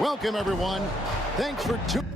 Welcome, everyone. Thanks for tuning.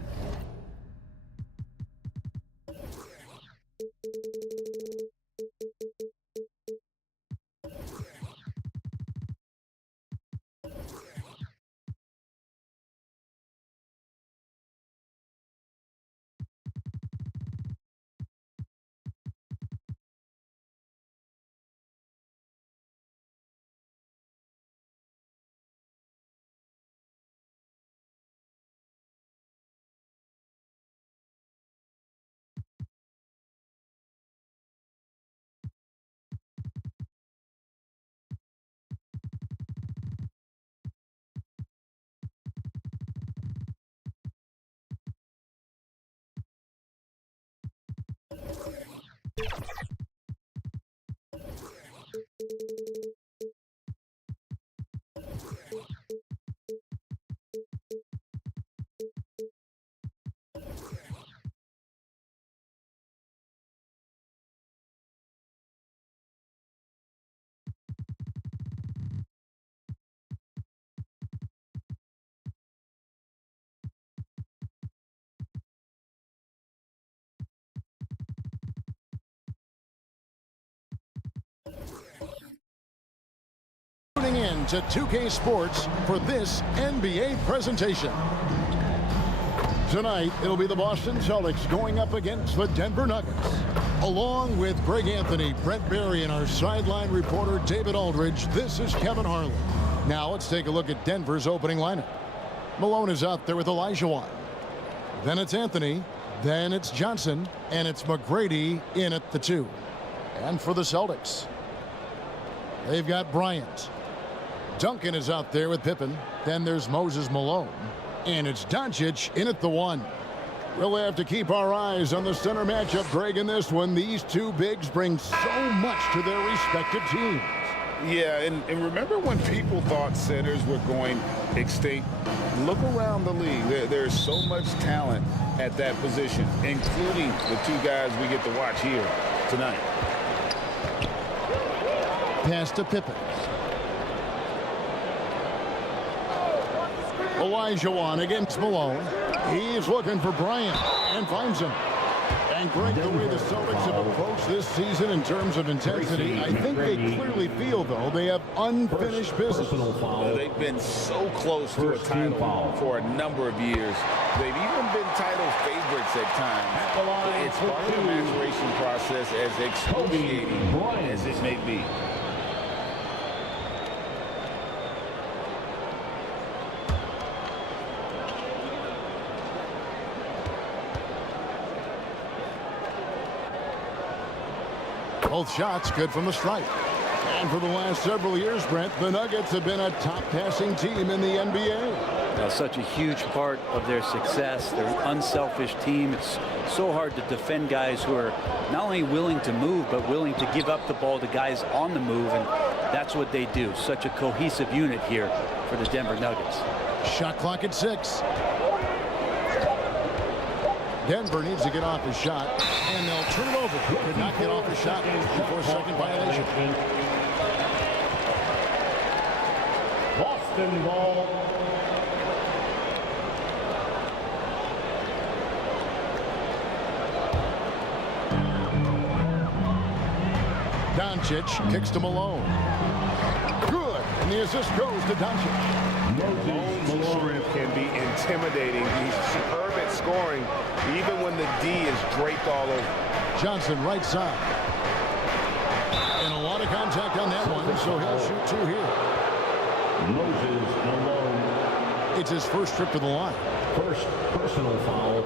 Tuning in to 2K Sports for this NBA presentation. Tonight, it'll be the Boston Celtics going up against the Denver Nuggets. Along with Greg Anthony, Brent Barry, and our sideline reporter David Aldridge, this is Kevin Harlan. Now let's take a look at Denver's opening lineup. Malone is out there with Olajuwon. Then it's Anthony. Then it's Johnson. And it's McGrady in at the 2. And for the Celtics, they've got Bryant. Duncan is out there with Pippen. Then there's Moses Malone. And it's DONCIC in at the 1. We'll have to keep our eyes on the center matchup, Greg, in this one. These two bigs bring so much to their respective teams. Yeah, and remember when people thought centers were going extinct? Look around the league. There's so much talent at that position, including the two guys we get to watch here tonight. Pass to Pippen. Olajuwon against Malone. He's looking for Bryant and finds him. And Greg, the way the Celtics have approached this season in terms of intensity, I think they clearly feel, though, they have unfinished business. They've been so close to a title for a number of years. They've even been title favorites at times. It's part of the maturation process, as excruciating as it may be. Both shots good from the stripe. And for the last several years, Brent, the Nuggets have been a top passing team in the NBA. Now, such a huge part of their success. They're an unselfish team. It's so hard to defend guys who are not only willing to move, but willing to give up the ball to guys on the move, and that's what they do. Such a cohesive unit here for the Denver Nuggets. Shot clock at 6. Denver needs to get off his shot, and they'll turn it over. He could not get off his shot before second violation. Boston ball. DONCIC kicks to Malone. Good, and the assist goes to DONCIC. Malone's strength can be intimidating. He's superb at scoring, even when the D is draped all over. Johnson right side. And a lot of contact on that one, so he'll shoot 2 here. Moses Malone. It's his first trip to the line. First personal foul.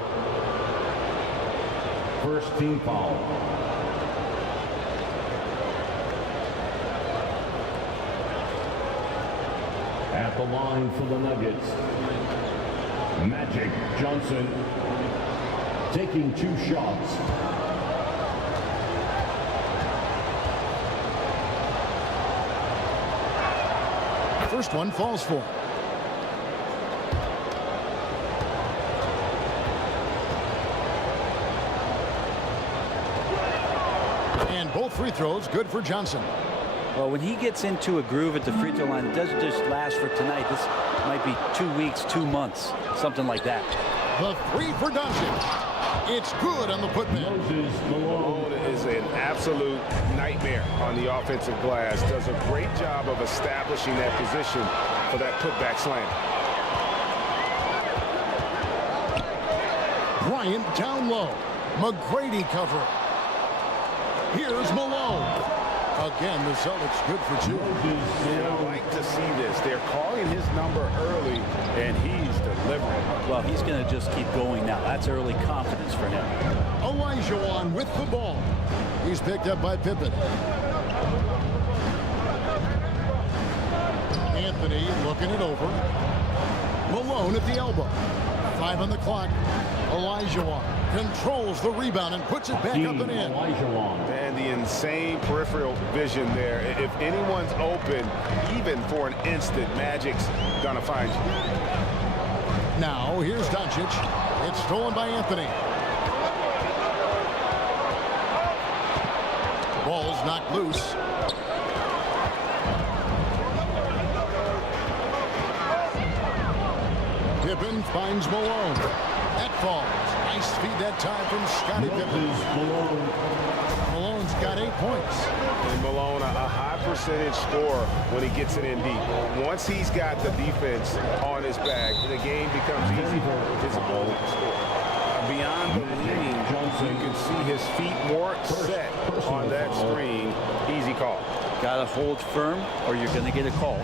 First team foul. At the line for the Nuggets, Magic Johnson taking 2 shots. First one falls for him. And both free throws good for Johnson. Well, when he gets into a groove at the free throw line, it doesn't just last for tonight. Might be 2 weeks, 2 months, something like that. The three for DONCIC. It's good on the putback. Malone is an absolute nightmare on the offensive glass. Does a great job of establishing that position for that putback slam. Bryant down low. McGrady covering. Here's Malone. Again, the Celtics good for 2. And I like to see this. They're calling his number early, and he's delivering. Well, he's going to just keep going now. That's early confidence for him. Olajuwon with the ball. He's picked up by Pippen. Anthony looking it over. Malone at the elbow. 5 on the clock. Olajuwon controls the rebound and puts it back up and in. And the insane peripheral vision there. If anyone's open, even for an instant, Magic's gonna find you. Now here's DONCIC. It's stolen by Anthony. Ball's knocked loose. Pippen finds Malone. That falls. Nice feed that time from Scottie Pippen. Malone's got 8 points. And Malone, a high percentage scorer when he gets it in deep. Once he's got the defense on his back, the game becomes easy for his ability to score. Beyond the lean, you can see his feet more set on that screen. Easy call. Got to hold firm or you're going to get a call.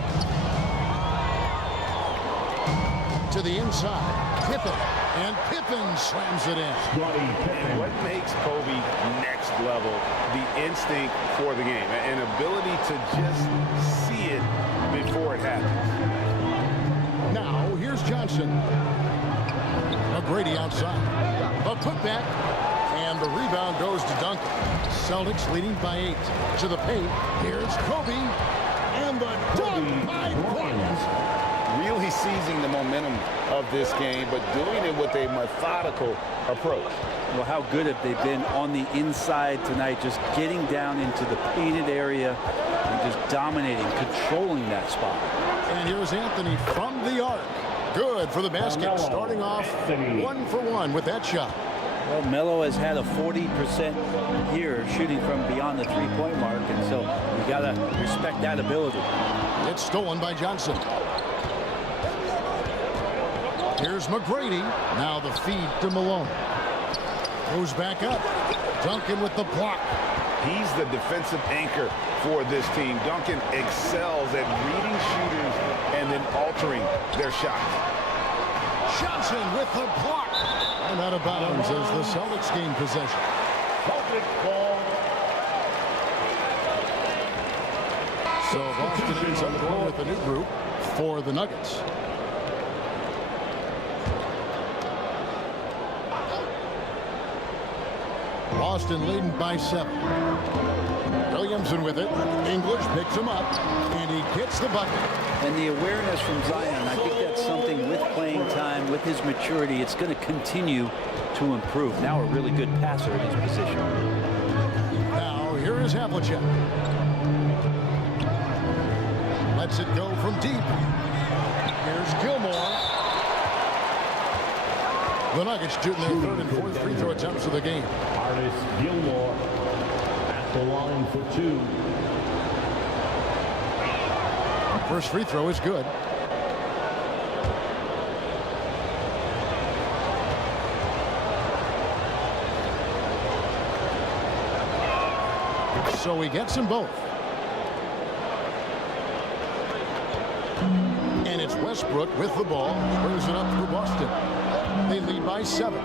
To the inside. Pippen. And Pippen slams it in. And what makes Kobe next level? The instinct for the game. An ability to just see it before it happens. Now, here's Johnson. McGrady outside. A putback. And the rebound goes to Duncan. Celtics leading by 8. To the paint. Here's Kobe. And the dunk by Bryant. Really seizing the momentum of this game, but doing it with a methodical approach. Well, how good have they been on the inside tonight, just getting down into the painted area and just dominating, controlling that spot. And here's Anthony from the arc. Good for the basket, starting off 1 for 1 with that shot. Well, Melo has had a 40% here shooting from beyond the three-point mark, and so you got to respect that ability. It's stolen by Johnson. Here's McGrady. Now the feed to Malone. Goes back up. Duncan with the block. He's the defensive anchor for this team. Duncan excels at reading shooters and then altering their shots. Johnson with the block. And out of bounds as the Celtics gain possession. So Boston ends up going with a new group for the Nuggets. Boston leading by 7. Williamson with it. English picks him up, and he gets the bucket. And the awareness from Zion, I think that's something with playing time, with his maturity, it's going to continue to improve. Now a really good passer in his position. Now here is Havlicek. Lets it go from deep. Here's Gilmore. The Nuggets shooting their 3rd and 4th free throw attempts of the game. Artis Gilmore at the line for 2. First free throw is good. So he gets them both. And it's Westbrook with the ball. Spurs it up for Boston. They lead by 7.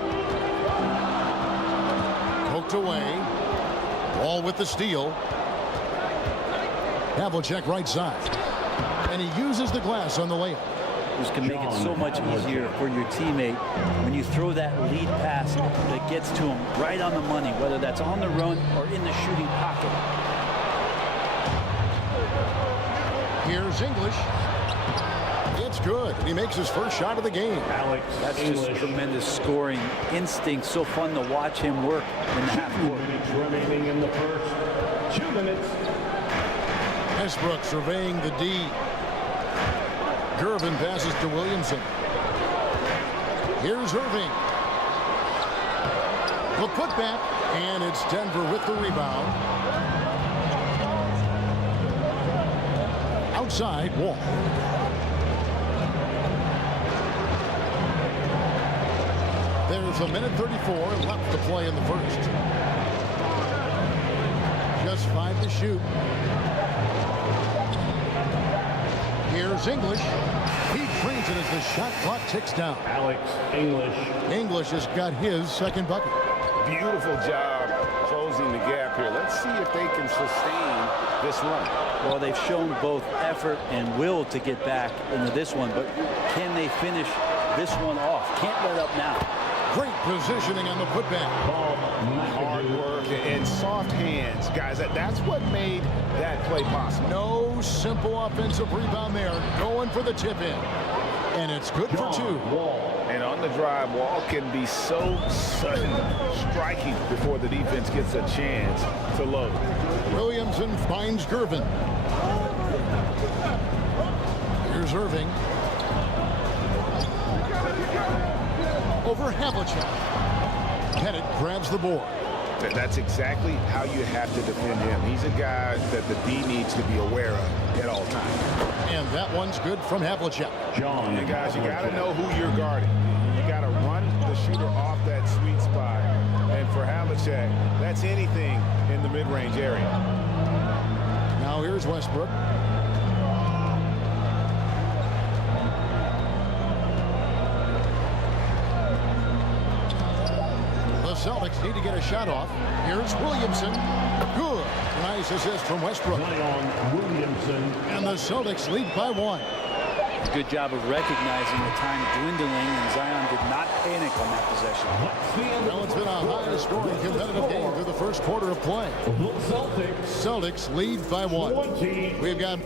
Poked away. Ball with the steal. Havlicek right side. And he uses the glass on the layup. This can make it so much easier for your teammate when you throw that lead pass that gets to him right on the money, whether that's on the run or in the shooting pocket. Here's English. It's good. He makes his first shot of the game. That's just tremendous scoring instinct. So fun to watch him work in the half court. 2 minutes remaining in the first. 2 minutes. Westbrook surveying the D. GERVIN passes to Williamson. Here's Irving. The putback, and it's Denver with the rebound. Outside, Wall. There's a minute 34 left to play in the first. Just 5 to shoot. Here's English. He drains it as the shot clock ticks down. Alex English. English has got his second bucket. Beautiful job closing the gap here. Let's see if they can sustain this run. Well, they've shown both effort and will to get back into this one, but can they finish this one off? Can't let up now. Great positioning on the putback. Hard work and soft hands, guys. That's what made that play possible. No simple offensive rebound there. Going for the tip in. And it's good for 2. And on the drive, Wall can be so sudden, striking before the defense gets a chance to load. Williamson finds GERVIN. Here's Irving. Over Havlicek. Pettit grabs the board. That's exactly how you have to defend him. He's a guy that the D needs to be aware of at all times. And that one's good from Havlicek. John. And guys, you got to know who you're guarding. You got to run the shooter off that sweet spot. And for Havlicek, that's anything in the mid-range area. Now here's Westbrook. The Celtics need to get a shot off. Here's Williamson. Good. Nice assist from Westbrook. Zion Williamson. And the Celtics lead by 1. Good job of recognizing the time dwindling, and Zion did not panic on that possession. Well, it's been a high-scoring competitive game through the first quarter of play. Celtics lead by 1. 20. We've got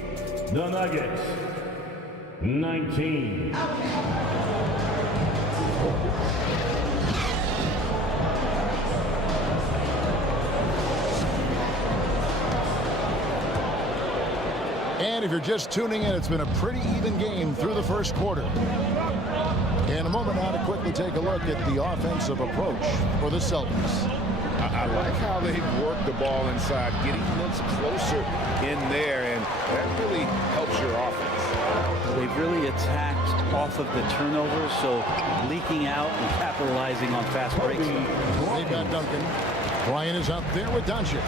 The Nuggets. 19. And if you're just tuning in, it's been a pretty even game through the first quarter. In a moment now to quickly take a look at the offensive approach for the Celtics. I like how they work the ball inside, getting looks closer in there, and that really helps your offense. They've really attacked off of the turnovers, so leaking out and capitalizing on fast breaks. They've got Duncan. Bryant is out there with DONCIC.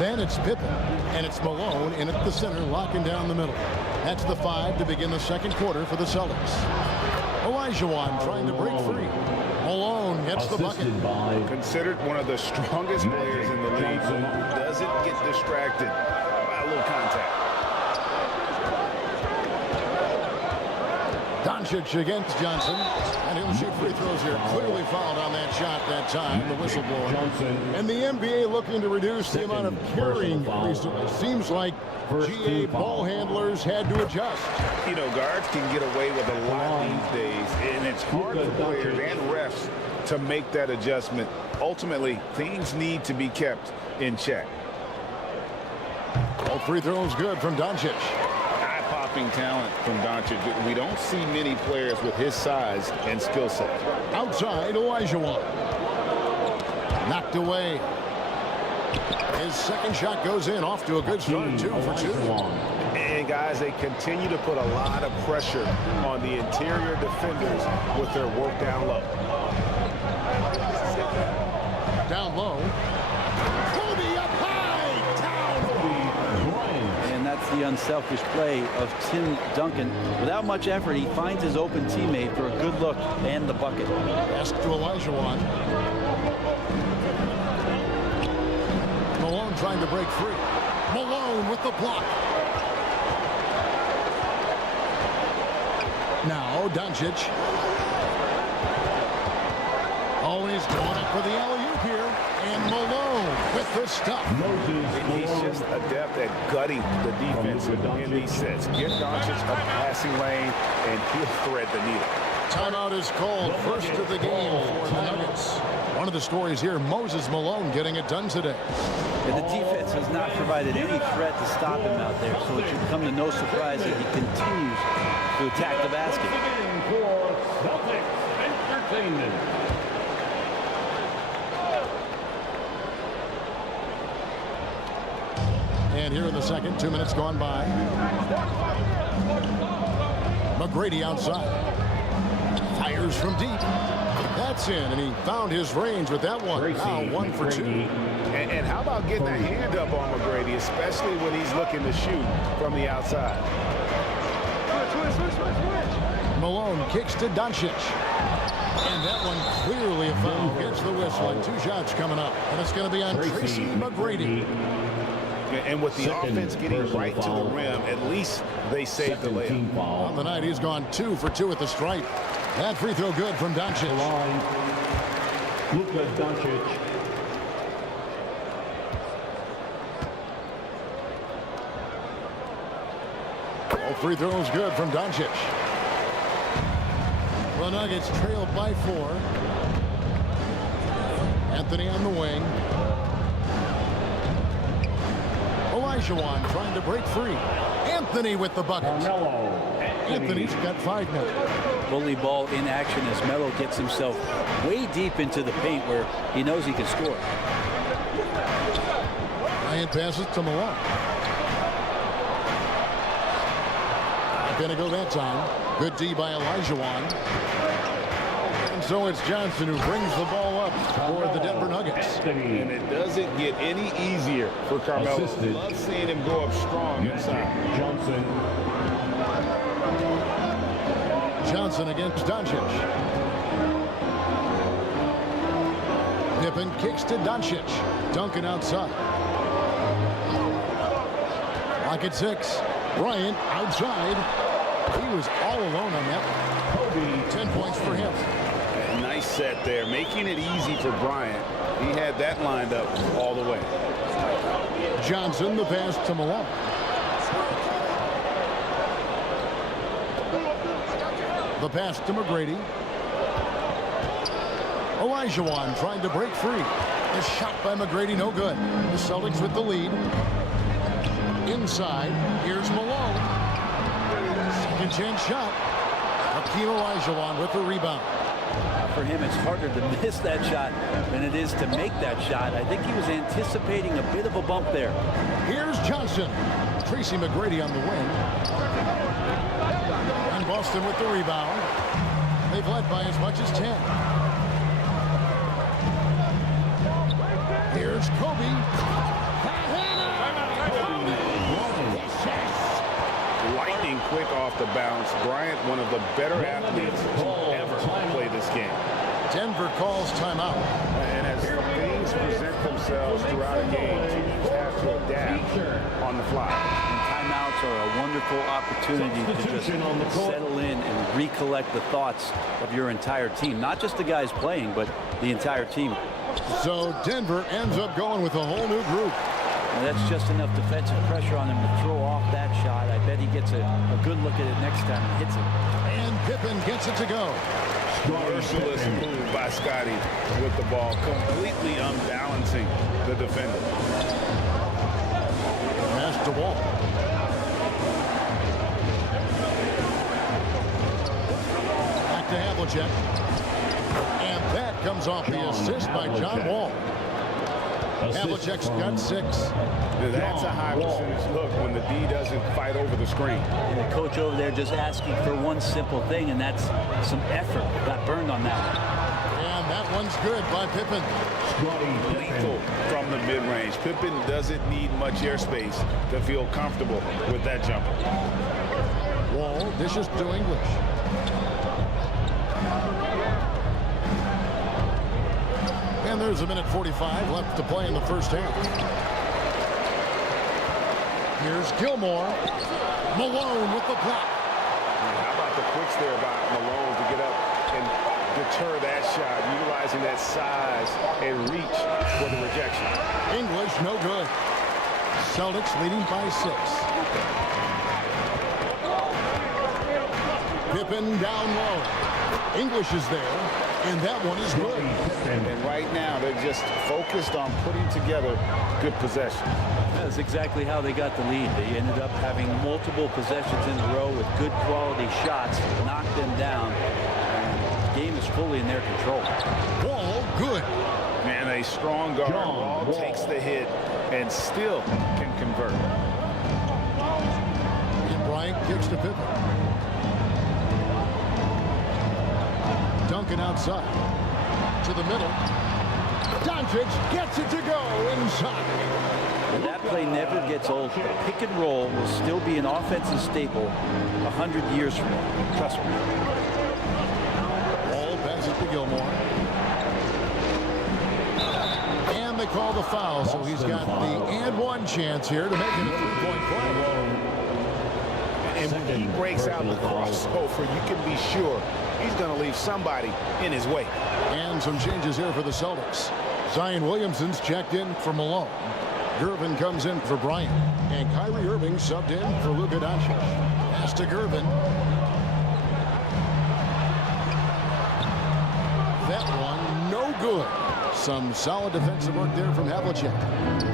Then it's Pippen, and it's Malone in at the center, locking down the middle. That's the 5 to begin the second quarter for the Celtics. Olajuwon trying to break free. Malone gets the bucket. Considered one of the strongest players in the league, doesn't get distracted by a little contact. DONCIC against Johnson, and he'll shoot free throws here. Clearly fouled on that shot that time, the whistleblower. And the NBA looking to reduce the amount of carrying recently. Seems like GA ball handlers had to adjust. You know, guards can get away with a lot these days, and it's hard for players and refs to make that adjustment. Ultimately, things need to be kept in check. All free throws good from DONCIC. Eye-popping talent from DONCIC. We don't see many players with his size and skill set. Outside, Olajuwon. Knocked away. His second shot goes in, off to a good start, 2 for 2. And guys, they continue to put a lot of pressure on the interior defenders with their work down low. Down low. Kobe up high. Down. And that's the unselfish play of Tim Duncan. Without much effort, he finds his open teammate for a good look and the bucket. Pass to Olajuwon. Malone trying to break free. Malone with the block. Now DONCIC. Oh, and he's going up for the alley-oop here. And Malone with the stuff. He's just adept at gutting the defense in these sets. Get DONCIC a passing lane, and he'll thread the needle. Timeout is called. First of the game for the Nuggets. One of the stories here, Moses Malone getting it done today. And the defense has not provided any threat to stop him out there, so it should come to no surprise that he continues to attack the basket. For Celtics Entertainment. And here in the second, 2 minutes gone by. McGrady outside. Fires from deep. That's in, and he found his range with that one. Now 1 for 2. And how about getting a hand up on McGrady, especially when he's looking to shoot from the outside. Malone kicks to DUNCIC. And that one clearly a foul. Gets the whistle, and 2 shots coming up. And it's going to be on Tracy McGrady. And with the offense getting right to the rim, at least they saved the layup. On the night, he's gone 2 for 2 at the stripe. That free throw good from DUNCIC. LUKA DONCIC. All free throws good from DUNCIC. The Nuggets trailed by 4. Anthony on the wing. Olajuwon trying to break free. Anthony with the bucket. Anthony's got 5 now. Bully ball in action as Melo gets himself way deep into the paint where he knows he can score. Bryant passes to Malone. Not gonna go that time. Good D by Olajuwon. And so it's Johnson who brings the ball up for the Denver Nuggets. And it doesn't get any easier for Carmelo. Love seeing him go up strong inside. Johnson against DUNCIC. Pippen kicks to DUNCIC. Duncan outside. Lock at 6. Bryant outside. He was all alone on that one. 10 points for him. Nice set there, making it easy for Bryant. He had that lined up all the way. Johnson, the pass to Malone. The pass to McGrady. Olajuwon trying to break free. The shot by McGrady, no good. The Celtics with the lead. Inside, here's Malone. Second chance shot. Hakeem Olajuwon with the rebound. For him, it's harder to miss that shot than it is to make that shot. I think he was anticipating a bit of a bump there. Here's Johnson. Tracy McGrady on the wing. And Boston with the rebound. They've led by as much as 10. Here's Kobe. Lightning quick off the bounce. Bryant, one of the better athletes to ever play this game. Denver calls timeout. And as things present themselves throughout a game, teams have to adapt on the fly. And timeouts are a wonderful opportunity to just settle in and recollect the thoughts of your entire team. Not just the guys playing, but the entire team. So Denver ends up going with a whole new group. And that's just enough defensive pressure on him to throw off that shot. I bet he gets a good look at it next time and hits it. And Pippen gets it to go. Merciless move by Scottie with the ball, completely unbalancing the defender. Pass to Wall. Back to Havlicek. And that comes off the assist by John Wall. Havlicek's got 6. That's a high percentage look when the D doesn't fight over the screen. And the coach over there just asking for one simple thing, and that's some effort. Got burned on that one. And that one's good by Pippen. Lethal from the mid-range. Pippen doesn't need much airspace to feel comfortable with that jumper. Wall dishes to English. And there's a minute 45 left to play in the first half. Here's Gilmore. Malone with the block. How about the quicks there by Malone to get up and deter that shot, utilizing that size and reach for the rejection. English, no good. Celtics leading by 6. Pippen down low. English is there, and that one is good. And right right now. They're just focused on putting together good possession. That's exactly how they got the lead. They ended up having multiple possessions in a row with good quality shots, knocked them down. And the game is fully in their control. Ball good. And a strong guard. Wall takes the hit and still can convert. And Bryant kicks to Pippen. Duncan outside. To the middle. Doncic gets it to go inside. And that play never gets old. The pick and roll will still be an offensive staple 100 years from now. Trust me. Ball passes to Gilmore. And they call the foul, so he's got the and one chance here to make it a three-point play. And when he breaks out the crossover, you can be sure he's going to leave somebody in his way. And some changes here for the Celtics. Zion Williamson's checked in for Malone. GERVIN comes in for Bryant. And KYRIE Irving subbed in for LUKA Doncic. Pass to GERVIN. That one, no good. Some solid defensive work there from Havlicek.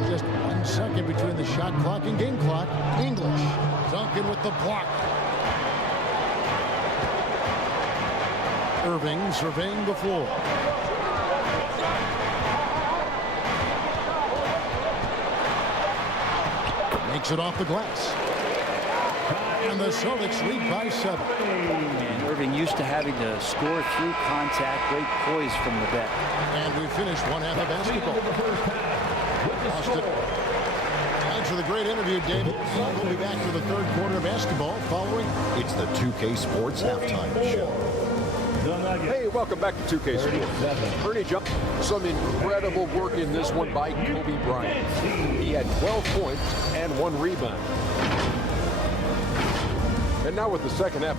Just 1 second between the shot clock and game clock. English. Duncan with the block. Irving surveying the floor. Makes it off the glass. And the Celtics lead by 7. And Irving used to having to score through contact. Great poise from the bet. And we finished one half of basketball. Austin. Thanks for the great interview, David. And we'll be back for the third quarter of basketball following. It's the 2K Sports Halftime Show. Hey, welcome back to 2K Sports. Ernie Jump. Some incredible work in this one by Kobe Bryant. He had 12 points and 1 rebound. And now with the second half.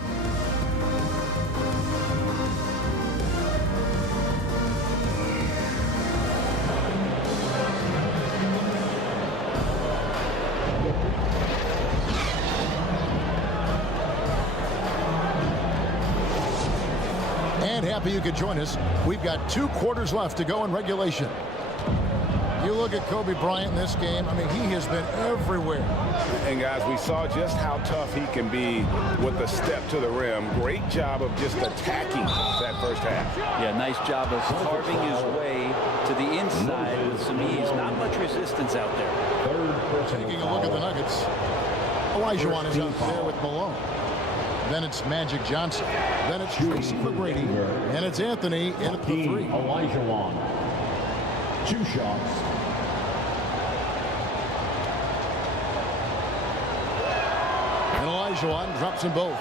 And happy you could join us. We've got 2 quarters left to go in regulation. You look at Kobe Bryant in this game, I mean, he has been everywhere. And guys, we saw just how tough he can be with a step to the rim. Great job of just attacking that first half. Yeah, nice job of carving his way to the inside with some ease. Not much resistance out there. Taking a look at the Nuggets. Olajuwon is out there with Malone. Then it's Magic Johnson. Then it's Tracy McGrady. And it's Anthony in at the 3. Olajuwon. 2 shots. And Olajuwon drops them both.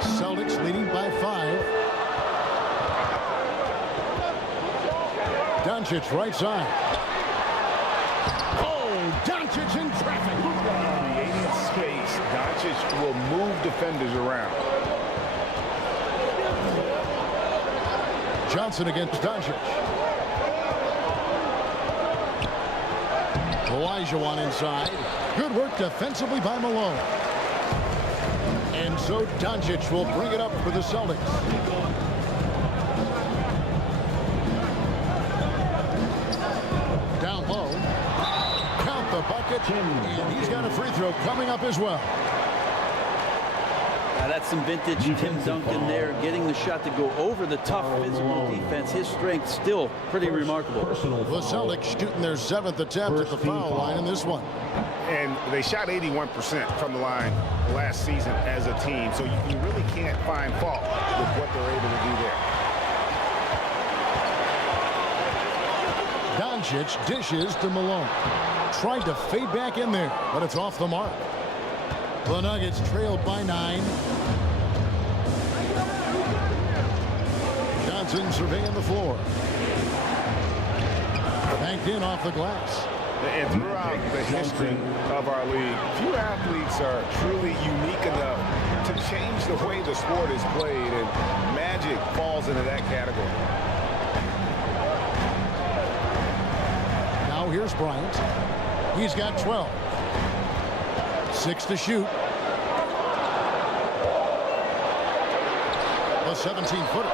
Celtics leading by 5. Doncic right side. Oh, Doncic in traffic. Creating space, Doncic will move defenders around. Johnson against Doncic. Olajuwon inside. Good work defensively by Malone. And so Doncic will bring it up for the Celtics. Down low. Count the bucket. And he's got a free throw coming up as well. Now that's some vintage Tim Duncan there, getting the shot to go over the tough physical defense. His strength still pretty remarkable. The Celtics shooting their 7th attempt at the foul line in this one. And they shot 81% from the line last season as a team, so you really can't find fault with what they're able to do there. Doncic dishes to Malone. Tried to fade back in there, but it's off the mark. The Nuggets trailed by 9. Johnson surveying the floor. Banked in off the glass. And throughout the history of our league, few athletes are truly unique enough to change the way the sport is played, and Magic falls into that category. Now here's Bryant. He's got 12. 6 to shoot. A 17-footer.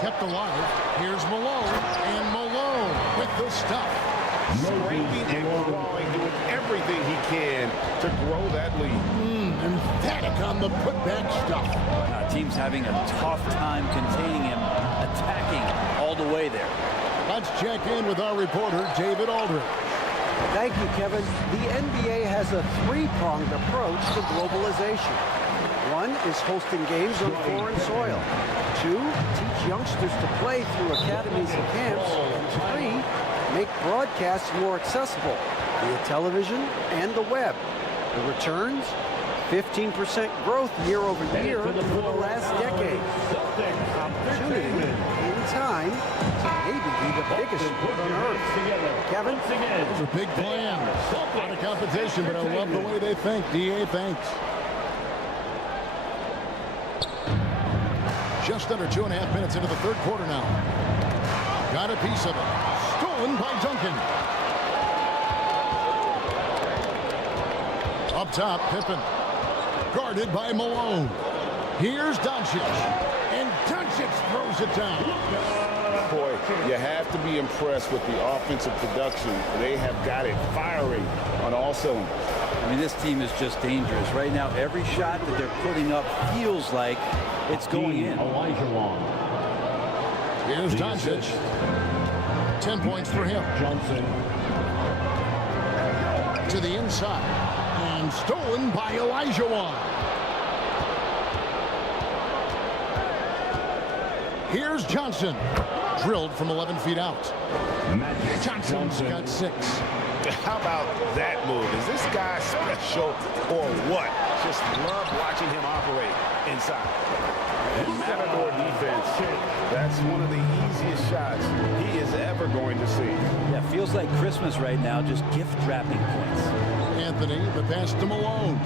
kept alive. Here's Malone, and Malone with the stuff. Scraping and clawing, doing everything he can to grow that lead. Emphatic on the putback stuff. Team's having a tough time containing him, attacking all the way there. Let's check in with our reporter, David Aldridge. Thank you, Kevin. The NBA has a three-pronged approach to globalization. One is hosting games on foreign soil. Two, teach youngsters to play through academies and camps. And three, make broadcasts more accessible via television and the web. The returns? 15% growth year over year for the last decade. Opportunity in time to maybe be the biggest sport on earth. Kevin? Those are big plans. A lot of competition, but I love the way they think. DA, thanks. Just under 2.5 minutes into the third quarter now. Got a piece of it. Stolen by Duncan. Up top, Pippen. Guarded by Malone. Here's DONCIC. And DONCIC throws it down. Boy, you have to be impressed with the offensive production. They have got it firing on all cylinders. I mean, this team is just dangerous. Right now, every shot that they're putting up feels like it's going in. Here's DONCIC. 10 points for him. Johnson. To the inside. And stolen by Elijah. Here's Johnson. Drilled from 11 feet out. Johnson's got 6. How about that move? Is this guy special or what? Just love watching him operate inside. And MCADOO defense, that's one of the easiest shots he is ever going to see. Yeah, feels like Christmas right now, just gift wrapping points. Anthony, the pass to Malone.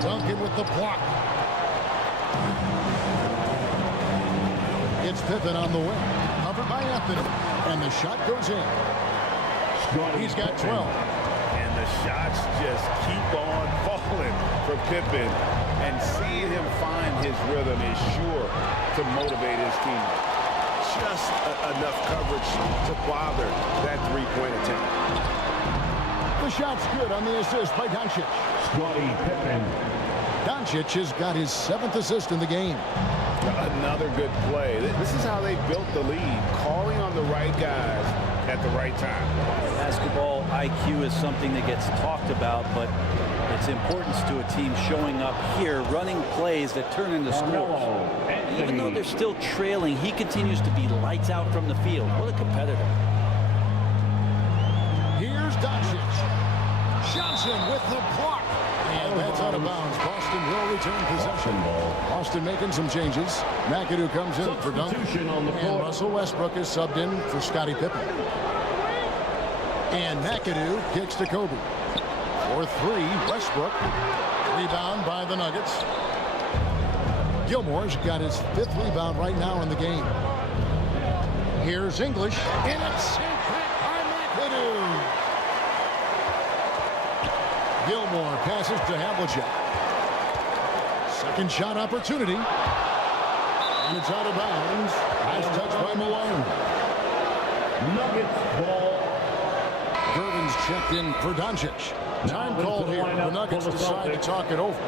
Duncan with the block. It's Pippen on the wing. Covered by Anthony. And the shot goes in. He's got 12. And the shots just keep on falling for Pippen. And seeing him find his rhythm is sure to motivate his team. Just enough coverage to bother that three-point attempt. The shot's good on the assist by DONCIC. Scottie Pippen. DONCIC has got his 7th assist in the game. Another good play. This is how they built the lead, calling on the right guys at the right time. Basketball IQ is something that gets talked about, but its importance to a team showing up here, running plays that turn into scores. Even though they're still trailing, he continues to be lights out from the field. What a competitor. Here's DONCIC. Johnson with the block. And that's out of bounds. Boston will return possession. Boston making some changes. McAdoo comes in for Duncan. And Russell Westbrook is subbed in for Scottie Pippen. And McAdoo kicks to Kobe. For 3, Westbrook. Rebound by the Nuggets. Gilmore's got his 5th rebound right now in the game. Here's English. And it's sent back by McAdoo. Gilmore passes to Havlicek. Second shot opportunity. And it's out of bounds. Nice touch by Malone. Nuggets ball. GERVIN's checked in for DONCIC. Time called here. The Nuggets decide to talk it over.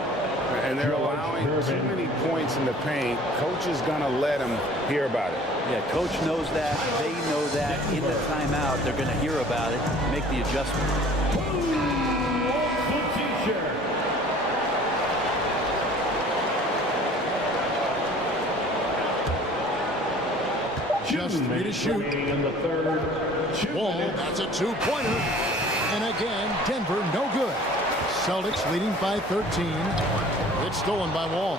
And they're allowing too many points in the paint. Coach is going to let them hear about it. Yeah, coach knows that. They know that. In the timeout, they're going to hear about it, make the adjustment. Just 3 to shoot. In the third. Wall, that's a 2-pointer. And again, Denver no good. Celtics leading by 13. It's stolen by Wall.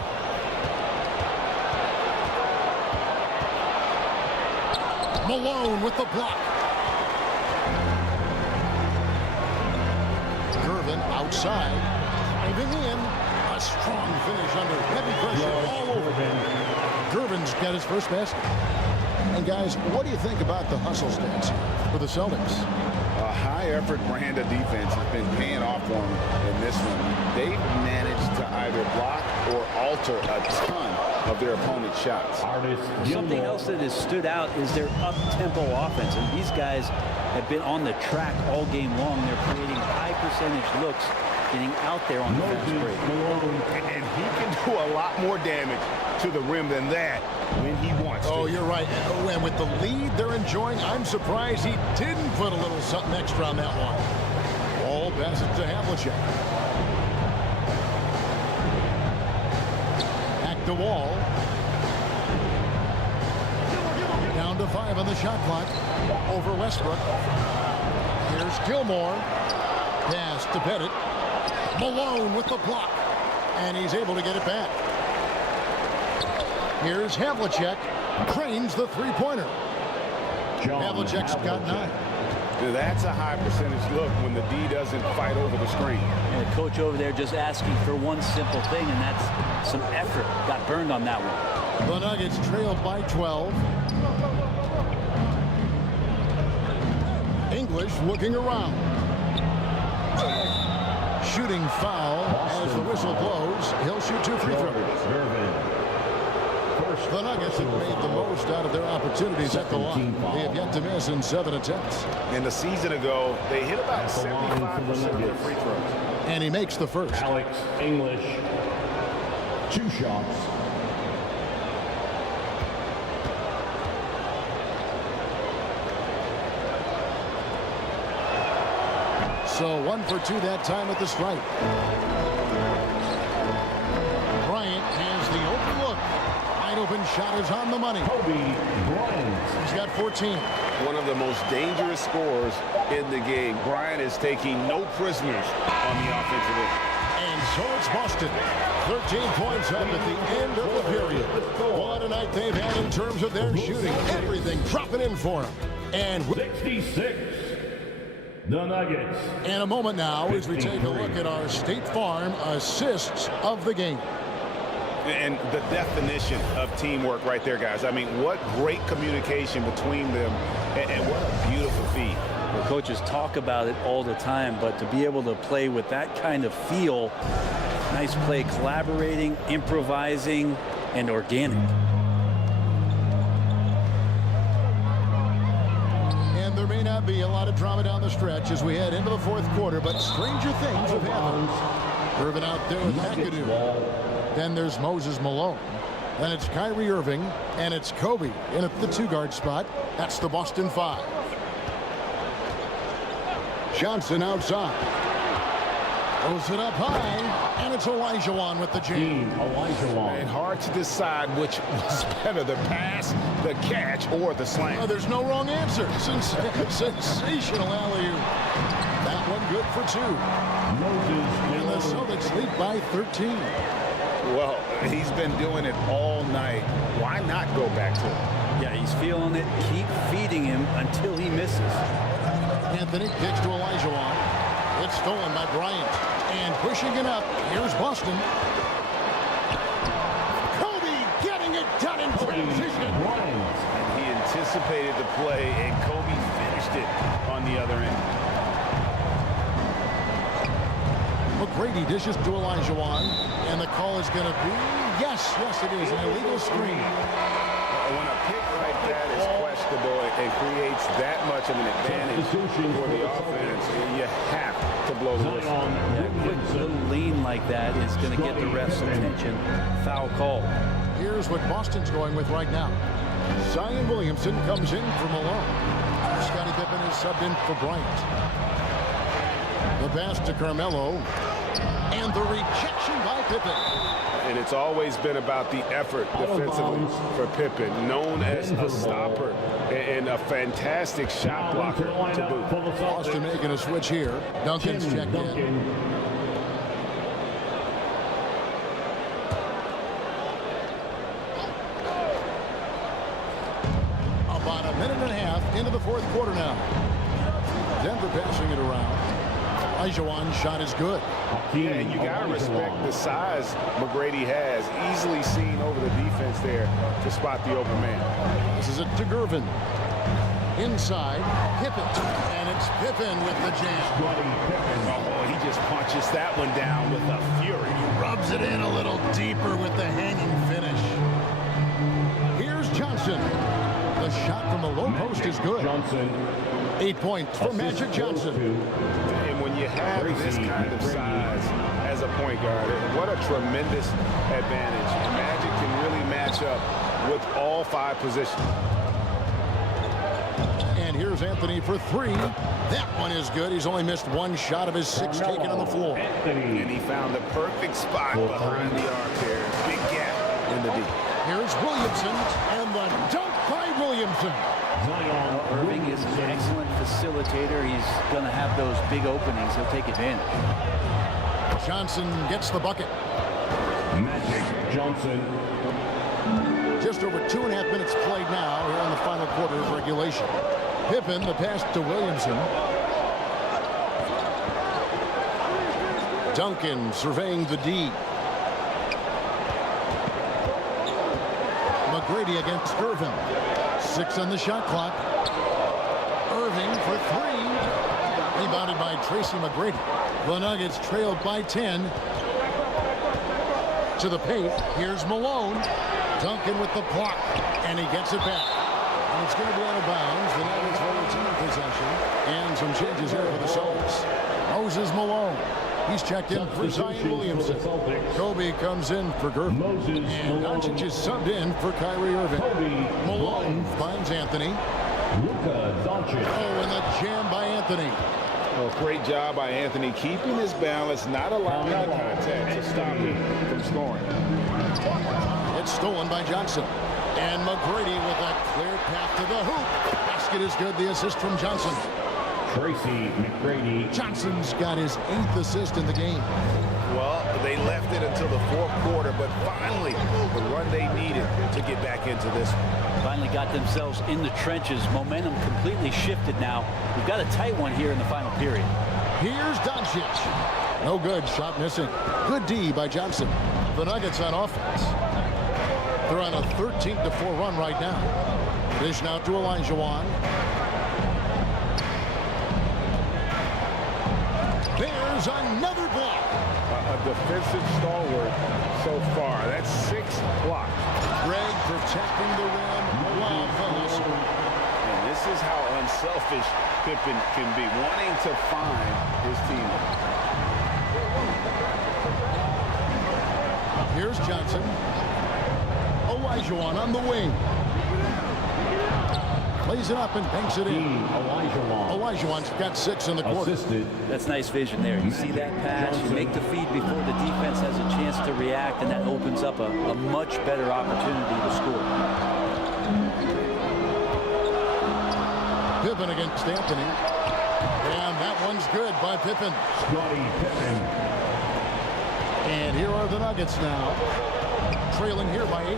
Malone with the block. GERVIN outside. Driving in. A strong finish under heavy pressure all over. GERVIN's got his first basket. And guys, what do you think about the hustle stats for the Celtics? A high-effort brand of defense has been paying off for them in this one. They've managed to either block or alter a ton of their opponent's shots. Something else that has stood out is their up-tempo offense. And these guys have been on the track all game long. They're creating high percentage looks, getting out there on the fast break. And he can do a lot more damage to the rim than that when he wants to. Oh, you're right. And with the lead they're enjoying, I'm surprised he didn't put a little something extra on that one. Ball passes to Havlicek. Back to Wall. Down to 5 on the shot clock. Over Westbrook. Here's Gilmore. Pass to Pettit. Malone with the block. And he's able to get it back. Here's Havlicek. Cranes the three-pointer. Havlicek's got 9. That's a high percentage look when the D doesn't fight over the screen. And the coach over there just asking for one simple thing, and that's some effort. Got burned on that one. The Nuggets trailed by 12. English looking around. Shooting foul as the whistle blows. He'll shoot 2 free throws. The Nuggets have made the most out of their opportunities at the line. They have yet to miss in 7 attempts. And a season ago, they hit about 75% of their free throws. And he makes the first. Alex English, 2 shots. So 1 for 2 that time at the stripe. Bryant has the open look. Wide open shot is on the money. Kobe Bryant. He's got 14. One of the most dangerous scorers in the game. Bryant is taking no prisoners on the offensive end. And so it's Boston. 13 points up at the end of the period. What a night they've had in terms of their shooting. Everything dropping in for them. And 66. The Nuggets. in a moment now as we take a look at our State Farm assists of the game. And the definition of teamwork right there, guys. I mean, what great communication between them, and what a beautiful feat. The coaches talk about it all the time, but to be able to play with that kind of feel, nice play, collaborating, improvising, and organic. And there may not be a lot of drama down the stretch as we head into the fourth quarter, but stranger things have happened. Irvin out there with McAdoo. Then there's Moses Malone. Then it's KYRIE Irving, and it's Kobe in at the 2-guard spot. That's the Boston 5. Johnson outside. Throws it up high, and it's Olajuwon with the jam. And hard to decide which was better, the pass, the catch, or the slam. Oh, there's no wrong answer. Sensational alley-oop. That one good for 2. And the Celtics lead by 13. Well, he's been doing it all night. Why not go back to it? Yeah, he's feeling it. Keep feeding him until he misses. Anthony kicks to Olajuwon. It's stolen by Bryant. And pushing it up, here's Boston. Kobe getting it done in transition. And he anticipated the play, and Kobe finished it on the other end. McGrady dishes to Olajuwon, and the call is going to be, yes, it is, an illegal screen. When a pick like that is questionable and creates that much of an advantage for the offense, you have to blow the whistle. Yeah, a quick little lean like that is going to get the ref's attention. Foul call. Here's what Boston's going with right now. Zion Williamson comes in for Malone. Scottie Pippen is subbed in for Bryant. The pass to Carmelo. And the rejection by Pippen. And it's always been about the effort defensively for Pippen, known as a stopper and a fantastic shot blocker to boot. Boston making a switch here. Duncan's checked in. About a minute and a half into the fourth quarter now. Denver passing it around. Olajuwon's shot is good. Yeah, and you got to respect the size McGrady has. Easily seen over the defense there to spot the open man. This is it to GERVIN. Inside, Pippen. And it's Pippen with the jam. Oh, he just punches that one down with a fury. Rubs it in a little deeper with the hanging finish. is good. Johnson. 8 points for Magic Johnson. And when you have this kind of size as a point guard, what a tremendous advantage. Magic can really match up with all 5 positions. And here's Anthony for 3. That one is good. He's only missed 1 shot of his 6 taken on the floor. And he found the perfect spot behind the arc there. Big gap in the D. Here's Williamson, and the dunk by Williamson. Irving is an excellent facilitator. He's going to have those big openings. He'll take advantage. Johnson gets the bucket. Magic Johnson. Just over 2.5 minutes played now here in the final quarter of regulation. Pippen, the pass to Williamson. Duncan surveying the D. McGrady against Gervin. 6 on the shot clock. Irving for 3. Rebounded by Tracy McGrady. The Nuggets trailed by 10. To the paint. Here's Malone. Duncan with the block. And he gets it back. And it's going to be out of bounds. The Nuggets will retain possession. And some changes here for the Celtics. Moses Malone. He's checked in for Zion Williamson. Kobe comes in for Gervin. And Doncic is subbed in for Kyrie Irving. Malone finds Anthony. LUKA Doncic. Oh, and the jam by Anthony. Oh, great job by Anthony keeping his balance, not allowing the contact to stop him from scoring. It's stolen by Johnson. And McGrady with a clear path to the hoop. Basket is good. The assist from Johnson. Tracy McGrady. Johnson's got his 8th assist in the game. Well, they left it until the 4th quarter, but finally the run they needed to get back into this one. Finally got themselves in the trenches. Momentum completely shifted now. We've got a tight one here in the final period. Here's Doncic. No good. Shot missing. Good D by Johnson. The Nuggets on offense. They're on a 13-4 run right now. Dish now to Olajuwon. There's another block. A defensive stalwart so far. That's 6 blocks. Greg protecting the rim. Wow, fellas. And this is how unselfish Pippen can be, wanting to find his teammate. Here's Johnson. Olajuwon on the wing. Plays it up and banks it in. Olajuwon's got 6 in the quarter. That's nice vision there. You see that pass, you make the feed before the defense has a chance to react, and that opens up a much better opportunity to score. Pippen against Anthony. And that one's good by Pippen. Scottie Pippen. And here are the Nuggets now. Trailing here by 8.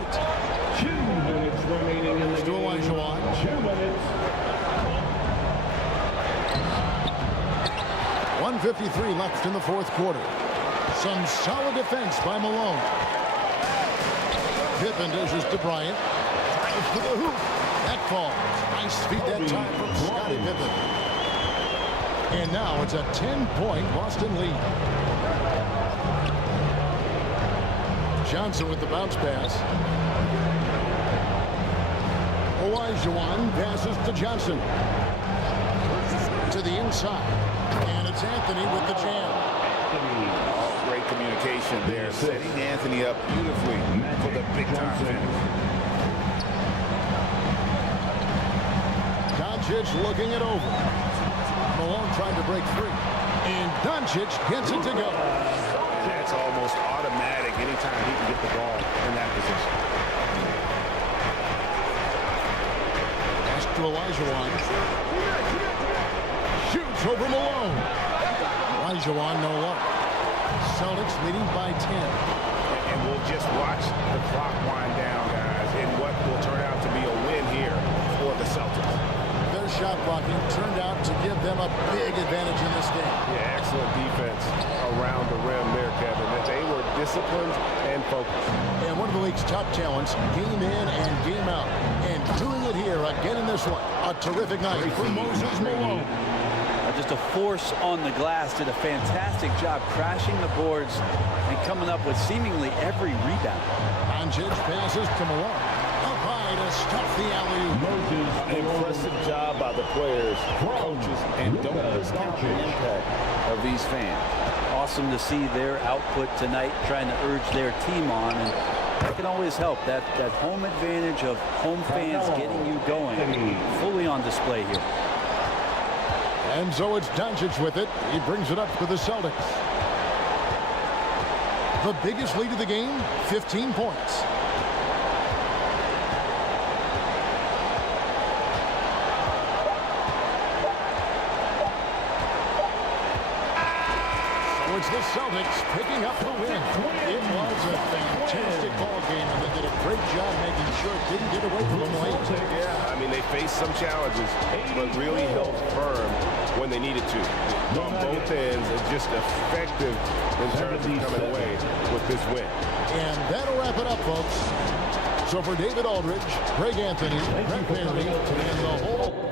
2 minutes remaining in the Still game. Olajuwon. 2 minutes. 1:53 left in the 4th quarter. Some solid defense by Malone. Pippen dishes to Bryant. Drives to the hoop. That falls. Nice feed that time from Scottie Pippen. And now it's a 10-point Boston lead. Johnson with the bounce pass. Olajuwon passes to Johnson. To the inside. And it's Anthony with the jam. Great communication there, setting Anthony up beautifully for the big-time finish. Doncic looking it over. Malone trying to break free. And Doncic gets it to go. That's almost automatic anytime he can get the ball in that position. Pass to Olajuwon. Shoots over Malone. Olajuwon no luck. Celtics leading by 10. And we'll just watch the clock wind down, guys, in what will turn out to be a win here for the Celtics. Their shot blocking turned out to give them a big advantage in this game. Yeah, excellent defense around the rim there, Kevin. That they were disciplined and focused. And one of the league's top talents, game in and game out. And doing it here again in this one. A terrific night for Moses Malone. Just a force on the glass. Did a fantastic job crashing the boards and coming up with seemingly every rebound. Doncic passes to Malone. Up high to stuff the alley-oop. An impressive job by the players, coaches, and don't discount the impact of these fans. Awesome to see their output tonight, trying to urge their team on, and that can always help. That home advantage of home fans getting you going, fully on display here. And so it's DONCIC with it. He brings it up for the Celtics. The biggest lead of the game, 15 points. So it's the Celtics picking up the win. It was a fantastic ball game, and they did a great job making sure it didn't get away from them late. Yeah, I mean, they faced some challenges, but really held firm when they needed to. On both ends, and just effective in terms of coming away with this win. And that'll wrap it up, folks. So for David Aldridge, Greg Anthony, Brent Barry, and the whole...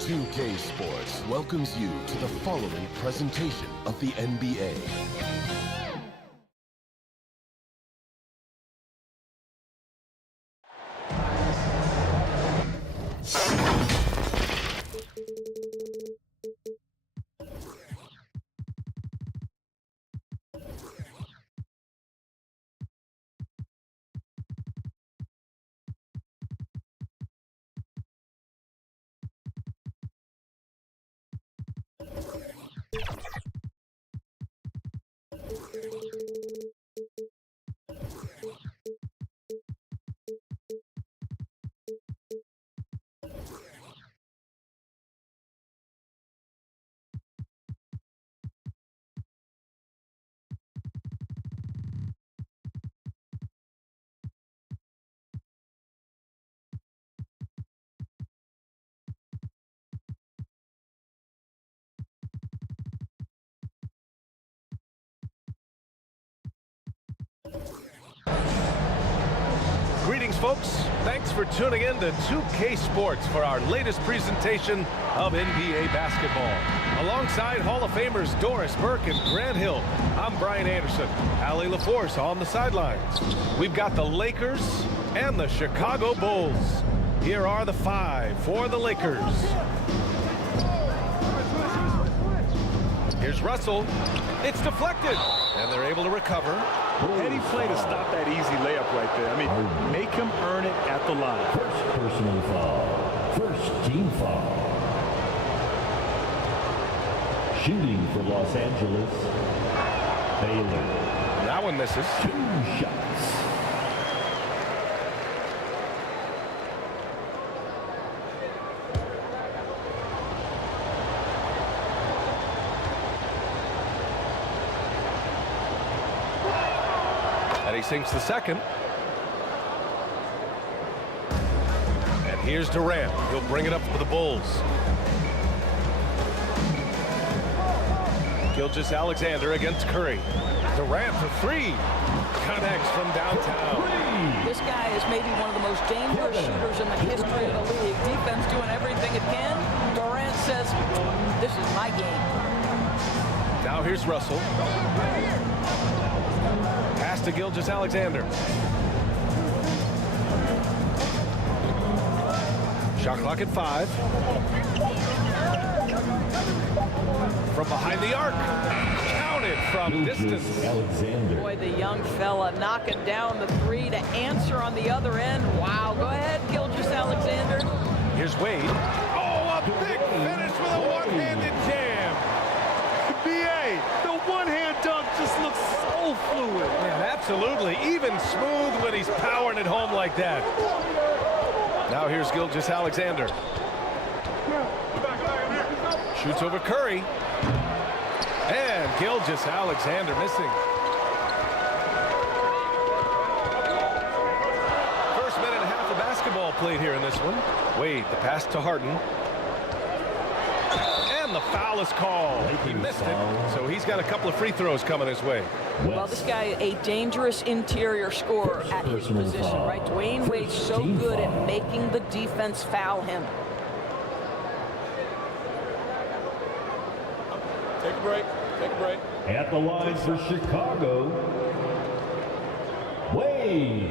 2K Sports welcomes you to the following presentation of the NBA. Greetings, folks. Thanks for tuning in to 2K Sports for our latest presentation of NBA basketball. Alongside Hall of Famers Doris Burke and Grant Hill, I'm Brian Anderson. Allie LaForce on the sidelines. We've got the Lakers and the Chicago Bulls. Here are the five for the Lakers. Here's Russell. It's deflected, and they're able to recover. Heady play to stop that easy layup right there. I mean, make him earn it at the line. First personal foul. First team foul. Shooting for Los Angeles, Baylor. That one misses. 2 shots. And he sinks the second. And here's Durant. He'll bring it up for the Bulls. Gilgeous-Alexander against Curry. Durant for three. Connects from downtown. This guy is maybe one of the most dangerous shooters in the history of the league. Defense doing everything it can. Durant says, this is my game. Now here's Russell. Pass to Gilgeous-Alexander. Shot clock at 5. From behind the arc. Counted from distance. Boy, the young fella knocking down the three to answer on the other end. Wow, go ahead, Gilgeous-Alexander. Here's Wade. Oh, a big finish with a one-handed jam. BA, the one-hand dunk just looks so fluid. Yeah, absolutely. Even smooth when he's powering it home like that. Now here's Gilgeous-Alexander. Shoots over Curry. And Gilgeous-Alexander missing. First minute and a half of basketball played here in this one. Wade, the pass to Harden. And the foul is called. He missed it, so he's got a couple of free throws coming his way. Well, this guy, a dangerous interior scorer at his position, right? Dwayne Wade's so good at making the defense foul him. Take a break. Take a break. At the line for Chicago, Wade.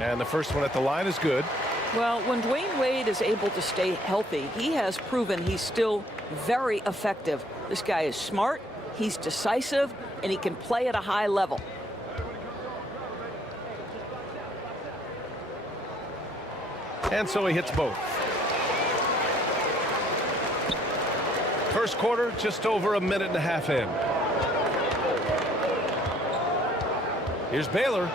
And the first one at the line is good. Well, when Dwayne Wade is able to stay healthy, he has proven he's still very effective. This guy is smart, he's decisive, and he can play at a high level. And so he hits both. First quarter, just over a minute and a half in. Here's Baylor.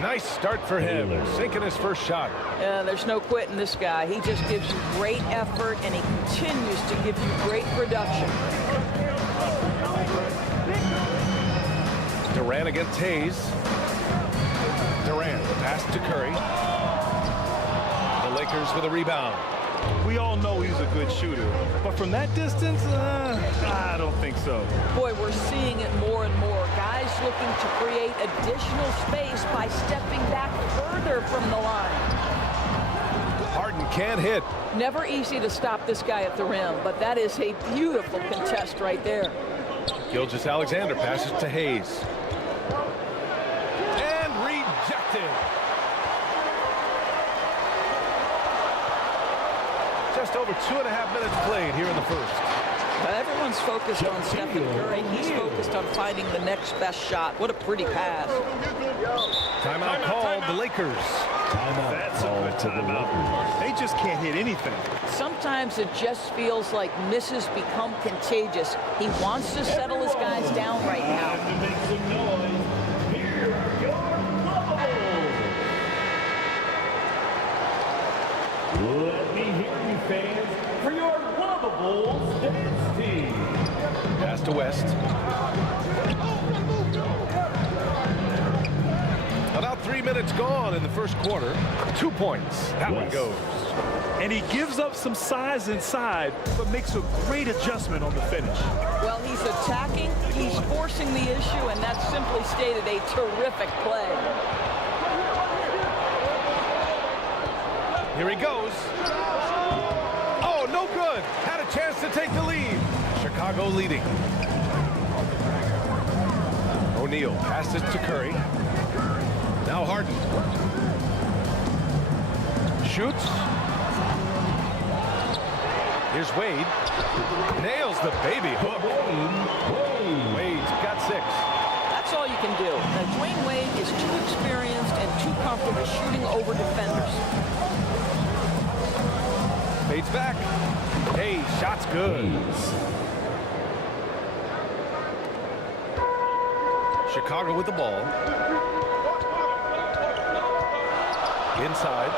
Nice start for him, sinking his first shot. Yeah, there's no quitting this guy. He just gives you great effort, and he continues to give you great production. Durant against Hayes. Durant, pass to Curry. The Lakers with a rebound. We all know he's a good shooter, but from that distance, I don't think so. Boy, we're seeing it more and more. Guys looking to create additional space by stepping back further from the line. Harden can't hit. Never easy to stop this guy at the rim, but that is a beautiful contest right there. Gilgeous-Alexander passes to Hayes. And rejected. Just over 2.5 minutes played here in the first. Everyone's focused on Stephen Curry. He's focused on finding the next best shot. What a pretty pass. Timeout called, the Lakers. That's a good timeout. They just can't hit anything. Sometimes it just feels like misses become contagious. He wants to settle his guys down right now. Let me hear you, fans, for your Lovables dance team. Pass to West. About 3 minutes gone in the first quarter. 2 points. That one goes. And he gives up some size inside, but makes a great adjustment on the finish. Well, he's attacking, he's forcing the issue, and that's simply stated a terrific play. Here he goes. Oh, no good. Had a chance to take the lead. Chicago leading. O'Neal passes to Curry. Now Harden. Shoots. Here's Wade. Nails the baby hook. Wade's got 6. That's all you can do. Now, Dwayne Wade is too experienced and too comfortable shooting over defenders. Fades back. Hey, shot's good. Chicago with the ball. Inside.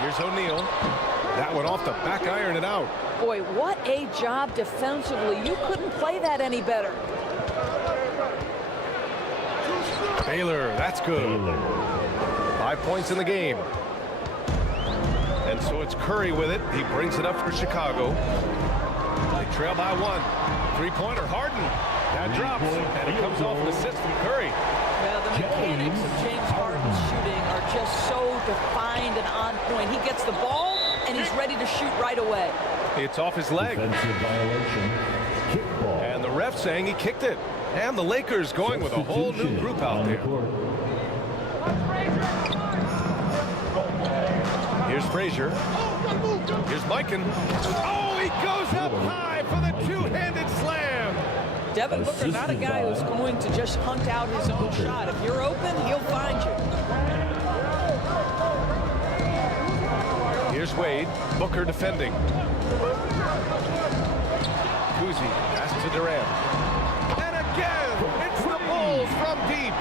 Here's O'Neal. That one off the back iron and out. Boy, what a job defensively. You couldn't play that any better. Baylor, that's good. 5 points in the game. And so it's Curry with it. He brings it up for Chicago. They trail by 1. 3-pointer, Harden. That drops, and it comes off an assist from Curry. Well, the mechanics of James Harden's shooting are just so defined and on point. He gets the ball, and he's ready to shoot right away. It's off his leg. Defensive violation. Kickball. And the ref saying he kicked it. And the Lakers going with a whole new group out there. Here's Frazier. Here's Mikan. Oh, he goes up high for the two-handed slam. Devin Booker, not a guy who's going to just hunt out his own shot. If you're open, he'll find you. Here's Wade. Booker defending. Kuzi pass to Durant. And again, it's the Bulls from deep.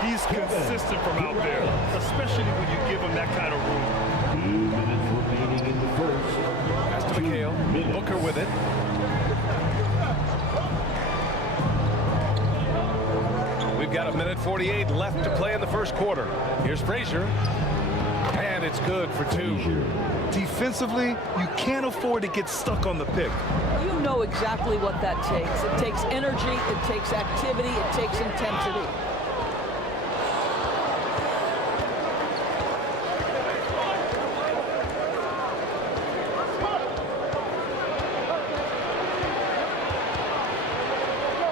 He's consistent from out there, especially when you give him that kind of room. 2 minutes remaining in the first. Pass to McHale. Booker with it. We've got 1:48 left to play in the first quarter. Here's Frazier. And it's good for 2. Defensively, you can't afford to get stuck on the pick. You know exactly what that takes. It takes energy, it takes activity, it takes intensity.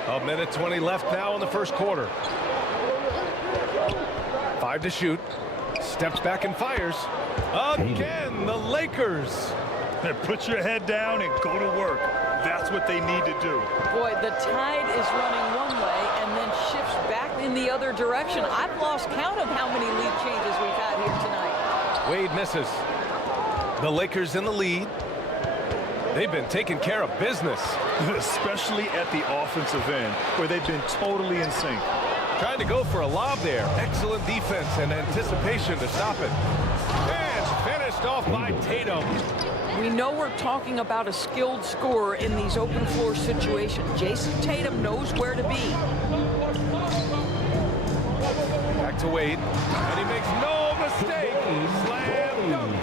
A 1:20 left now in the first quarter. 5 to shoot. Steps back and fires. Again, the Lakers. Put your head down and go to work. That's what they need to do. Boy, the tide is running one way and then shifts back in the other direction. I've lost count of how many lead changes we've had here tonight. Wade misses. The Lakers in the lead. They've been taking care of business. Especially at the offensive end, where they've been totally in sync. Trying to go for a lob there. Excellent defense and anticipation to stop it. And finished off by Tatum. We know we're talking about a skilled scorer in these open floor situations. Jason Tatum knows where to be. Back to Wade. And he makes no mistake. Slam dunk.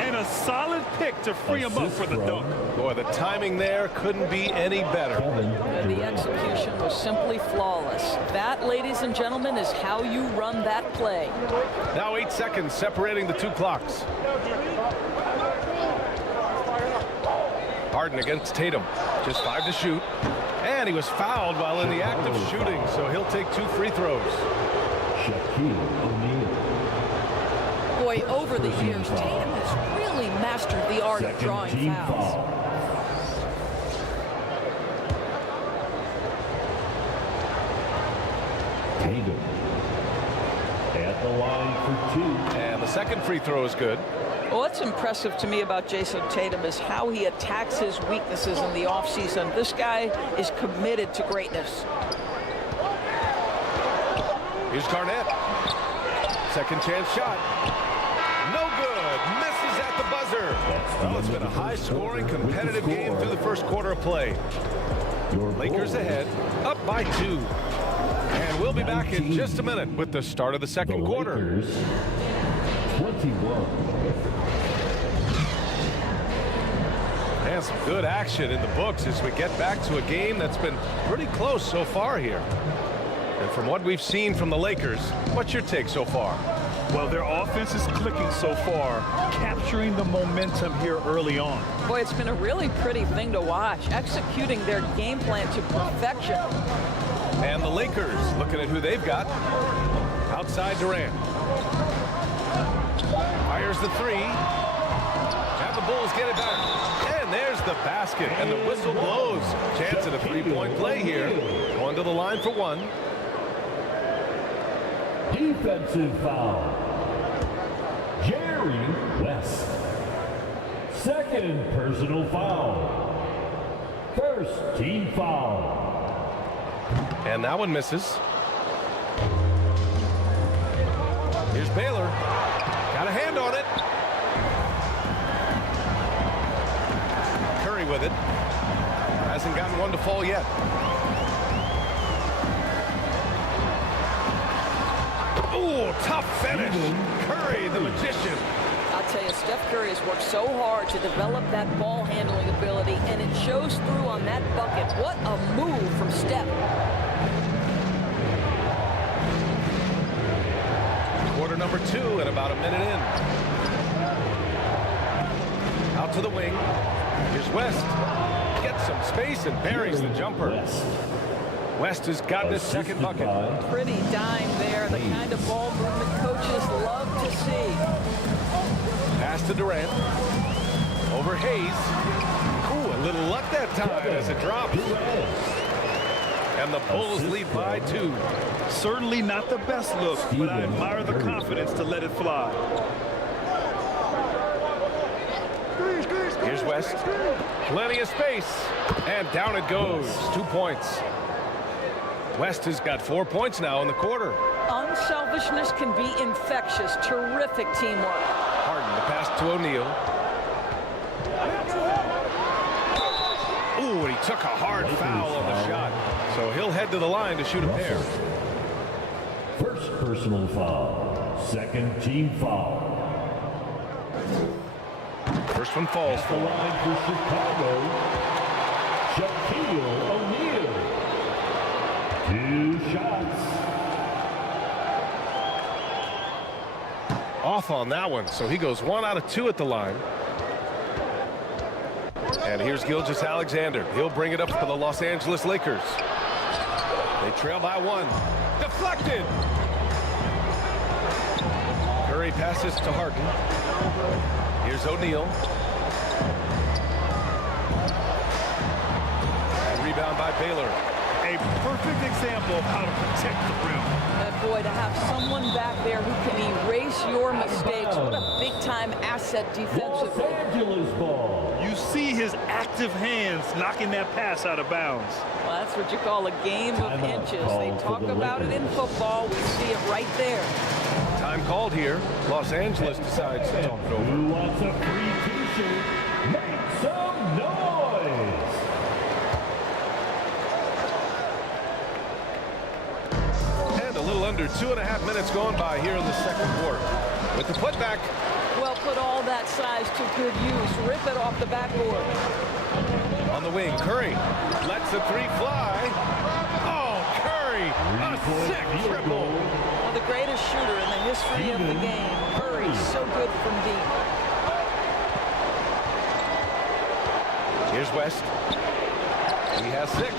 And a solid pick to free him up for the dunk. Boy, the timing there couldn't be any better. And the execution was simply flawless. That, ladies and gentlemen, is how you run that play. Now 8 seconds separating the two clocks. Harden against Tatum. Just 5 to shoot. And he was fouled while in the act of shooting, so he'll take 2 free throws. Boy, over the years, Tatum has really mastered the art of drawing fouls. Tatum at the line for 2. And the second free throw is good. Well, what's impressive to me about Jason Tatum is how he attacks his weaknesses in the offseason. This guy is committed to greatness. Here's Garnett. Second chance shot. No good. Misses at the buzzer. Well, it's been a high-scoring, competitive game through the first quarter of play. Lakers ahead, up by 2. And we'll be back in just a minute with the start of the second quarter. 21. And some good action in the books as we get back to a game that's been pretty close so far here. And from what we've seen from the Lakers, what's your take so far? Well, their offense is clicking so far, capturing the momentum here early on. Boy, it's been a really pretty thing to watch, executing their game plan to perfection. And the Lakers looking at who they've got. Outside Durant. Fires the 3. And the Bulls get it back. And there's the basket. And the whistle blows. Chance at a 3-point play here. Going to the line for 1. Defensive foul. Jerry West. Second personal foul. First team foul. And that one misses. Here's Baylor. Got a hand on it. Curry with it. Hasn't gotten one to fall yet. Ooh, tough finish. Curry, the magician. I'll tell you, Steph Curry has worked so hard to develop that ball handling ability, and it shows through on that bucket. What a move from Steph. Quarter number 2 and about a minute in. Out to the wing. Here's West. Gets some space and buries the jumper. West has gotten his second bucket. Pretty dime there, the kind of ball movement coaches love to see. Pass to Durant. Over Hayes. Ooh, a little luck that time as it drops. And the Bulls lead by 2. Certainly not the best look, but I admire the confidence to let it fly. Here's West. Plenty of space. And down it goes. 2 points. West has got 4 points now in the quarter. Unselfishness can be infectious. Terrific teamwork. Harden, the pass to O'Neal. Ooh, and he took a hard foul on the shot. So he'll head to the line to shoot a pair. First personal foul. Second team foul. First one falls for the line for Chicago. Shaquille O'Neal. 2 shots. Off on that one, so he goes 1 out of 2 at the line. And here's Gilgeous-Alexander. He'll bring it up for the Los Angeles Lakers. They trail by 1. Deflected. Curry passes to Harden. Here's O'Neal. Rebound by Baylor. A perfect example of how to protect the rim. And boy, to have someone back there who can erase your mistakes, what a big-time asset defensively. Los Angeles ball. You see his active hands knocking that pass out of bounds. Well, that's what you call a game of inches. They talk about it in football. We see it right there. Time called here. Los Angeles decides to talk it over. Who wants a free t-shirt? Make some noise! And a little under 2.5 minutes going by here in the second quarter. With the putback. Well, put all that size to good use. Rip it off the backboard. On the wing, Curry lets the three fly. Oh, Curry, a sick triple. Well, the greatest shooter in the history of the game. Curry, so good from deep. Here's West. He has 6.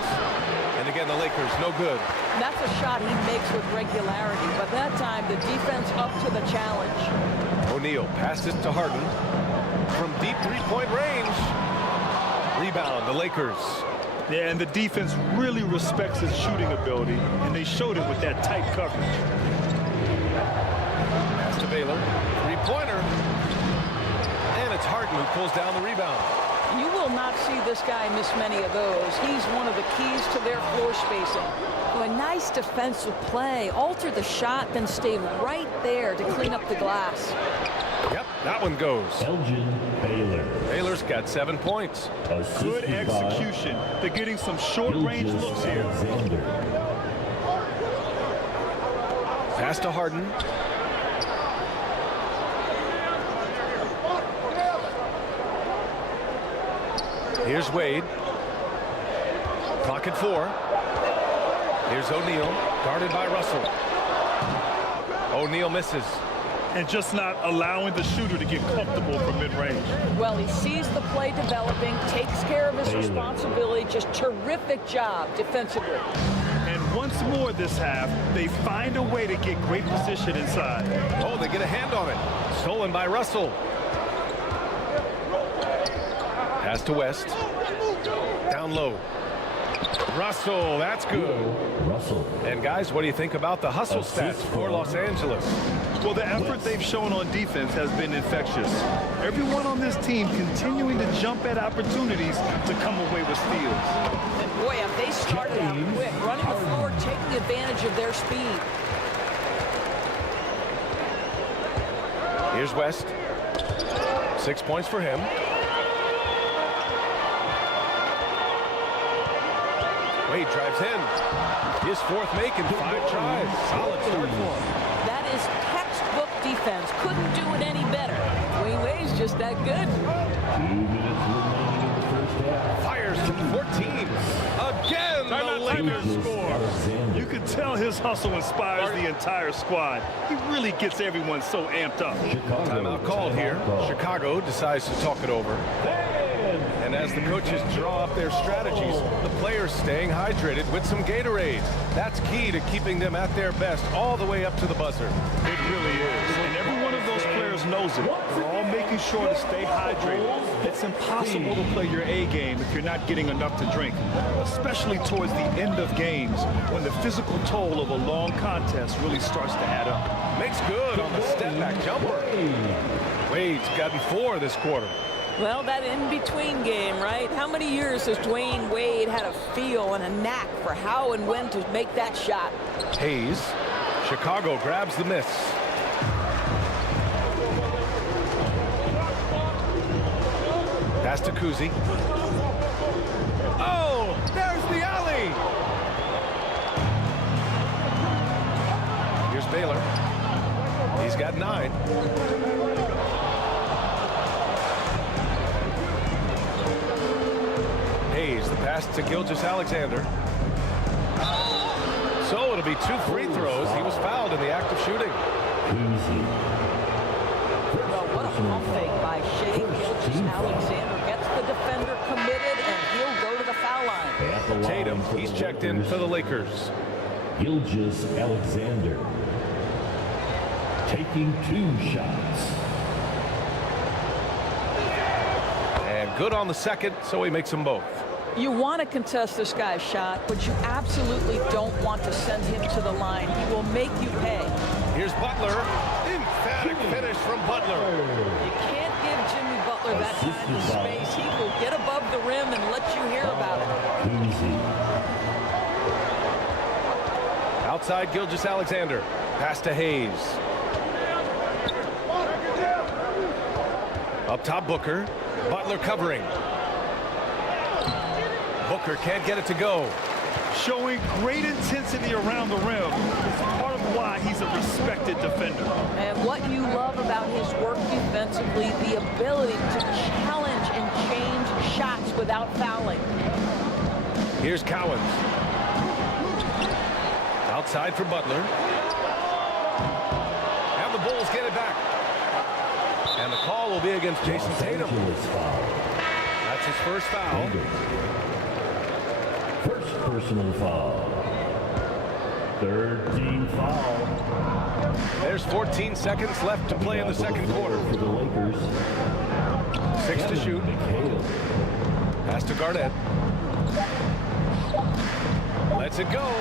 And again, the Lakers, no good. That's a shot he makes with regularity, but that time the defense up to the challenge. O'Neal passes to Harden from deep three-point range. Rebound, the Lakers. Yeah, and the defense really respects his shooting ability, and they showed it with that tight coverage. Pass to Baylor, three-pointer. And it's Harden who pulls down the rebound. You will not see this guy miss many of those. He's one of the keys to their floor spacing. A nice defensive play. Alter the shot, then stay right there to clean up the glass. Yep, that one goes. Elgin Baylor. Baylor's got 7 points. Good execution. They're getting some short-range looks here. Alexander. Pass to Harden. Here's Wade. Clock at 4. Here's O'Neal, guarded by Russell. O'Neal misses. And just not allowing the shooter to get comfortable from mid-range. Well, he sees the play developing, takes care of his responsibility. Just terrific job defensively. And once more this half, they find a way to get great position inside. Oh, they get a hand on it. Stolen by Russell. Pass to West. Down low. Russell, that's good. Russell. And guys, what do you think about the hustle stats for Los Angeles? Well, the effort they've shown on defense has been infectious. Everyone on this team continuing to jump at opportunities to come away with steals. And boy, have they started out quick, running the floor, taking advantage of their speed. Here's West. 6 points for him. Wade drives in. His 4th make in 5 tries. Solid start for him. That is textbook defense. Couldn't do it any better. Dwayne Wade's just that good. 2 minutes remaining in the first half. Fires from 14. Again, the Lakers score. You can tell his hustle inspires the entire squad. He really gets everyone so amped up. Timeout called here. Chicago decides to talk it over. And as the coaches draw up their strategies, the players staying hydrated with some Gatorade. That's key to keeping them at their best all the way up to the buzzer. It really is. And every one of those players knows it. They're all making sure to stay hydrated. It's impossible to play your A game if you're not getting enough to drink, especially towards the end of games when the physical toll of a long contest really starts to add up. Makes good on the step-back jumper. Wade's got 4 this quarter. Well, that in-between game, right? How many years has Dwayne Wade had a feel and a knack for how and when to make that shot? Hayes. Chicago grabs the miss. Pass to Kuzi. Oh, there's the alley. Here's Baylor. He's got 9. Hayes, the pass to Gilgeous-Alexander. So it'll be 2 free throws. He was fouled in the act of shooting. Well, what a pump fake by Shea Gilgeous-Alexander. Gets the defender committed, and he'll go to the foul line. Tatum, he's checked in for the Lakers. Gilgeous-Alexander taking 2 shots. And good on the second, so he makes them both. You want to contest this guy's shot, but you absolutely don't want to send him to the line. He will make you pay. Here's Butler. Emphatic finish from Butler. You can't give Jimmy Butler that kind of space. He will get above the rim and let you hear about it. Outside Gilgeous-Alexander. Pass to Hayes. Up top, Booker. Butler covering. Booker can't get it to go. Showing great intensity around the rim is part of why he's a respected defender. And what you love about his work defensively, the ability to challenge and change shots without fouling. Here's Cowens. Outside for Butler. And the Bulls get it back. And the call will be against Jason Tatum. That's his first foul. First personal foul. Third team foul. There's 14 seconds left to play in the second quarter. For the Lakers. 6 to shoot. Pass to Garnett. Lets it go.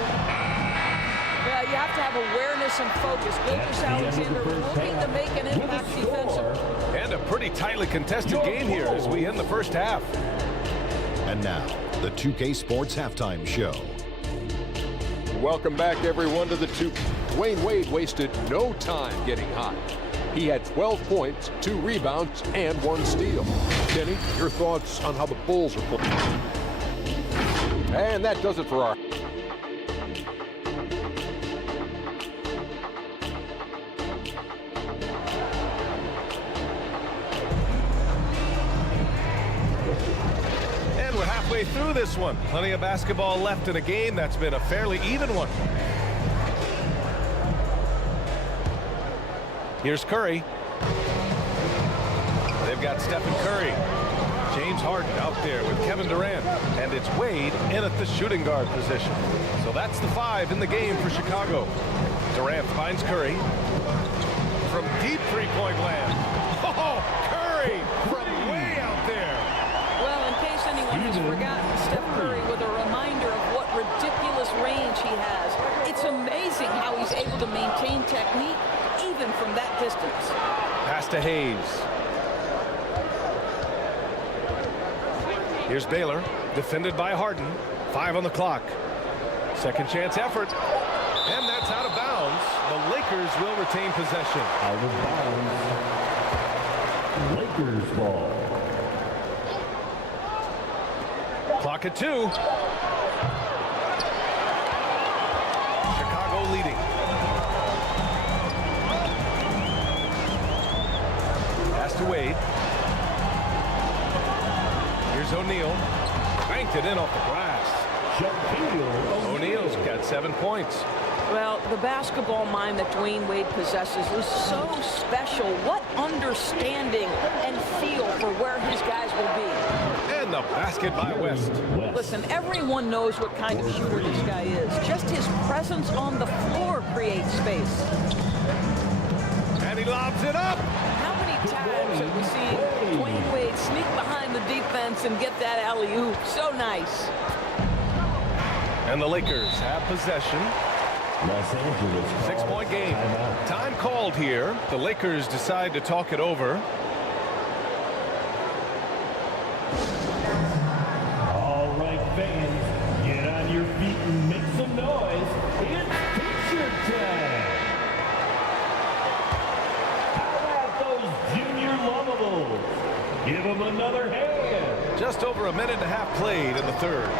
Well, you have to have awareness and focus. Gilgeous-Alexander looking to make an impact defensively. And a pretty tightly contested game here as we end the first half. And now, the 2K Sports Halftime Show. Welcome back, everyone, to the Dwayne Wade wasted no time getting hot. He had 12 points, 2 rebounds, and 1 steal. Kenny, your thoughts on how the Bulls are playing? And that does it for our... We're halfway through this one. Plenty of basketball left in a game that's been a fairly even one. Here's Curry. They've got Stephen Curry. James Harden out there with Kevin Durant. And it's Wade in at the shooting guard position. So that's the 5 in the game for Chicago. Durant finds Curry. From deep three-point land. Oh, Curry from way out there. Well, in case anyone has forgotten, Steph Curry with a reminder of what ridiculous range he has. It's amazing how he's able to maintain technique even from that distance. Pass to Hayes. Here's Baylor, defended by Harden. 5 on the clock. Second chance effort. And that's out of bounds. The Lakers will retain possession. Out of bounds. Lakers ball. Clock at 2. Chicago leading. Pass to Wade. Here's O'Neal. Banked it in off the glass. O'Neal's got 7 points. Well, the basketball mind that Dwayne Wade possesses is so special. What understanding and feel for where his guys will be. And the basket by West. Listen, everyone knows what kind of shooter this guy is. Just his presence on the floor creates space. And he lobs it up. How many times have we seen Dwayne Wade sneak behind the defense and get that alley-oop? So nice. And the Lakers have possession. Los Angeles. 6-point game. Time called here. The Lakers decide to talk it over. All right, fans, get on your feet and make some noise. It's t-shirt time. How about those junior lovables? Give them another hand. Just over a minute and a half played in the third.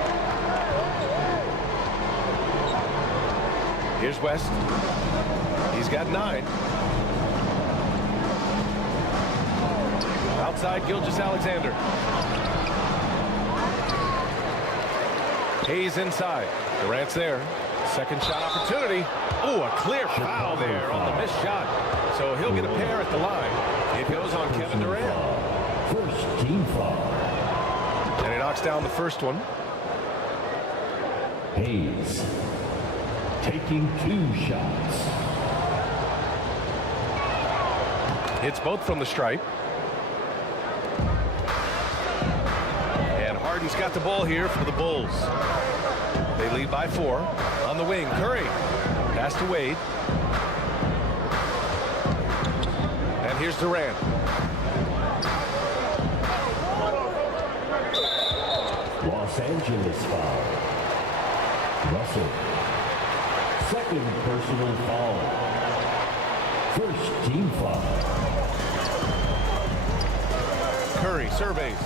Here's West. He's got 9. Outside Gilgeous-Alexander. Hayes inside. Durant's there. Second shot opportunity. Oh, a clear foul there on the missed shot. So he'll get a pair at the line. It goes on Kevin Durant. First team foul. And he knocks down the first one. Hayes taking 2 shots. Hits both from the stripe. And Harden Harden's got the ball here for the Bulls. They lead by 4. On the wing, Curry. Pass to Wade. And here's Durant. Los Angeles foul. Russell. Second personal foul. First team foul. Curry surveys.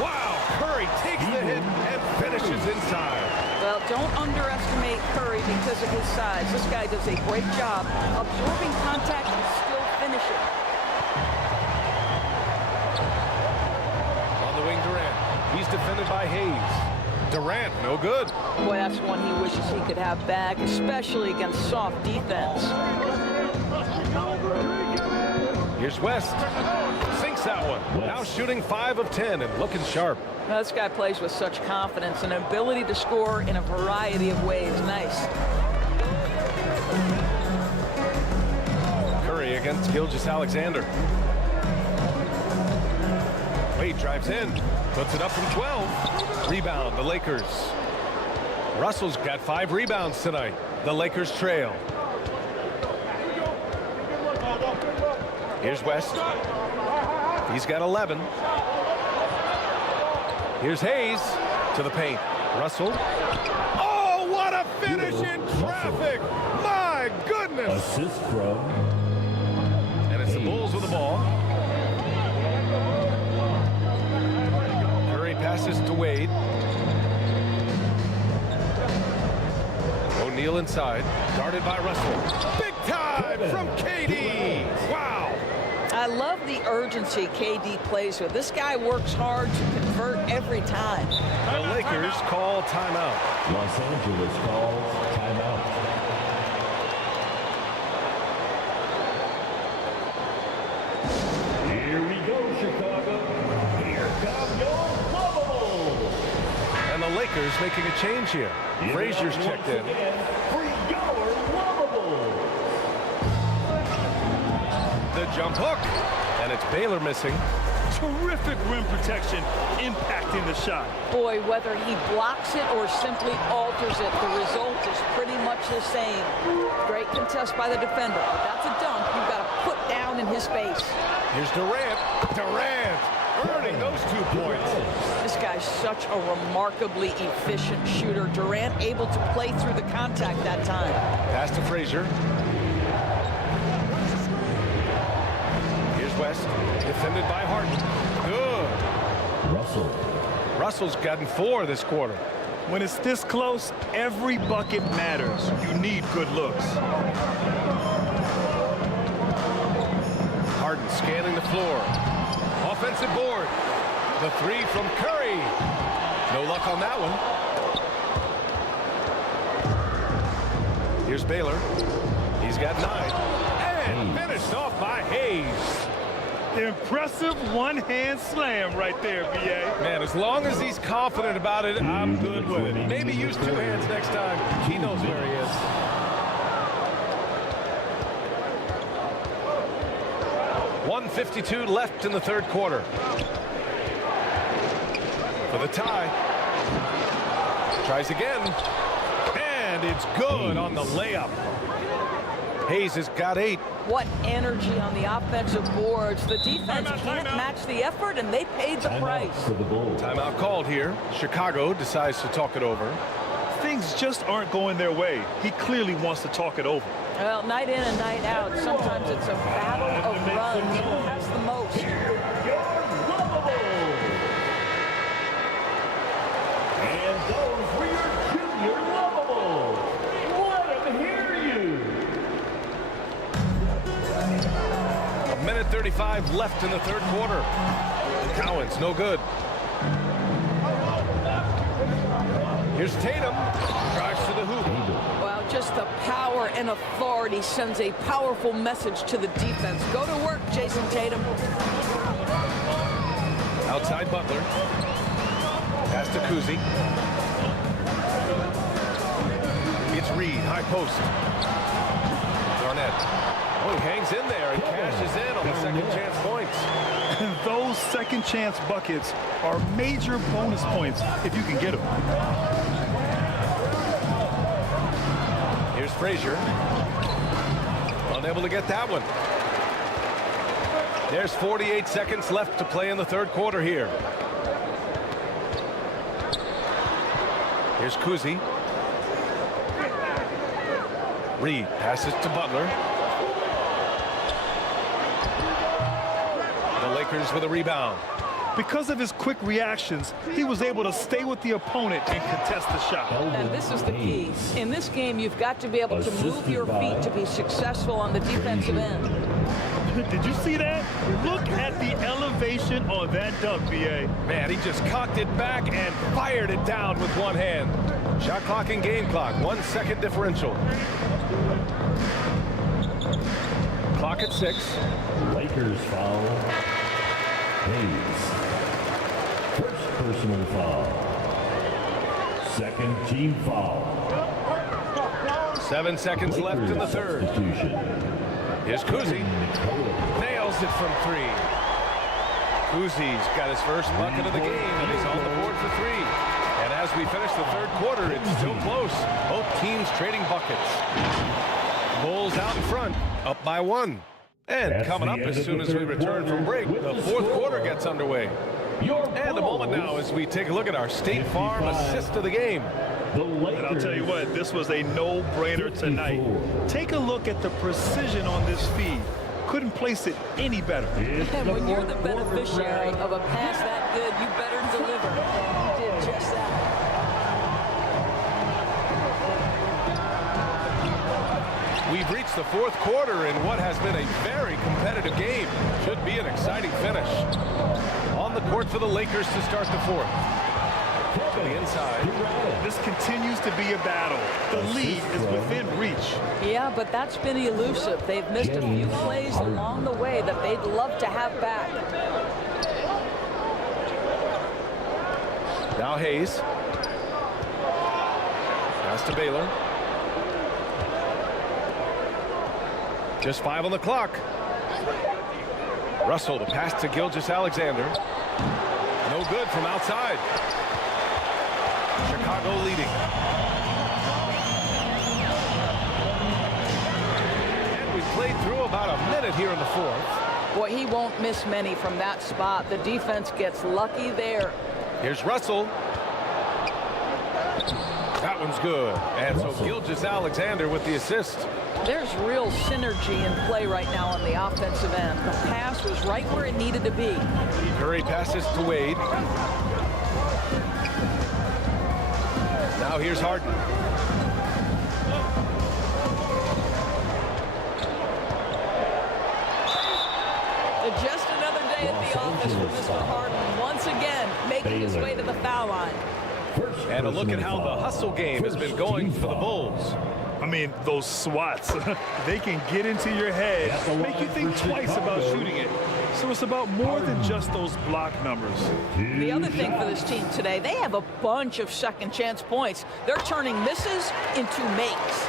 Wow, Curry takes the hit and finishes inside. Well, don't underestimate Curry because of his size. This guy does a great job absorbing contact and still finishing. On the wing, Durant. He's defended by Hayes. Durant, no good. Boy, that's one he wishes he could have back, especially against soft defense. Here's West. Sinks that one. Now shooting 5 of 10 and looking sharp. Now, this guy plays with such confidence and ability to score in a variety of ways. Nice. Curry against Gilgeous-Alexander. Wade drives in. Puts it up from 12. Rebound, the Lakers. Russell's got 5 rebounds tonight. The Lakers trail. Here's West. He's got 11. Here's Hayes to the paint. Russell. Oh, what a finish in traffic! My goodness! Assist from. And it's the Bulls with the ball. Curry passes to Wade. O'Neal inside. Guarded by Russell. Big time from KD! Wow! I love the urgency KD plays with. This guy works hard to convert every time. The Lakers call timeout. Los Angeles calls timeout. Here we go, Chicago. Here come your Bubbles. And the Lakers making a change here. Frazier's checked in. For your Bubbles. The jump hook. And it's Baylor missing. Terrific rim protection, impacting the shot. Boy, whether he blocks it or simply alters it, the result is pretty much the same. Great contest by the defender. If that's a dunk, you've got to put down in his face. Here's Durant. Durant earning those 2 points. This guy's such a remarkably efficient shooter. Durant able to play through the contact that time. Pass to Frazier. Here's West, defended by Harden. Good. Russell. Russell's gotten 4 this quarter. When it's this close, every bucket matters. You need good looks. Harden scanning the floor. Offensive board. The 3 from Curry. No luck on that one. Here's Baylor. He's got 9. And finished off by Hayes. Impressive one-hand slam right there, B.A. Man, as long as he's confident about it, I'm good with it. Maybe use 2 hands next time. He knows where he is. .152 left in the 3rd quarter. For the tie. Tries again. And it's good on the layup. Hayes has got 8. What energy on the offensive boards. The defense can't match the effort, and they paid the price. Timeout called here. Chicago decides to talk it over. Things just aren't going their way. He clearly wants to talk it over. Well, night in and night out, sometimes it's a battle of runs. Who has the most? And those were your junior Lovables. Let them hear you. 1:35 left in the 3rd quarter. Cowan's no good. Here's Tatum. Drives to the hoop. Well, just the power and authority sends a powerful message to the defense. Go to work, Jason Tatum. Outside Butler. Pass to Kuzi. It's Reed, high post. Garnett. Oh, he hangs in there and cashes in on the second chance points. Those second chance buckets are major bonus points if you can get them. Here's Frazier. Unable to get that one. There's 48 seconds left to play in the third quarter here. Here's Kuzi. Reed passes to Butler. The Lakers with a rebound. Because of his quick reactions, he was able to stay with the opponent and contest the shot. And this is the key. In this game, you've got to be able to move your feet to be successful on the defensive end. Did you see that? Look at the elevation on that dunk, BA. Man, he just cocked it back and fired it down with one hand. Shot clock and game clock, 1 second differential. Clock at 6. Lakers foul. Hayes. First personal foul. Second team foul. 7 seconds left in the third. Here's Kuzi. Nails it from 3. Kuzi's got his first bucket of the game, and he's on the board for 3. And as we finish the third quarter, it's still close. Both teams trading buckets. Bulls out in front, up by 1. And coming up as soon as we return from break, the fourth quarter gets underway. And a moment now as we take a look at our State Farm assist of the game. And I'll tell you what, this was a no-brainer tonight. Take a look at the precision on this feed. Couldn't place it any better. And when you're the beneficiary of a pass that good, you better deliver. And he did just that. We've reached the fourth quarter in what has been a very competitive game. Should be an exciting finish. On the court for the Lakers to start the fourth. To the inside. This continues to be a battle. The lead is within reach. Yeah, but that's been elusive. They've missed a few plays along the way that they'd love to have back. Now Hayes. Pass to Baylor. Just 5 on the clock. Russell to pass to Gilgeous-Alexander. No good from outside. Chicago leading. And we played through about a minute here in the fourth. Boy, he won't miss many from that spot. The defense gets lucky there. Here's Russell. That one's good. And so Gilgeous-Alexander with the assist. There's real synergy in play right now on the offensive end. The pass was right where it needed to be. Curry passes to Wade. Now here's Harden. Just another day at the office for Mr. Harden. Once again, making his way to the foul line. And a look at how the hustle game has been going for the Bulls. I mean, those swats, they can get into your head, make you think twice about shooting it. So it's about more than just those block numbers. The other thing for this team today, they have a bunch of second chance points. They're turning misses into makes.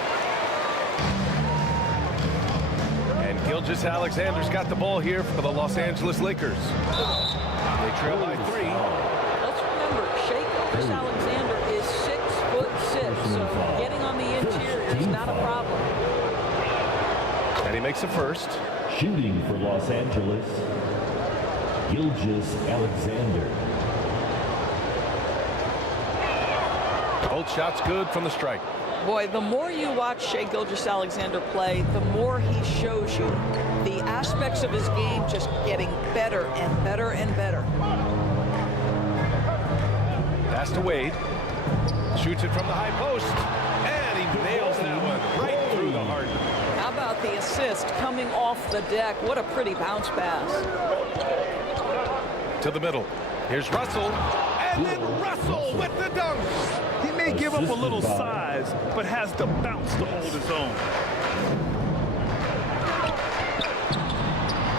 And Gilgeous-Alexander's got the ball here for the Los Angeles Lakers. They trail by 3. Let's remember, Shai Gilgeous-Alexander is 6'6", so getting on the interior is not a problem. And he makes the first. Shooting for Los Angeles, Gilgeous-Alexander. Both shots good from the strike. Boy, the more you watch Shai Gilgeous-Alexander play, the more he shows you the aspects of his game just getting better and better and better. Pass to Wade. Shoots it from the high post. And he nails that one right through the heart. How about the assist coming off the deck? What a pretty bounce pass. To the middle. Here's Russell. And then Russell with the dunk. He may give up a little size, but has the bounce to hold his own.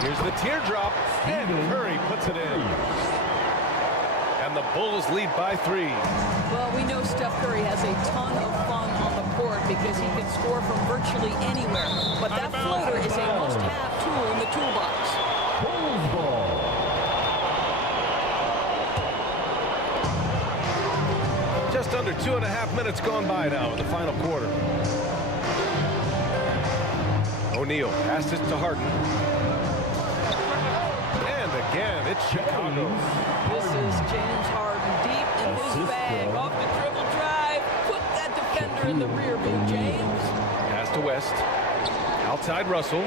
Here's the teardrop. And Curry puts it in. And the Bulls lead by 3. Well, we know Steph Curry has a ton of fun on the court because he can score from virtually anywhere. But that floater is a 2.5 minutes gone by now in the final quarter. O'Neal passes to Harden. And again, it's Chicago. This is James Harden deep in his bag. Off the dribble drive. Put that defender in the rear view, James. Pass to West. Outside Russell.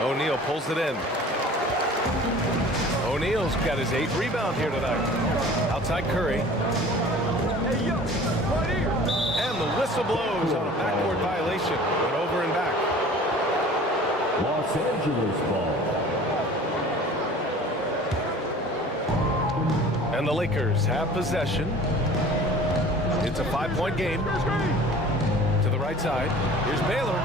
O'Neal pulls it in. O'Neal's got his 8th rebound here tonight. Outside Curry. And the whistle blows on a backboard violation. Went over and back. Los Angeles ball. And the Lakers have possession. It's a 5-point game. To the right side. Here's Baylor.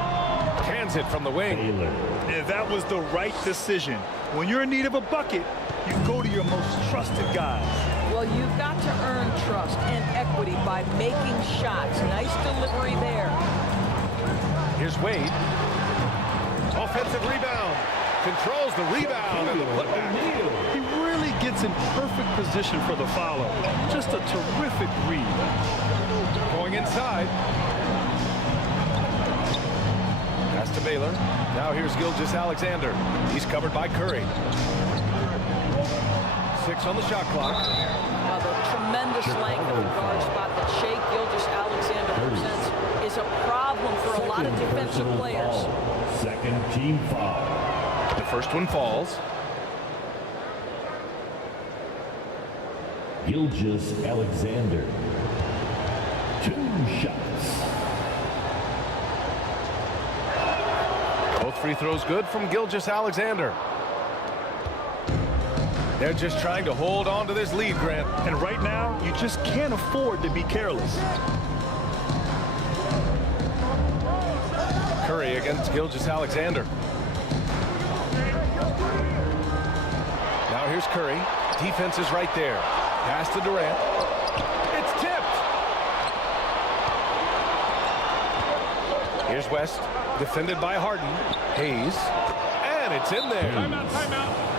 Cans it from the wing. And that was the right decision. When you're in need of a bucket, you go to your most trusted guys. Well, you've got to earn trust and equity by making shots. Nice delivery there. Here's Wade. Offensive rebound. Controls the rebound and the putback. He really gets in perfect position for the follow. Just a terrific read. Going inside. Pass to Baylor. Now here's Gilgeous-Alexander. He's covered by Curry. 6 on the shot clock. Now the tremendous length of the guard spot that Shai Gilgeous-Alexander presents is a problem for a lot of defensive players. Second team foul. The first one falls. Gilgeous-Alexander. 2 shots. Both free throws good from Gilgeous-Alexander. They're just trying to hold on to this lead, Grant. And right now, you just can't afford to be careless. Curry against Gilgeous-Alexander. Now here's Curry. Defense is right there. Pass to Durant. It's tipped. Here's West. Defended by Harden. Hayes. And it's in there. Timeout, timeout.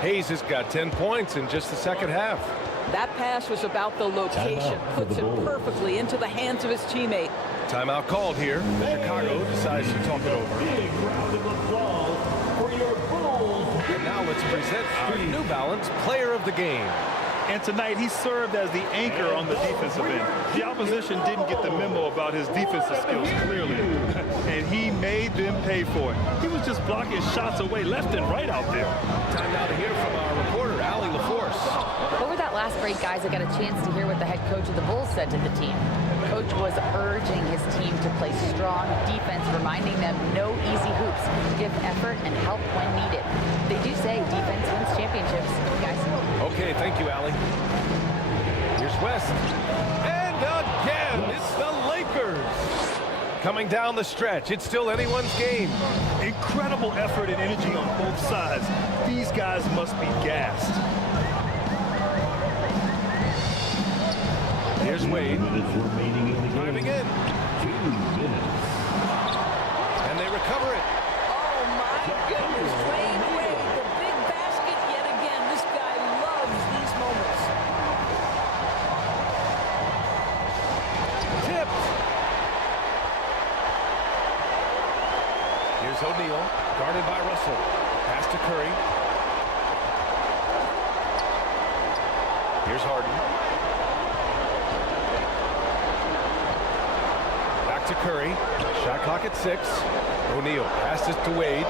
Hayes has got 10 points in just the second half. That pass was about the location. Puts it perfectly into the hands of his teammate. Timeout called here. Chicago decides to talk it over. Big round of applause for your Bulls. And now let's present our New Balance Player of the Game. And tonight, he served as the anchor on the defensive end. The opposition didn't get the memo about his defensive skills clearly. And he made them pay for it. He was just blocking shots away left and right out there. Time now to hear from our reporter, Allie LaForce. Over that last break, guys, I got a chance to hear what the head coach of the Bulls said to the team. Coach was urging his team to play strong defense, reminding them no easy hoops, give effort and help when needed. They do say defense wins championships, guys. Okay, thank you, Allie. Here's West. And again, it's the Lakers. Coming down the stretch, it's still anyone's game. Incredible effort and energy on both sides. These guys must be gassed. Here's Wade. Remaining in the game. Driving in. 2 minutes. And they recover it. Oh my goodness, Wade, the big basket yet again. This guy loves these moments. Tipped. Here's O'Neal, guarded by Russell. Pass to Curry. Here's Harden. Back to Curry. Shot clock at 6. O'Neal passes to Wade.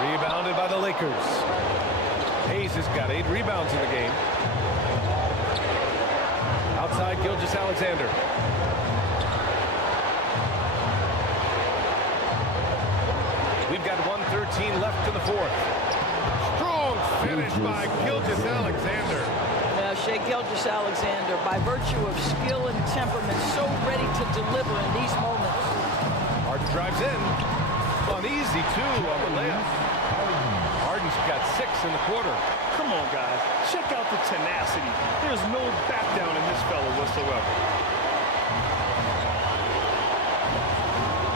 Rebounded by the Lakers. Hayes has got 8 rebounds in the game. Outside Gilgeous-Alexander. We've got 1:13 left in the 4th. Strong finish by Gilgeous-Alexander. Shai Gilgeous-Alexander, by virtue of skill and temperament, so ready to deliver in these moments. Harden drives in. An easy 2 on the layup. Harden's got 6 in the quarter. Come on, guys. Check out the tenacity. There's no back down in this fellow whatsoever.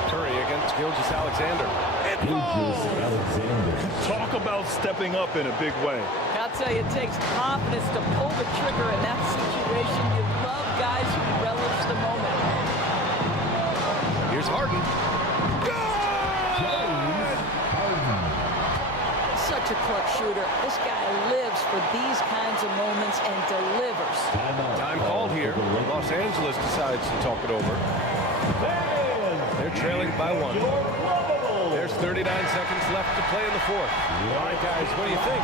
Curry against Gilgeous-Alexander. And Talk about stepping up in a big way. I'll tell you, it takes confidence to pull the trigger in that situation. You love guys who relish the moment. Here's Harden. Such a clutch shooter. This guy lives for these kinds of moments and delivers. Time called here. Los Angeles decides to talk it over. They're trailing by 1. There's 39 seconds left to play in the fourth. All right, guys, what do you think?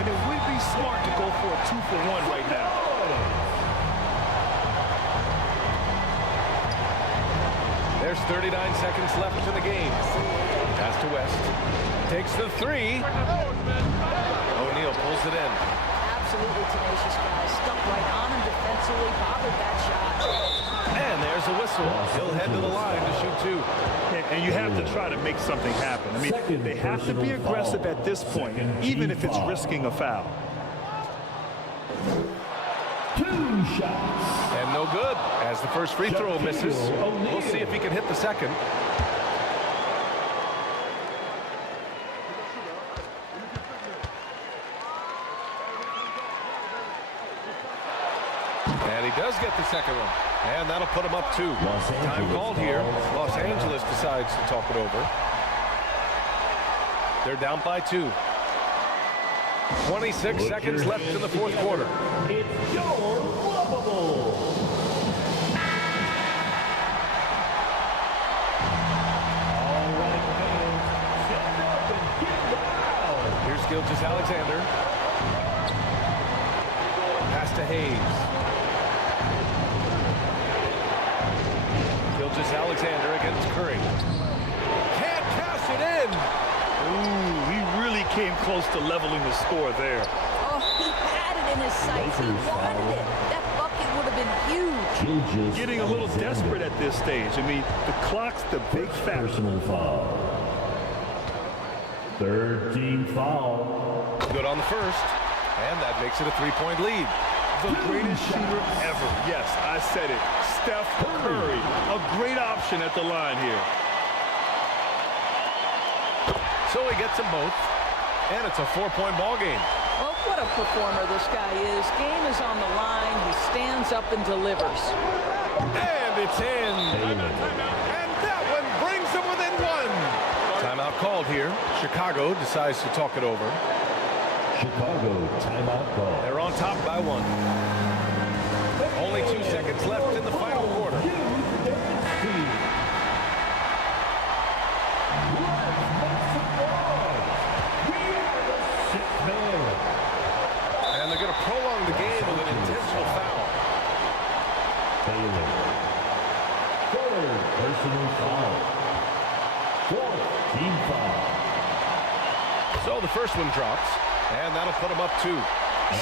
And it would be smart to go for a 2-for-1 right now. There's 39 seconds left in the game. Pass to West. Takes the 3. O'Neal pulls it in. Absolutely tenacious guy. Stuck right on him defensively. Bothered that shot. And there's a whistle. He'll head to the line to shoot 2. And you have to try to make something happen. I mean, they have to be aggressive at this point, even if it's risking a foul. 2 shots. And no good, as the first free throw misses. We'll see if he can hit the second. And he does get the second one. And that'll put him up 2. Time called here. Los Angeles decides to talk it over. They're down by 2. 26 seconds left in the fourth quarter. It's your lovable. All right, fans, stand up and get loud. Here's Gilgeous-Alexander. Pass to Hayes. Gilgeous-Alexander against Curry. Can't cash it in. Ooh, he really came close to leveling the score there. Oh, he had it in his sights. He wanted it. That bucket would have been huge. Getting a little desperate at this stage. I mean, the clock's the big factor. Personal foul. 3rd team foul. Good on the first. And that makes it a 3-point lead. The greatest shooter ever. Yes, I said it. Steph Curry. A great option at the line here. So he gets them both. And it's a 4-point ball game. Well, what a performer this guy is. Game is on the line. He stands up and delivers. And it's in. And that one brings them within 1. Timeout called here. Chicago decides to talk it over. Chicago timeout call. They're on top by 1. Only 2 seconds left in the final quarter. And they're going to prolong the game with an intentional foul. Taylor. 3rd personal foul. 4th team foul. So the first one drops, and that'll put him up 2.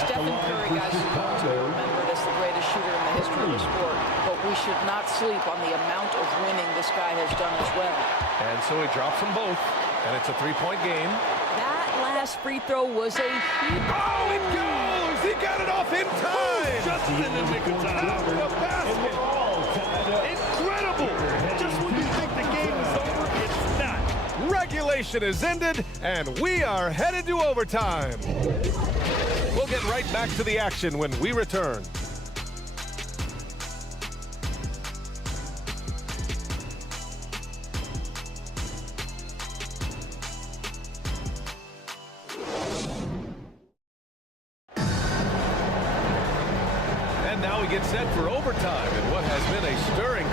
Stephen Curry, guys, is going to be remembered as the greatest shooter in the history of the sport, but we should not sleep on the amount of winning this guy has done as well. And so he drops them both, and it's a 3-point game. That last free throw was a huge... Oh, it goes! He got it off in time! Just in the nick of time. Off the basket! Incredible! Just when you think the game is over, it's not. Regulation is ended, and we are headed to overtime. We'll get right back to the action when we return. And now we get set for overtime in what has been a stirring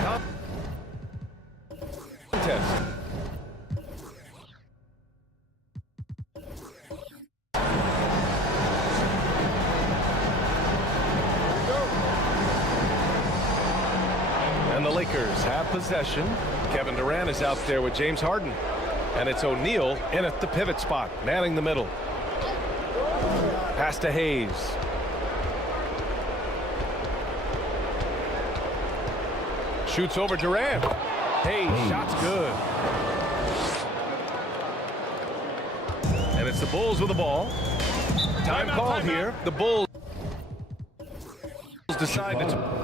contest. And the Lakers have possession. Kevin Durant is out there with James Harden. And it's O'Neal in at the pivot spot, manning the middle. Pass to Hayes. Shoots over Durant. Hayes, shot's good. And it's the Bulls with the ball. Time called here. The Bulls decide to...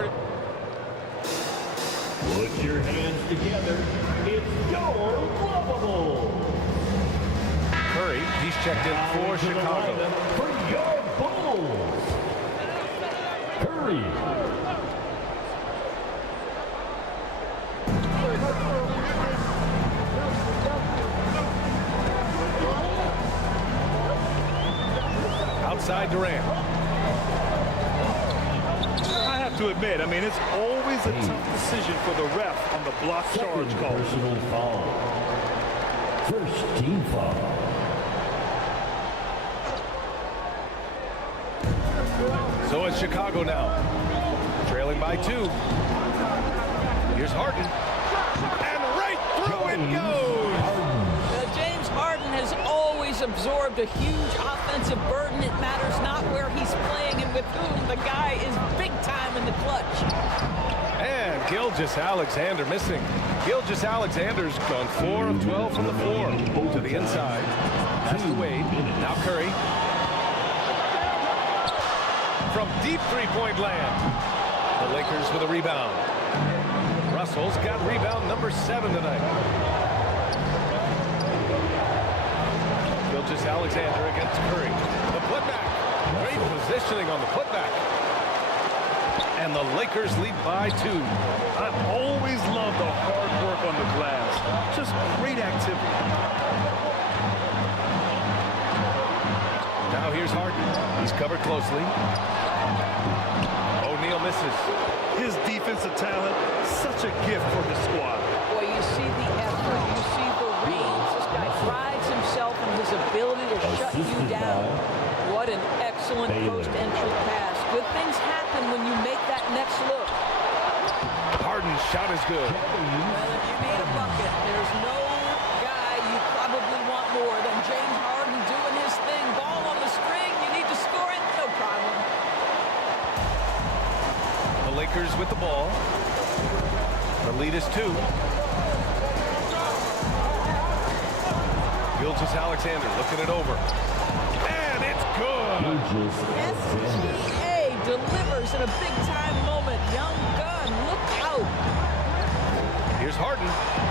started. Put your hands together. It's your lovable. Curry, he's checked in for Chicago. For your Bulls, Curry. Outside Durant. I have to admit, I mean, it's always a tough decision for the ref on the block charge call. Personal foul. First team foul. So it's Chicago now, trailing by 2. Here's Harden, and right through it goes. James Harden has always absorbed a huge offensive burden. It matters not where he's playing and with whom. The guy is big time in the clutch. And Gilgeous-Alexander missing. Gilgeous-Alexander's gone 4 of 12 from the floor. To the inside. Pass to Wade. Now Curry. From deep three-point land. The Lakers with a rebound. Russell's got rebound number 7 tonight. Gilgeous-Alexander against Curry. The putback. Great positioning on the putback. And the Lakers lead by 2. I always love the hard work on the glass. Just great activity. Now here's Harden. He's covered closely. O'Neal misses. His defensive talent, such a gift for his squad. Boy, you see the effort, you see the range. This guy prides himself in his ability to shut you down. What an excellent post-entry pass. Good things happen when you make that next look. Harden's shot is good. Well, if you need a bucket, there's no guy you probably want more than James Harden doing his thing. Ball on the string, you need to score it, no problem. The Lakers with the ball. The lead is 2. Gilgeous-Alexander looking it over. And it's good. SGA delivers in a big-time moment. Young gun, look out. Here's Harden.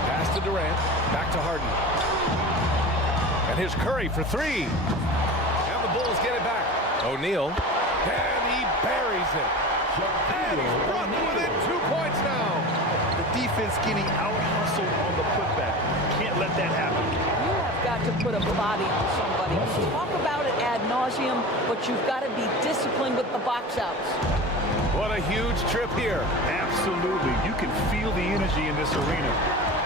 Pass to Durant. Back to Harden. And here's Curry for 3. And the Bulls get it back. O'Neal. And he buries it. And he's brought within 2 points now. The defense getting out-hustled on the putback. Can't let that happen. You have got to put a body on somebody. You talk about it ad nauseum, but you've got to be disciplined with the box outs. What a huge trip here. Absolutely. You can feel the energy in this arena.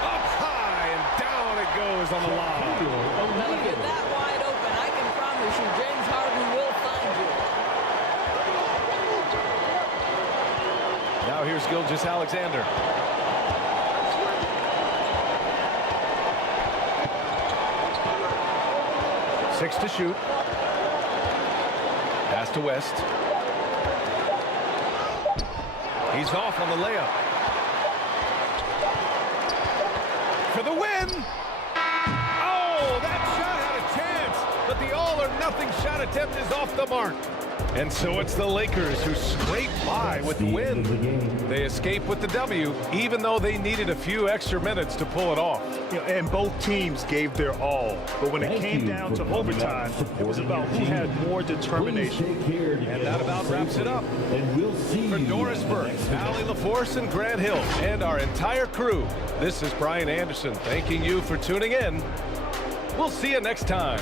Up high and down it goes on the line. Well, if you're that wide open, I can promise you James Harden will find you. Now here's Gilgeous-Alexander. Six to shoot. Pass to West. He's off on the layup. For the win! Oh, that shot had a chance, but the all-or-nothing shot attempt is off the mark. And so it's the Lakers who scrape by with the win. They escape with the W, even though they needed a few extra minutes to pull it off. You know, and both teams gave their all. But when it came down to overtime, it was about who had more determination. And that about wraps it up. For Doris Burke, Allie LaForce, and Grant Hill, and our entire crew, this is Brian Anderson thanking you for tuning in. We'll see you next time.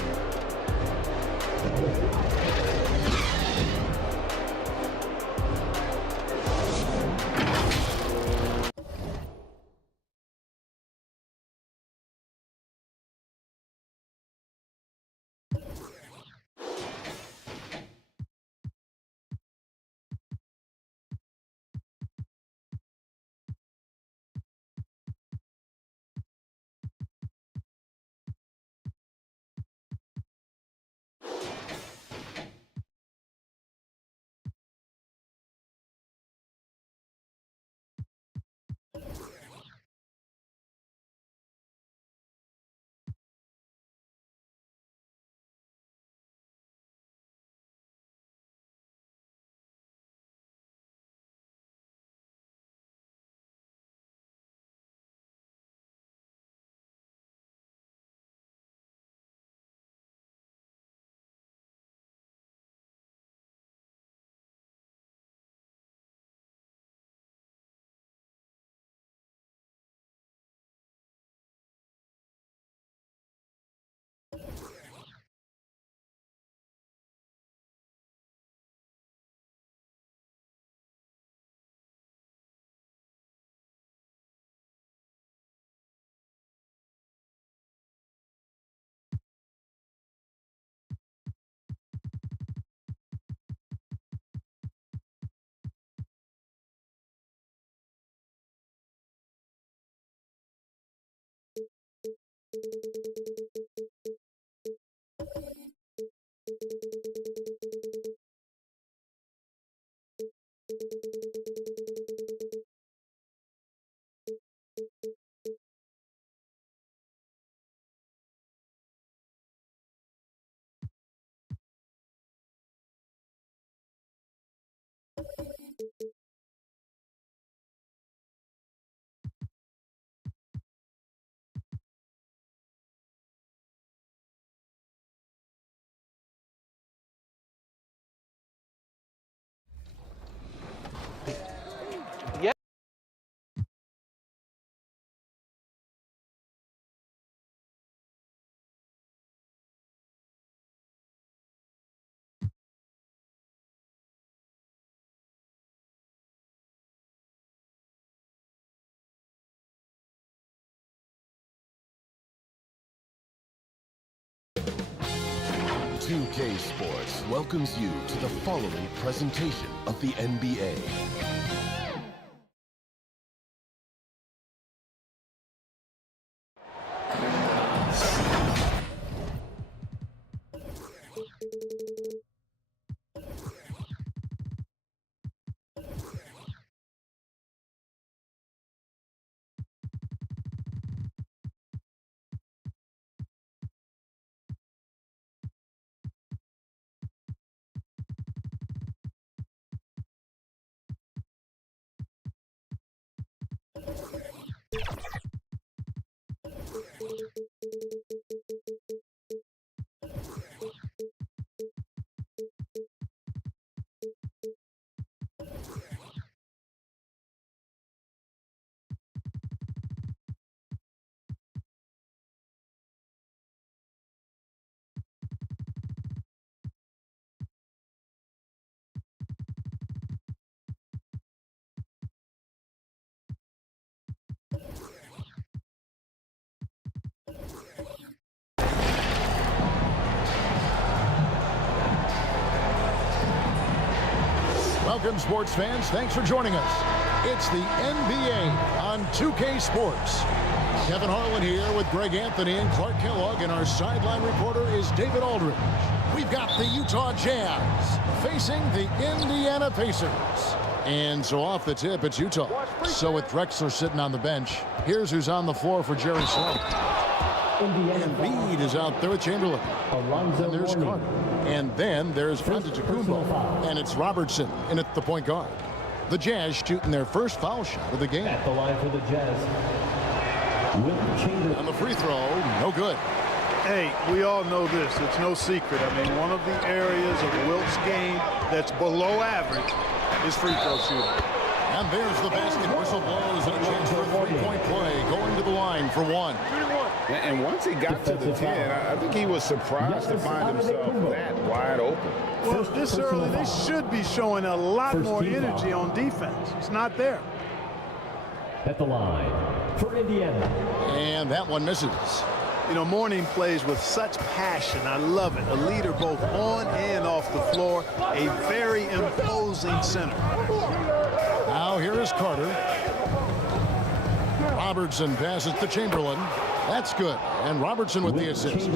2K Sports welcomes you to the following presentation of the NBA. Welcome, sports fans. Thanks for joining us. It's the NBA on 2K Sports. Kevin Harlan here with Greg Anthony and Clark Kellogg, and our sideline reporter is David Aldridge. We've got the Utah Jazz facing the Indiana Pacers. And so off the tip, it's Utah. So with Drexler sitting on the bench, here's who's on the floor for Jerry Sloan. Embiid is out there with Chamberlain. And there's Carter. And then there's Antetokounmpo. And it's Robertson in at the point guard. The Jazz shooting their first foul shot of the game. At the line for the Jazz, and the free throw, no good. Hey, we all know this. It's no secret. I mean, one of the areas of Wilt's game that's below average is free throw shooting. And there's the basket. Whistle blows and a chance for a three-point play. Going to the line for one. And once he got to the 10, I think he was surprised to find himself that wide open. Well, this early, they should be showing a lot more energy on defense. It's not there. At the line for Indiana. And that one misses. You know, Mourning plays with such passion. I love it. A leader both on and off the floor. A very imposing center. Now here is Carter. Robertson passes to Chamberlain. That's good. And Robertson with the assist.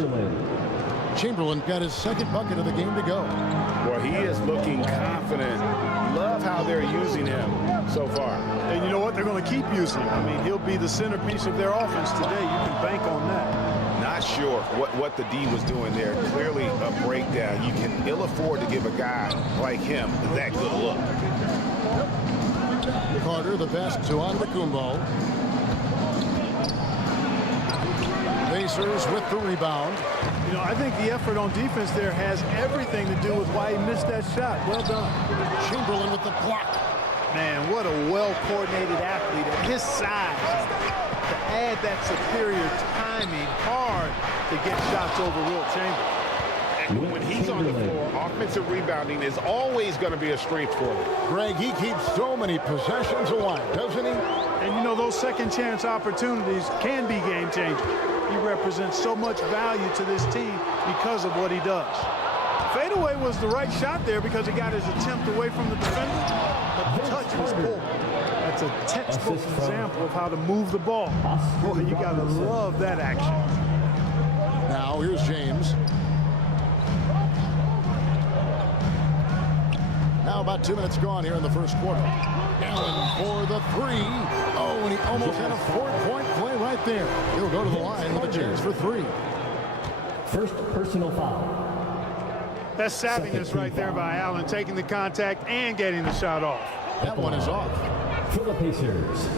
Chamberlain got his second bucket of the game to go. Well, he is looking confident. Love how they're using him so far. And you know what? They're going to keep using him. I mean, he'll be the centerpiece of their offense today. You can bank on that. Not sure what the D was doing there. Clearly a breakdown. You can ill afford to give a guy like him that good look. Carter, the pass to Antetokounmpo. Pacers with the rebound. You know, I think the effort on defense there has everything to do with why he missed that shot. Well done. Chamberlain with the block. Man, what a well-coordinated athlete at his size. To add that superior timing, hard to get shots over Wilt Chamberlain. And when he's on the floor, offensive rebounding is always going to be a strength for him. Greg, he keeps so many possessions alive, doesn't he? And you know, those second chance opportunities can be game changers. He represents so much value to this team because of what he does. Fadeaway was the right shot there because he got his attempt away from the defender, but the touch was poor. That's a textbook example of how to move the ball. Boy, you got to love that action. Now here's James. Now about 2 minutes gone here in the first quarter. Allen for the three. Oh, and he almost had a four-point play right there. He'll go to the line with a chance for three. First personal foul. That's savviness right there by Allen, taking the contact and getting the shot off. That one is off. For the Pacers,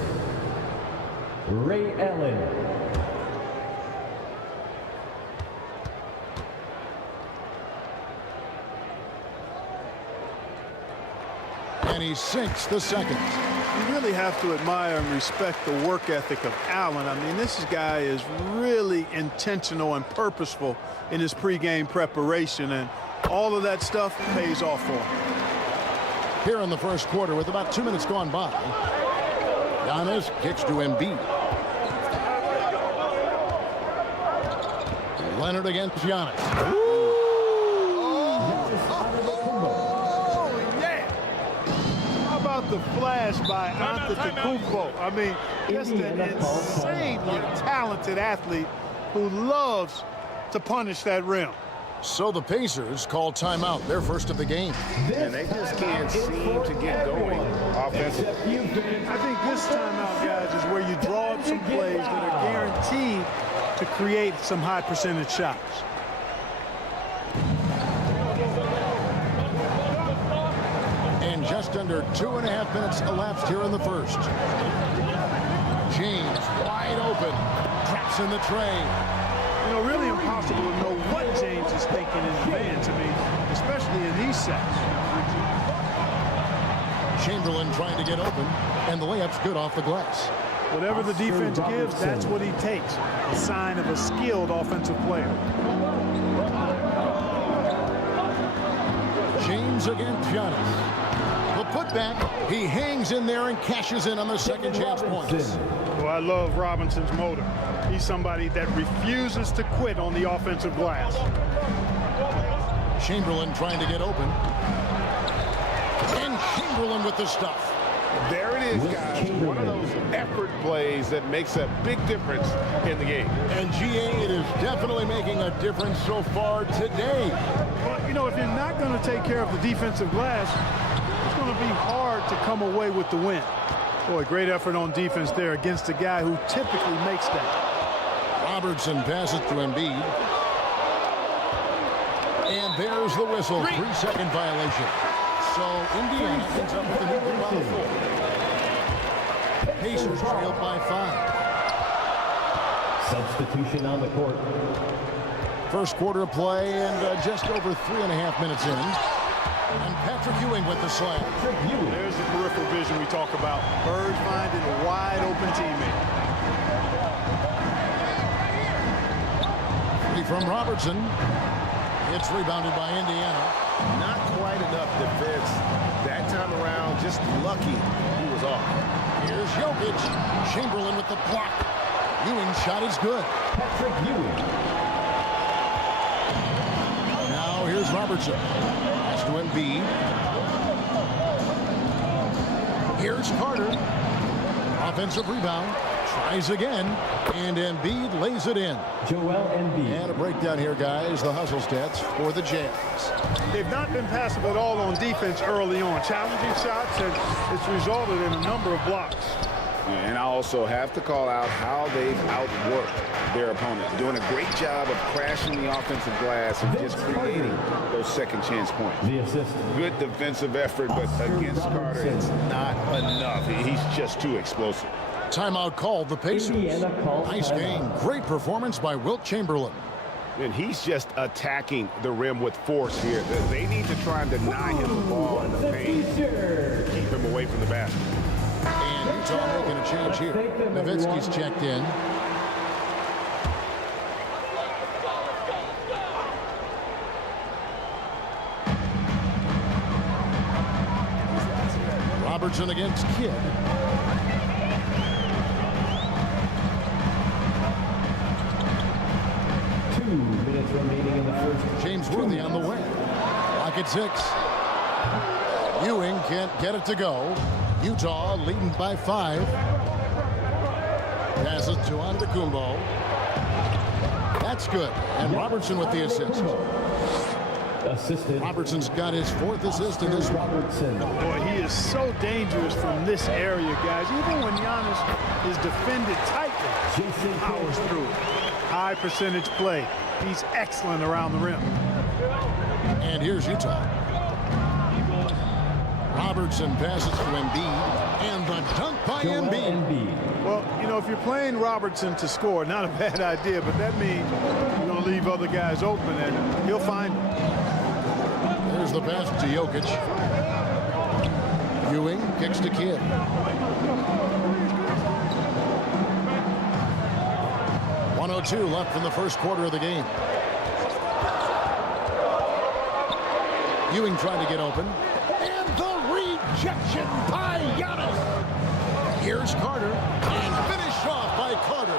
Ray Allen. And he sinks the second. You really have to admire and respect the work ethic of Allen. I mean, this guy is really intentional and purposeful in his pregame preparation, and all of that stuff pays off for him. Here in the first quarter with about 2 minutes gone by, Giannis kicks to Embiid. Leonard against Giannis. The flash by Antetokounmpo. I mean, just an insanely talented athlete who loves to punish that rim. So the Pacers call timeout, their first of the game. And they just can't seem to get going offensively. I think this timeout, guys, is where you draw up some plays that are guaranteed to create some high percentage shots. Just under 2.5 minutes elapsed here in the first. James wide open, traps in the tray. You know, really impossible to know what James is thinking in advance. I mean, especially in these sets. Chamberlain trying to get open, and the layup's good off the glass. Whatever the defense gives, that's what he takes. A sign of a skilled offensive player. James against Giannis. The putback, he hangs in there and cashes in on the second chance points. Well, I love Robinson's motor. He's somebody that refuses to quit on the offensive glass. Chamberlain trying to get open. And Chamberlain with the stuff. There it is, guys. One of those effort plays that makes a big difference in the game. And GA, it is definitely making a difference so far today. Well, you know, if you're not going to take care of the defensive glass, it's going to be hard to come away with the win. Boy, great effort on defense there against a guy who typically makes that. Robertson passes to Embiid. And there's the whistle. 3-second violation. So Indiana ends up with a new group on the floor. Pacers trailed by 5. Substitution on the court. First quarter of play and just over 3.5 minutes in. And Patrick Ewing with the slam. There's the peripheral vision we talk about. Bird finding a wide open teammate. Free from Robertson. It's rebounded by Indiana. Not quite enough defense that time around. Just lucky he was off. Here's Jokic. Chamberlain with the block. Ewing's shot is good. Patrick Ewing. Now here's Robertson. Pass to Embiid. Here's Carter. Offensive rebound. Tries again. And Embiid lays it in. Joel Embiid. And a breakdown here, guys. The hustle stats for the Jazz. They've not been passive at all on defense early on. Challenging shots, and it's resulted in a number of blocks. And I also have to call out how they've outworked their opponent. Doing a great job of crashing the offensive glass and just creating those second chance points. The assist. Good defensive effort, but against Carter, it's not enough. He's just too explosive. Timeout called the Pacers. Nice game. Great performance by Wilt Chamberlain. And he's just attacking the rim with force here. They need to try and deny him the ball in the paint to keep him away from the basket. And Utah making a change here. Nowitzki's checked in. Robertson against Kidd. Remaining in the first. James Worthy on the way. Lock at 6. Ewing can't get it to go. Utah leading by 5. Passes to Antetokounmpo. That's good. And Robertson with the assist. Assisted. Robertson's got his 4th assist in this one. Boy, he is so dangerous from this area, guys. Even when Giannis is defended tightly, he powers through it. High percentage play. He's excellent around the rim. And here's Utah. Robertson passes to Embiid. And the dunk by Embiid. Well, you know, if you're playing Robertson to score, not a bad idea, but that means you're going to leave other guys open, and he'll find them. There's the pass to Jokic. Ewing kicks to Kidd. .02 left in the first quarter of the game. Ewing trying to get open. And the rejection by Giannis. Here's Carter. And finished off by Carter.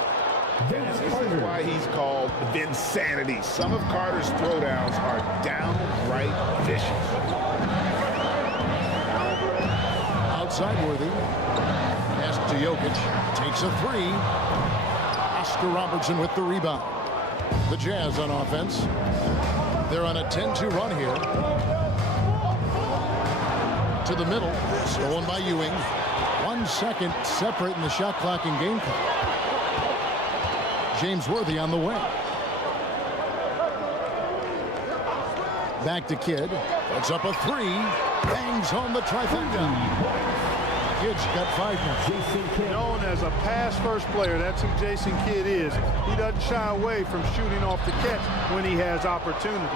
This is why he's called Vinsanity. Some of Carter's throwdowns are downright vicious. Outside Worthy. Pass to Jokic. Takes a three. Oscar Robertson with the rebound. The Jazz on offense. They're on a 10-2 run here. To the middle. Stolen by Ewing. 1 second separating the shot clock and game clock. James Worthy on the wing. Back to Kidd. Puts up a three. Bangs home the trifecta. Kidd's got 5 points. Known as a pass-first player, that's who Jason Kidd is. He doesn't shy away from shooting off the catch when he has opportunities.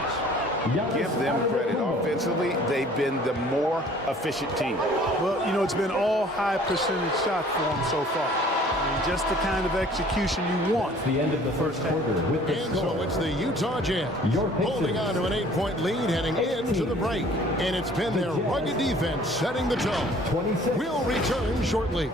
Give them credit. Offensively, they've been the more efficient team. Well, you know, it's been all high percentage shots for them so far. I mean, just the kind of execution you want. The end of the first quarter with the And so it's the Utah Jazz holding on to an 8-point lead heading into the break. And it's been their rugged defense setting the tone. We'll return shortly.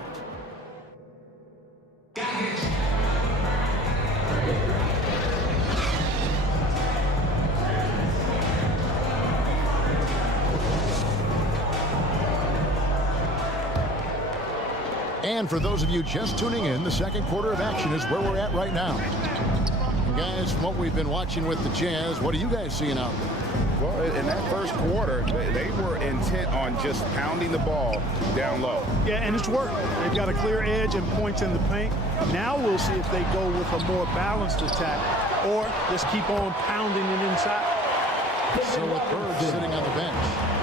And for those of you just tuning in, the second quarter of action is where we're at right now. And guys, from what we've been watching with the Jazz, what are you guys seeing out there? Well, in that first quarter, they were intent on just pounding the ball down low. Yeah, and it's worked. They've got a clear edge and points in the paint. Now we'll see if they go with a more balanced attack or just keep on pounding it inside. So with Bird sitting on the bench,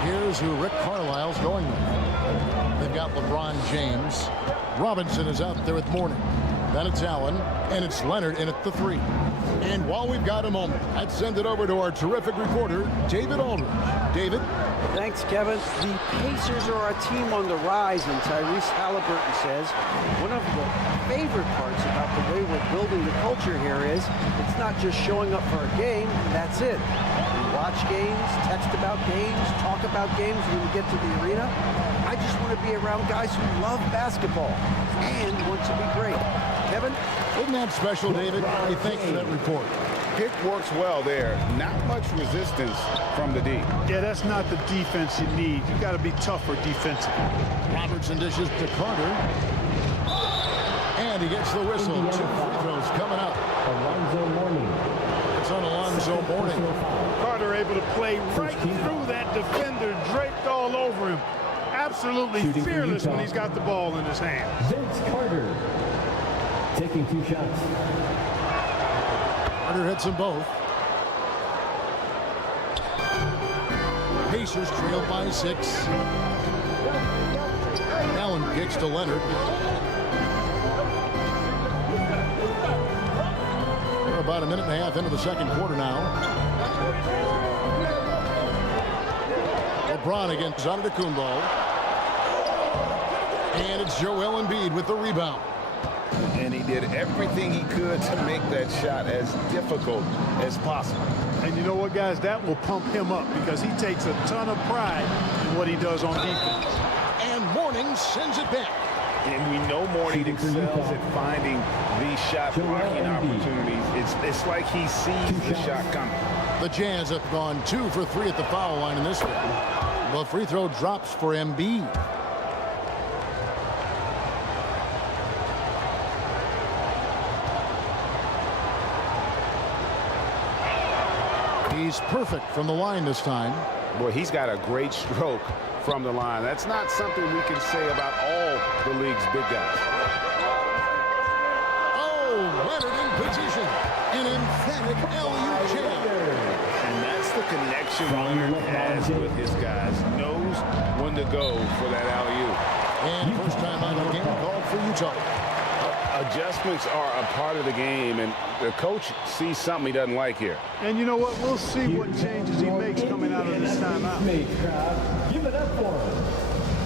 here's who Rick Carlisle's going with. They've got LeBron James. Robinson is out there with Mourning. Then it's Allen, and it's Leonard in at the 3. And while we've got a moment, I'd send it over to our terrific reporter, David Aldridge. David? Thanks, Kevin. The Pacers are a team on the rise, and Tyrese Halliburton says one of the favorite parts about the way we're building the culture here is it's not just showing up for a game, that's it. We watch games, text about games, talk about games when we get to the arena. I just want to be around guys who love basketball and want to be great. Kevin? Isn't that special, David? Hey, thanks for that report. Pick works well there. Not much resistance from the D. Yeah, that's not the defense you need. You got to be tougher defensively. Robertson dishes to Carter. And he gets the whistle. 2 free throws coming up. Alonzo Mourning. It's on Alonzo Mourning. Carter able to play right through that defender, draped all over him. Absolutely fearless when he's got the ball in his hand. Vince Carter taking 2 shots. Carter hits them both. Pacers trail by 6. Allen kicks to Leonard. We're about a minute and a half into the second quarter now. LeBron against Antetokounmpo. And it's Joel Embiid with the rebound. And he did everything he could to make that shot as difficult as possible. And you know what, guys? That will pump him up because he takes a ton of pride in what he does on defense. And Mourning sends it back. And we know Mourning excels at finding these shot blocking opportunities. It's like he sees the shot coming. The Jazz have gone 2 for 3 at the foul line in this one. The free throw drops for Embiid. He's perfect from the line this time. Boy, he's got a great stroke from the line. That's not something we can say about all the league's big guys. Oh, Leonard in position. An emphatic LU jam. And that's the connection Leonard has with his guys. Knows when to go for that alley-oop. And first time out of the game called for Utah. Adjustments are a part of the game, and the coach sees something he doesn't like here. And you know what? We'll see what changes he makes coming out of this timeout. Give it up for him.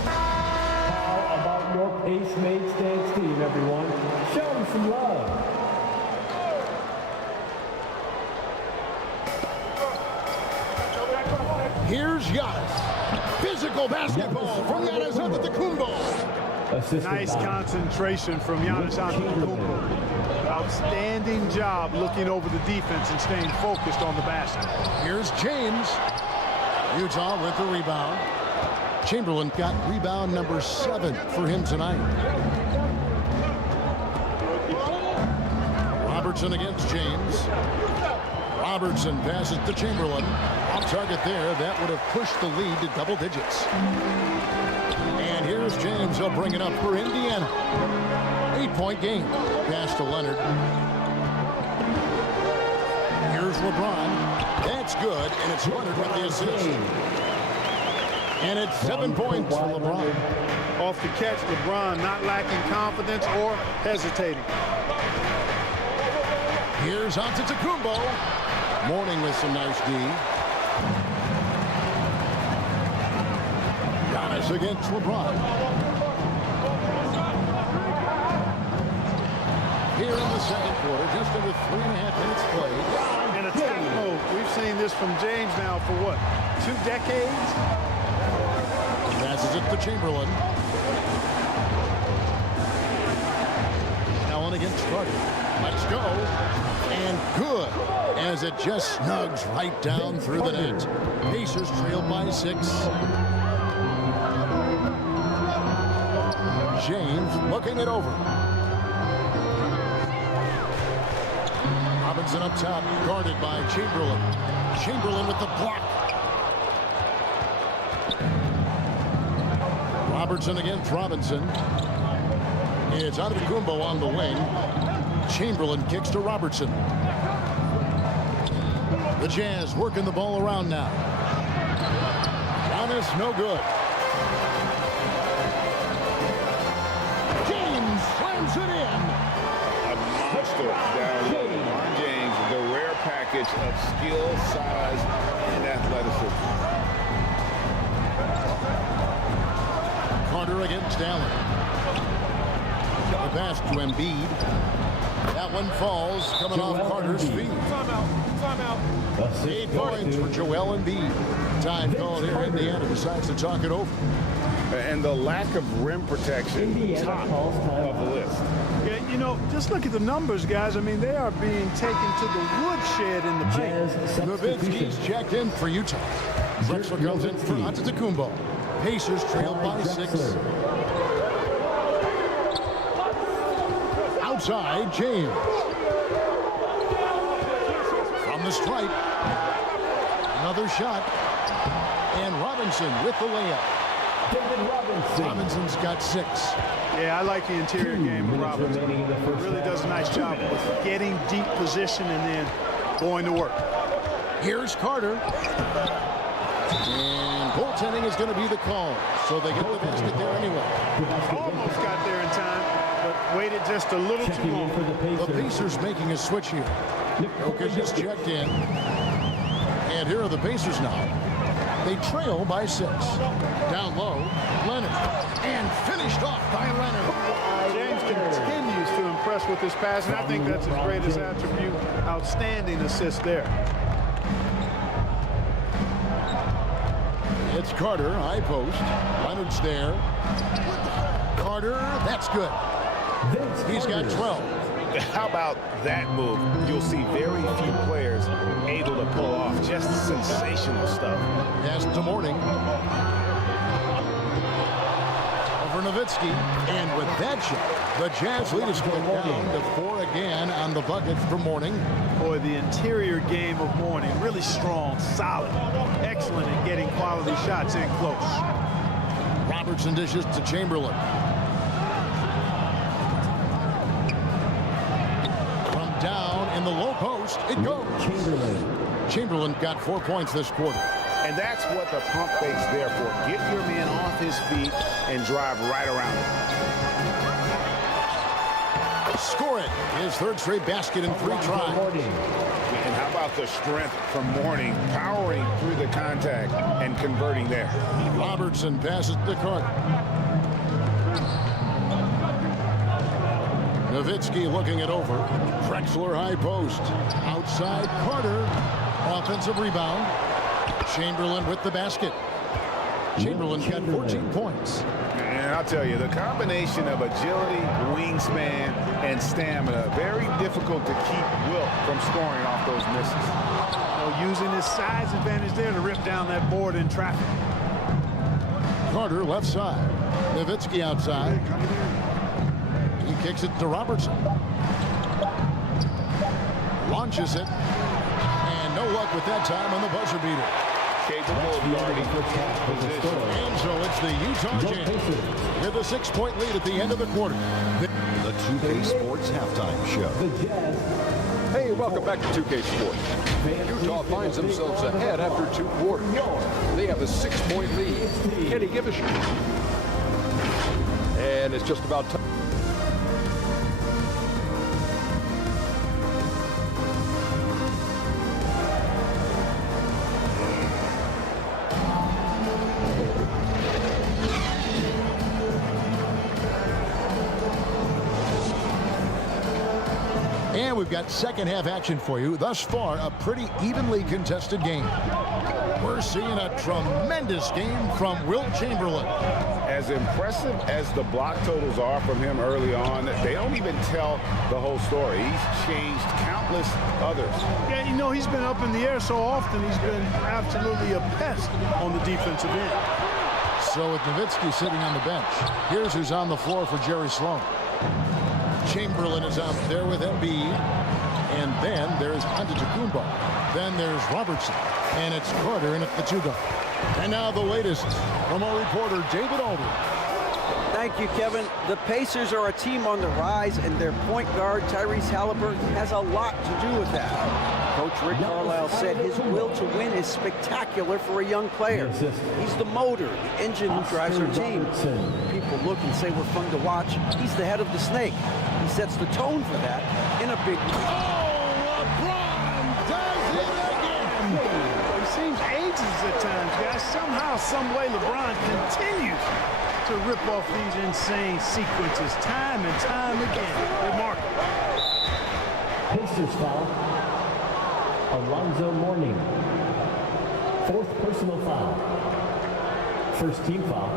How about your Pace-Mates dance team, everyone? Show them some love. Here's Giannis. Physical basketball from Giannis Antetokounmpo. Nice concentration from Giannis Antetokounmpo. Outstanding job looking over the defense and staying focused on the basket. Here's James. Utah with the rebound. Chamberlain got rebound number 7 for him tonight. Robertson against James. Robertson passes to Chamberlain. On target there. That would have pushed the lead to double digits. And here's James. He'll bring it up for Indiana. 8-point game. Pass to Leonard. Here's LeBron. That's good, and it's Leonard with the assist. And it's 7 points for LeBron. Off the catch, LeBron not lacking confidence or hesitating. Here's Antetokounmpo. Mourning with some nice D. Giannis against LeBron. Here in the second quarter, just under 3.5 minutes played. In attack mode. We've seen this from James now for what, 2 decades? Passes it to Chamberlain. Allen against Carter. Let's go. And good, as it just snugs right down through the net. Pacers trail by 6. James looking it over. Robinson up top, guarded by Chamberlain. Chamberlain with the block. Robertson against Robinson. It's Antetokounmpo on the wing. Chamberlain kicks to Robertson. The Jazz working the ball around now. Giannis, no good. James slams it in. A monster down low. LeBron James, the rare package of skill, size, and athleticism. Carter against Allen. The pass to Embiid. That one falls, coming off Carter's feet. Timeout. 8 points for Joel Embiid. Time called here. Indiana decides to talk it over. And the lack of rim protection, top of the list. Yeah, you know, just look at the numbers, guys. I mean, they are being taken to the woodshed in the paint. Nowitzki's checked in for Utah. Drexler comes in for Antetokounmpo. Pacers trail by 6. Outside, James. From the stripe. Another shot. And Robinson with the layup. Robinson's got 6. Yeah, I like the interior game of Robinson. Really does a nice job with getting deep position and then going to work. Here's Carter. And goaltending is going to be the call. So they get the basket there anyway. Almost got there in time, but waited just a little too long. The Pacers making a switch here. Jokic is checked in. And here are the Pacers now. They trail by 6. Down low, Leonard. And finished off by Leonard. James continues to impress with his passing. I think that's his greatest attribute. Outstanding assist there. It's Carter, high post. Leonard's there. Carter, that's good. He's got 12. How about that move? You'll see very few players able to pull off just sensational stuff. Pass to Mourning. Over Nowitzki. And with that shot, the Jazz lead is going down to 4 again on the bucket for Mourning. Boy, the interior game of Mourning, really strong, solid, excellent at getting quality shots in close. Robertson dishes to Chamberlain. From down in the low post, it goes. Chamberlain got 4 points this quarter. And that's what the pump fake's there for. Get your man off his feet and drive right around him. Score it. His 3rd straight basket in 3 tries. And how about the strength from Mourning, powering through the contact and converting there. Robertson passes to Carter. Nowitzki looking it over. Drexler high post. Outside Carter. Offensive rebound. Chamberlain with the basket. Chamberlain got 14 points. And Man, I'll tell you, the combination of agility, wingspan, and stamina, very difficult to keep Wilt from scoring off those misses. Using his size advantage there to rip down that board in traffic. Carter left side. Nowitzki outside. He kicks it to Robertson. Launches it. And no luck with that time on the buzzer beater. Capable of guarding position. And so it's the Utah Jazz with a 6-point lead at the end of the quarter. The 2K Sports Halftime Show. Hey, welcome back to 2K Sports. Utah finds themselves ahead after 2 quarters. They have a 6-point lead. Kenny, give us your... And it's just about time. And we've got second half action for you. Thus far, a pretty evenly contested game. We're seeing a tremendous game from Wilt Chamberlain. As impressive as the block totals are from him early on, they don't even tell the whole story. He's changed countless others. Yeah, you know, he's been up in the air so often, he's been absolutely a pest on the defensive end. So with Nowitzki sitting on the bench, here's who's on the floor for Jerry Sloan. Chamberlain is out there with Embiid. And then there's Antetokounmpo. Then there's Robertson. And it's Carter in at the 2 guard. And now the latest from our reporter, David Aldridge. Thank you, Kevin. The Pacers are a team on the rise, and their point guard, Tyrese Halliburton, has a lot to do with that. Coach Rick Carlisle said his will to win is spectacular for a young player. He's the motor, the engine who drives our team. People look and say we're fun to watch. He's the head of the snake. He sets the tone for that in a big way. Oh, LeBron does it again! It seems ages at times, guys. Somehow, some way, LeBron continues to rip off these insane sequences time and time again. Remarkable. Pacers foul. Alonzo Mourning. 4th personal foul. 1st team foul.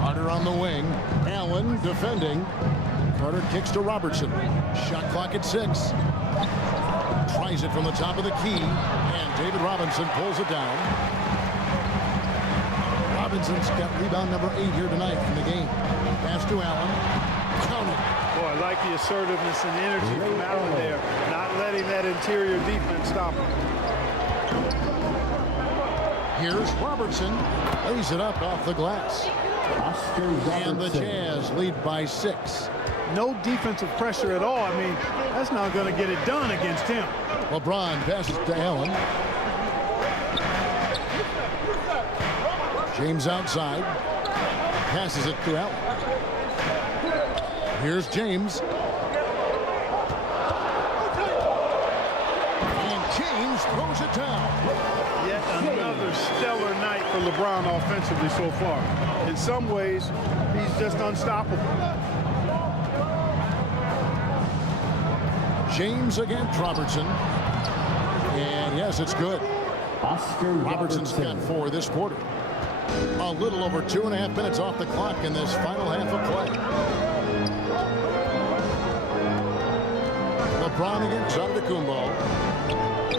Carter on the wing. Allen defending. Carter kicks to Robertson. Shot clock at 6. Tries it from the top of the key. And David Robinson pulls it down. Robinson's got rebound number 8 here tonight in the game. Pass to Allen. Counted. Boy, I like the assertiveness and energy from Allen there. Not letting that interior defense stop him. Here's Robertson. Lays it up off the glass. And the Jazz lead by 6. No defensive pressure at all. I mean, that's not going to get it done against him. LeBron passes to Allen. James outside. Passes it to Allen. Here's James. And James throws it down. Yet another stellar night for LeBron offensively so far. In some ways, he's just unstoppable. James against Robertson. And yes, it's good. Robertson's got 4 this quarter. A little over 2.5 minutes off the clock in this final half of play. LeBron against Antetokounmpo.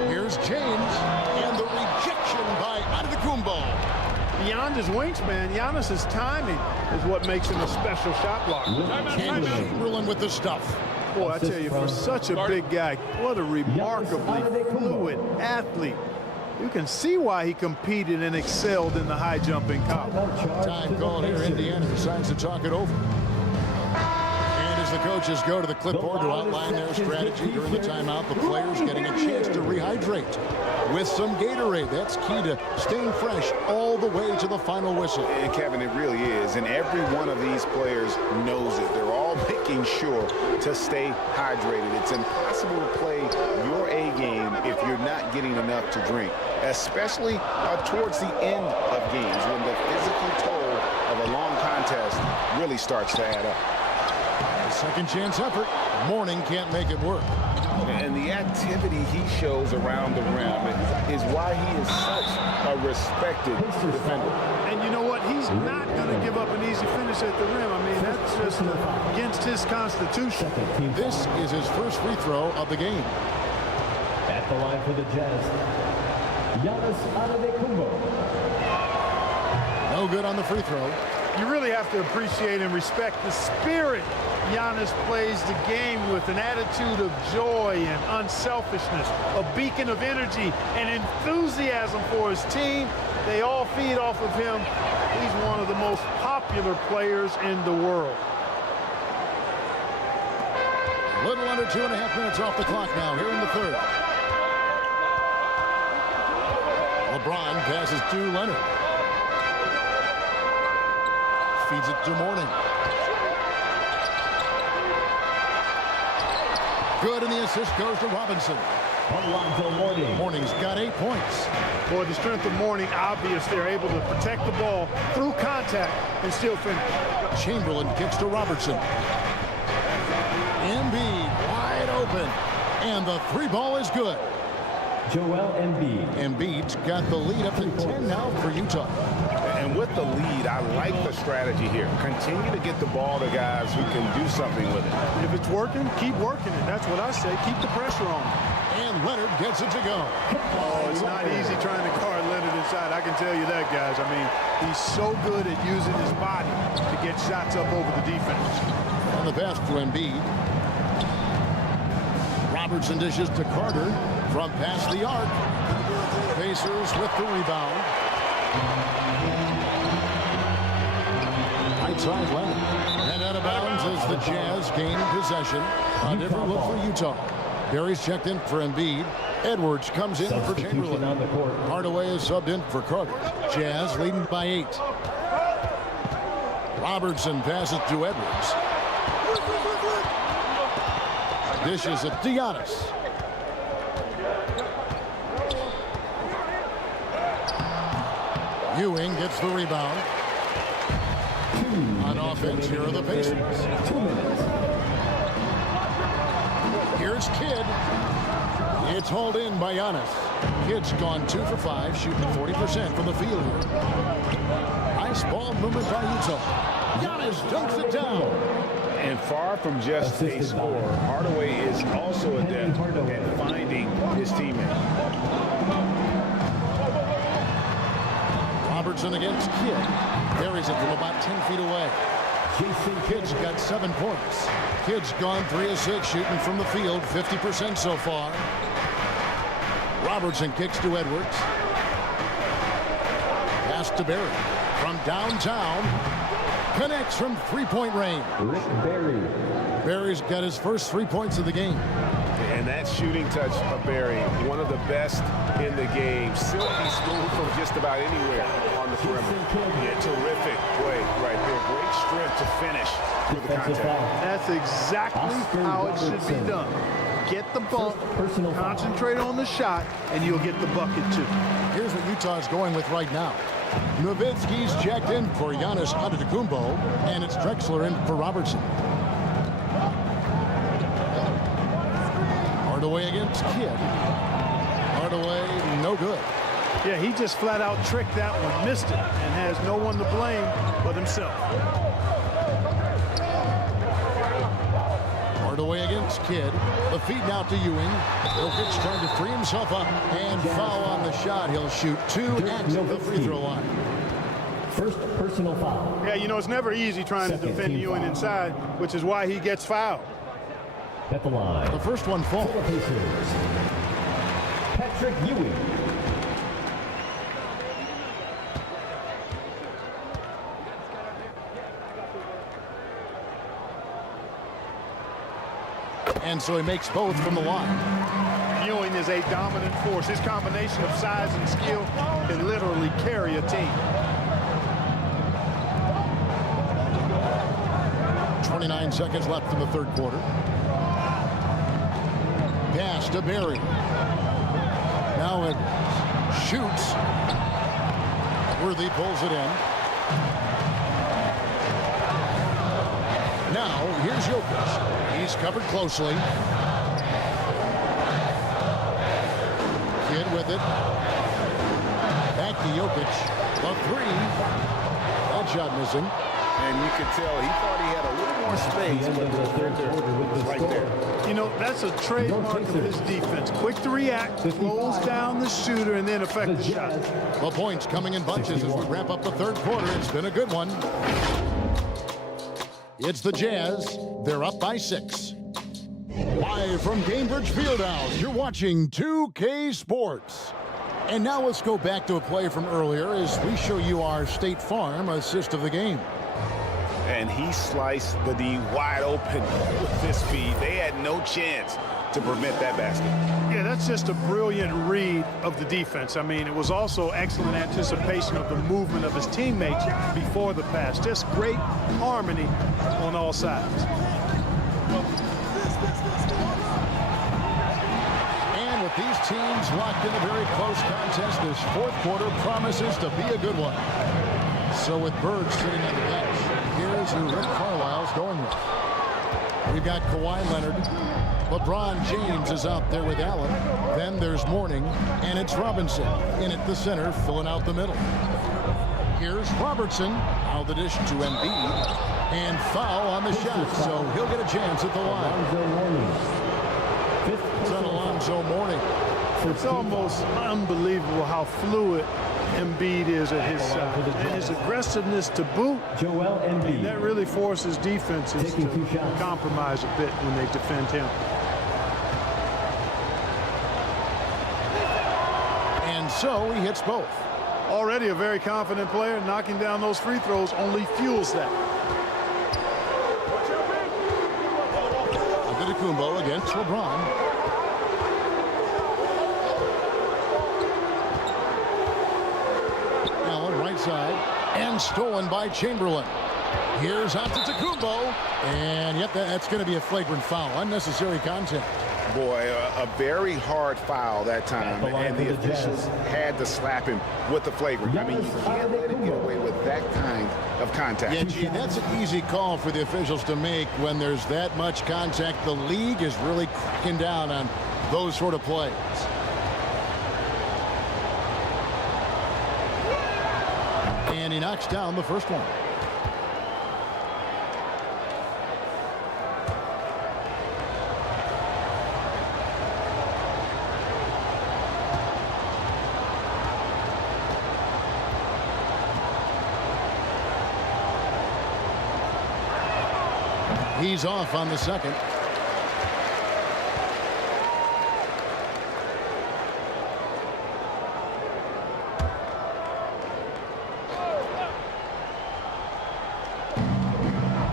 Here's James, and the rejection by Antetokounmpo. Beyond his wingspan, Giannis's timing is what makes him a special shot blocker. And Chamberlain with the stuff. Boy, I tell you, for such a big guy, what a remarkably fluid athlete. You can see why he competed and excelled in the high jump in college. Time called here. Indiana decides to talk it over. And as the coaches go to the clipboard to outline their strategy during the timeout, the players getting a chance to rehydrate with some Gatorade. That's key to staying fresh all the way to the final whistle. And Kevin, it really is. And every one of these players knows it. They're all making sure to stay hydrated. It's impossible to play your A game if you're not getting enough to drink, especially towards the end of games when the physical toll of a long contest really starts to add up. Second chance effort. Mourning can't make it work. And the activity he shows around the rim is why he is such a respected defender. And you know what? He's not going to give up an easy finish at the rim. I mean, that's just against his constitution. This is his first free throw of the game. At the line for the Jazz, Giannis Antetokounmpo. No good on the free throw. You really have to appreciate and respect the spirit Giannis plays the game with, an attitude of joy and unselfishness, a beacon of energy and enthusiasm for his team. They all feed off of him. He's one of the most popular players in the world. A little under 2.5 minutes off the clock now here in the third. LeBron passes to Leonard. Feeds it to Mourning. Good, and the assist goes to Robinson. Mourning's got 8 points. Boy, the strength of Mourning obvious. They're able to protect the ball through contact and still finish. Chamberlain kicks to Robertson. Embiid wide open, and the three ball is good. Joel Embiid. Embiid's got the lead up to 10 now for Utah. And with the lead, I like the strategy here. Continue to get the ball to guys who can do something with it. If it's working, keep working it. That's what I say. Keep the pressure on. And Leonard gets it to go. Oh, it's not easy trying to guard Leonard inside. I can tell you that, guys. I mean, he's so good at using his body to get shots up over the defense. On the pass to Embiid. Robertson dishes to Carter from past the arc. Pacers with the rebound. Right side Leonard. And out of bounds as the Jazz gain possession. A different look for Utah. Barry's checked in for Embiid. Edwards comes in for Chamberlain. Hardaway is subbed in for Carter. Jazz leading by 8. Robertson passes to Edwards. Dishes it to Giannis. Ewing gets the rebound. On offense, here are the Pacers. 2 minutes. Here's Kidd. It's hauled in by Giannis. Kidd's gone 2 for 5, shooting 40% from the field here. Nice ball movement by Utah. Giannis dunks it down. And far from just a scorer, Hardaway is also adept at finding his teammate. Robertson against Kidd. Carries it from about 10 feet away. Kidd's got 7 points. Kidd's gone 3 of 6, shooting from the field, 50% so far. Robertson kicks to Edwards. Pass to Barry. From downtown. Connects from three-point range. Rick Barry. Barry's got his first 3 points of the game. And that shooting touch of Barry, one of the best in the game. Silky smooth from just about anywhere on the perimeter. Yeah, terrific play right there. Great strength to finish with the contact. That's exactly how it should be done. Get the bump, concentrate on the shot, and you'll get the bucket too. Here's what Utah's going with right now. Nowitzki's checked in for Giannis Antetokounmpo, and it's Drexler in for Robertson. Hardaway against Kidd. Hardaway, no good. Yeah, he just flat out tricked that one, missed it, and has no one to blame but himself. Hardaway against Kidd. The feed now to Ewing. Jokic trying to free himself up and foul on the shot. He'll shoot 2 at the free throw line. First personal foul. Yeah, you know, it's never easy trying to defend Ewing inside, which is why he gets fouled. At the line. The first one falls. Patrick Ewing. And so he makes both from the line. Ewing is a dominant force. His combination of size and skill can literally carry a team. 29 seconds left in the third quarter. Pass to Barry. Now it shoots. Worthy pulls it in. Now, here's Jokic. He's covered closely. Kid with it. Back to Jokic. A three. That shot missing. And you could tell he thought he had a little more space, but the defender was right there. You know, that's a trademark of his defense. Quick to react, close down the shooter, and then affect the shot. The points coming in bunches as we wrap up the third quarter. It's been a good one. It's the Jazz. They're up by 6. Live from Gainbridge Fieldhouse, you're watching 2K Sports. And now let's go back to a play from earlier as we show you our State Farm assist of the game. And he sliced the D wide open with this speed. They had no chance to prevent that basket. Yeah, that's just a brilliant read of the defense. I mean, it was also excellent anticipation of the movement of his teammates before the pass. Just great harmony on all sides. And with these teams locked in a very close contest, this fourth quarter promises to be a good one. So with Bird sitting on the bench, here's who Rick Carlisle's going with. We've got Kawhi Leonard. LeBron James is out there with Allen. Then there's Mourning, and it's Robinson in at the center, filling out the middle. Here's Robertson, out the dish to Embiid, and foul on the shot, so he'll get a chance at the line. It's on Alonzo Mourning. It's almost unbelievable how fluid Embiid is at his side. And his aggressiveness to boot, that really forces defenses to compromise a bit when they defend him. And so he hits both. Already a very confident player. Knocking down those free throws only fuels that. Antetokounmpo against LeBron. Allen right side and stolen by Chamberlain. Here's Antetokounmpo, and yep, that's going to be a flagrant foul. Unnecessary contact. Boy, a very hard foul that time, and the officials had to slap him with the flagrant. I mean, you can't let him get away with that kind of contact. Yeah, gee, that's an easy call for the officials to make when there's that much contact. The league is really cracking down on those sort of plays. And he knocks down the first one. He's off on the second.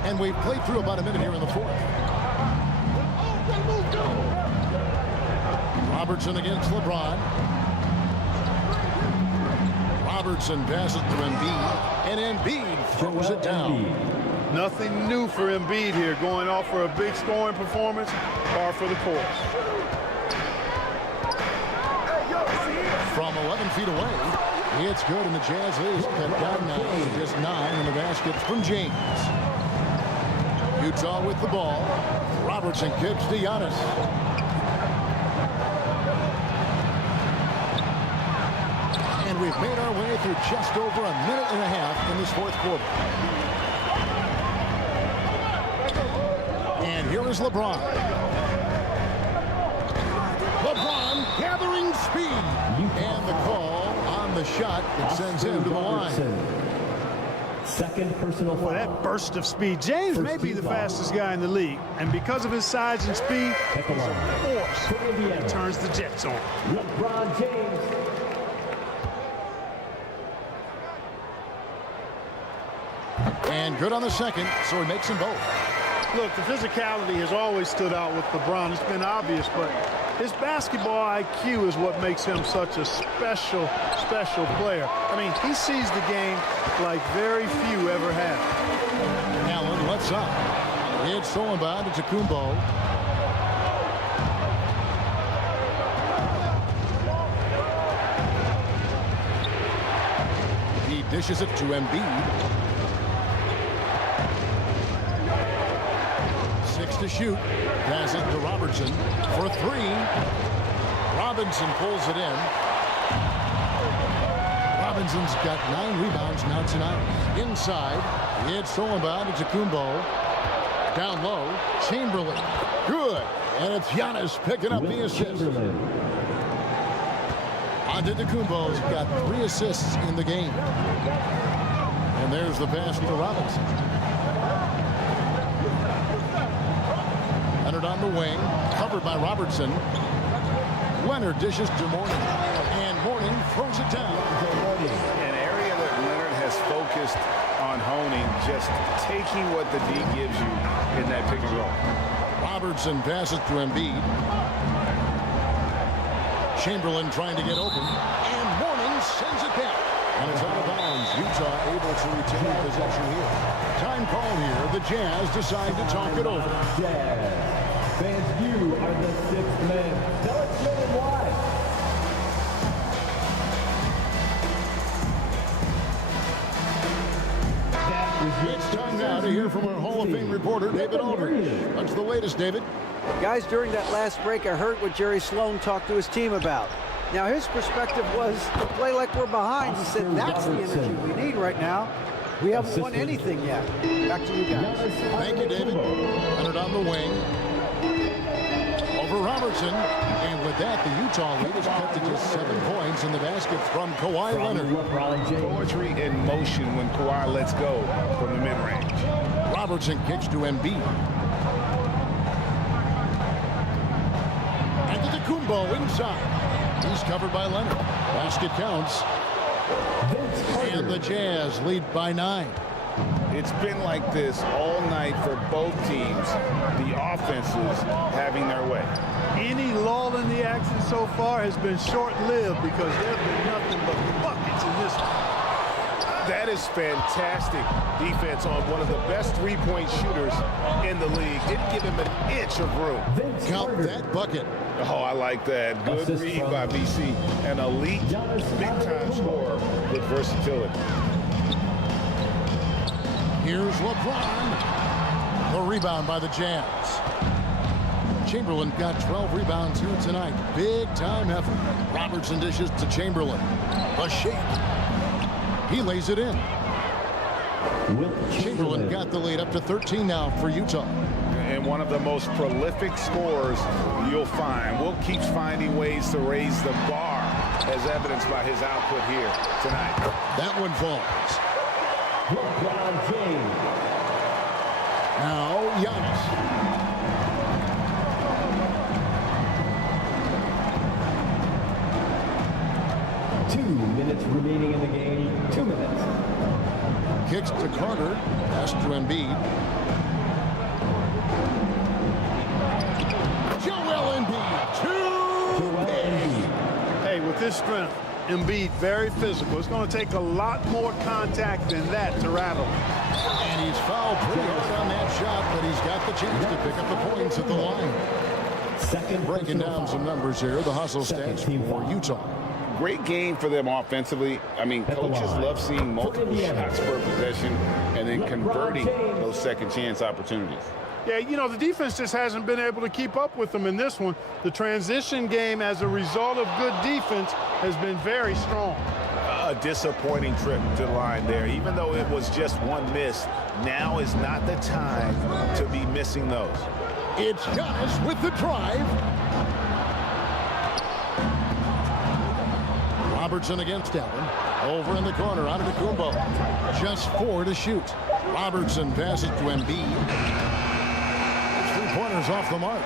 And we've played through about a minute here in the fourth. Robertson against LeBron. Robertson passes to Embiid, and Embiid throws it down. Nothing new for Embiid here, going off for a big scoring performance, par for the course. From 11 feet away, it's good, and the Jazz is cut down now to just 9 in the basket from James. Utah with the ball. Robertson kicks to Giannis. And we've made our way through just over a minute and a half in this fourth quarter. And here is LeBron. LeBron gathering speed. And the call on the shot that sends him to the line. Second personal foul. Boy, that burst of speed. James may be the fastest guy in the league. And because of his size and speed, he's a force. He turns the Jets on. LeBron James. And good on the second, so he makes them both. Look, the physicality has always stood out with LeBron. It's been obvious, but his basketball IQ is what makes him such a special player. I mean, he sees the game like very few ever have. Allen left side. It's stolen by Antetokounmpo. He dishes it to Embiid. to shoot. Pass it to Robertson for three. Robinson pulls it in. Robinson's got 9 rebounds now tonight. Inside, it's stolen by Antetokounmpo. Down low, Chamberlain. Good. And it's Giannis picking up the assist. Antetokounmpo's got 3 assists in the game. And there's the pass to Robinson. Leonard on the wing, covered by Robertson. Leonard dishes to Mourning, and Mourning throws it down. An area that Leonard has focused on honing, just taking what the D gives you in that pick and roll. Robertson passes to Embiid. Chamberlain trying to get open, and Mourning sends it back. And it's out of bounds. Utah able to retain possession here. Time call here. The Jazz decide to talk it over. Jazz. Fans, you are the 6th man. Tell us men and why. It's time now to hear from our Hall of Fame reporter, David Aldridge. What's the latest, David? Guys, during that last break, I heard what Jerry Sloan talked to his team about. Now, his perspective was to play like we're behind. He said that's the energy we need right now. We haven't won anything yet. Back to you guys. Thank you, David. Leonard on the wing. Over Robertson. And with that, the Utah lead is cut to just 7 points in the basket from Kawhi Leonard. Poetry in motion when Kawhi lets go from the mid-range. Robertson kicks to Embiid. Antetokounmpo inside. He's covered by Leonard. Basket counts. And the Jazz lead by 9. It's been like this all night for both teams. The offenses having their way. Any lull in the action so far has been short-lived because there have been nothing but buckets in this one. That is fantastic defense on one of the best three-point shooters in the league. Didn't give him an inch of room. Count that bucket. Oh, I like that. Good read by BC. An elite, big-time scorer with versatility. Here's LeBron. The rebound by the Jazz. Chamberlain got 12 rebounds here tonight. Big-time effort. Robertson dishes to Chamberlain. A shake. He lays it in. Chamberlain got the lead up to 13 now for Utah. And one of the most prolific scorers you'll find. Will keeps finding ways to raise the bar, as evidenced by his output here tonight. That one falls. LeBron James. Now Giannis. 2 minutes remaining in the game. 2 minutes. Kicks to Carter. Pass to Embiid. Joel Embiid. Hey, with this strength, Embiid very physical. It's going to take a lot more contact than that to rattle him. And he's fouled pretty hard on that shot, but he's got the chance to pick up the points at the line. Breaking down some numbers here. The hustle stats for Utah. Great game for them offensively. I mean, coaches love seeing multiple shots per possession and then converting those second chance opportunities. Yeah, you know, the defense just hasn't been able to keep up with them in this one. The transition game, as a result of good defense, has been very strong. A disappointing trip to the line there. Even though it was just one miss, now is not the time to be missing those. It's Giannis with the drive. Robertson against Allen. Over in the corner, Antetokounmpo. Just 4 to shoot. Robertson passes to Embiid. 3-pointers off the mark.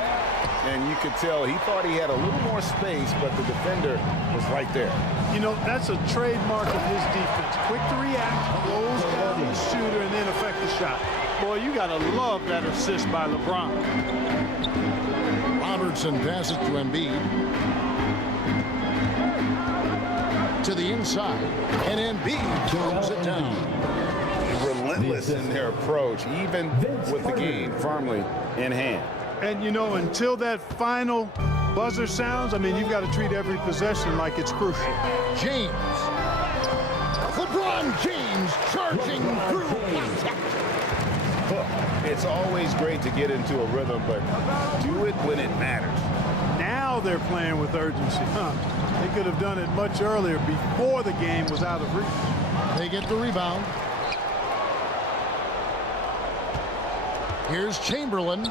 And you could tell he thought he had a little more space, but the defender was right there. You know, that's a trademark of his defense. Quick to react, close down the shooter, and then affect the shot. Boy, you got to love that assist by LeBron. Robertson passes to Embiid. To the inside, and Embiid throws it down. Relentless in their approach, even with the game firmly in hand. And, you know, until that final buzzer sounds, I mean, you've got to treat every possession like it's crucial. James. LeBron James charging through contact. Look, it's always great to get into a rhythm, but do it when it matters. Now they're playing with urgency. They could have done it much earlier before the game was out of reach. They get the rebound. Here's Chamberlain.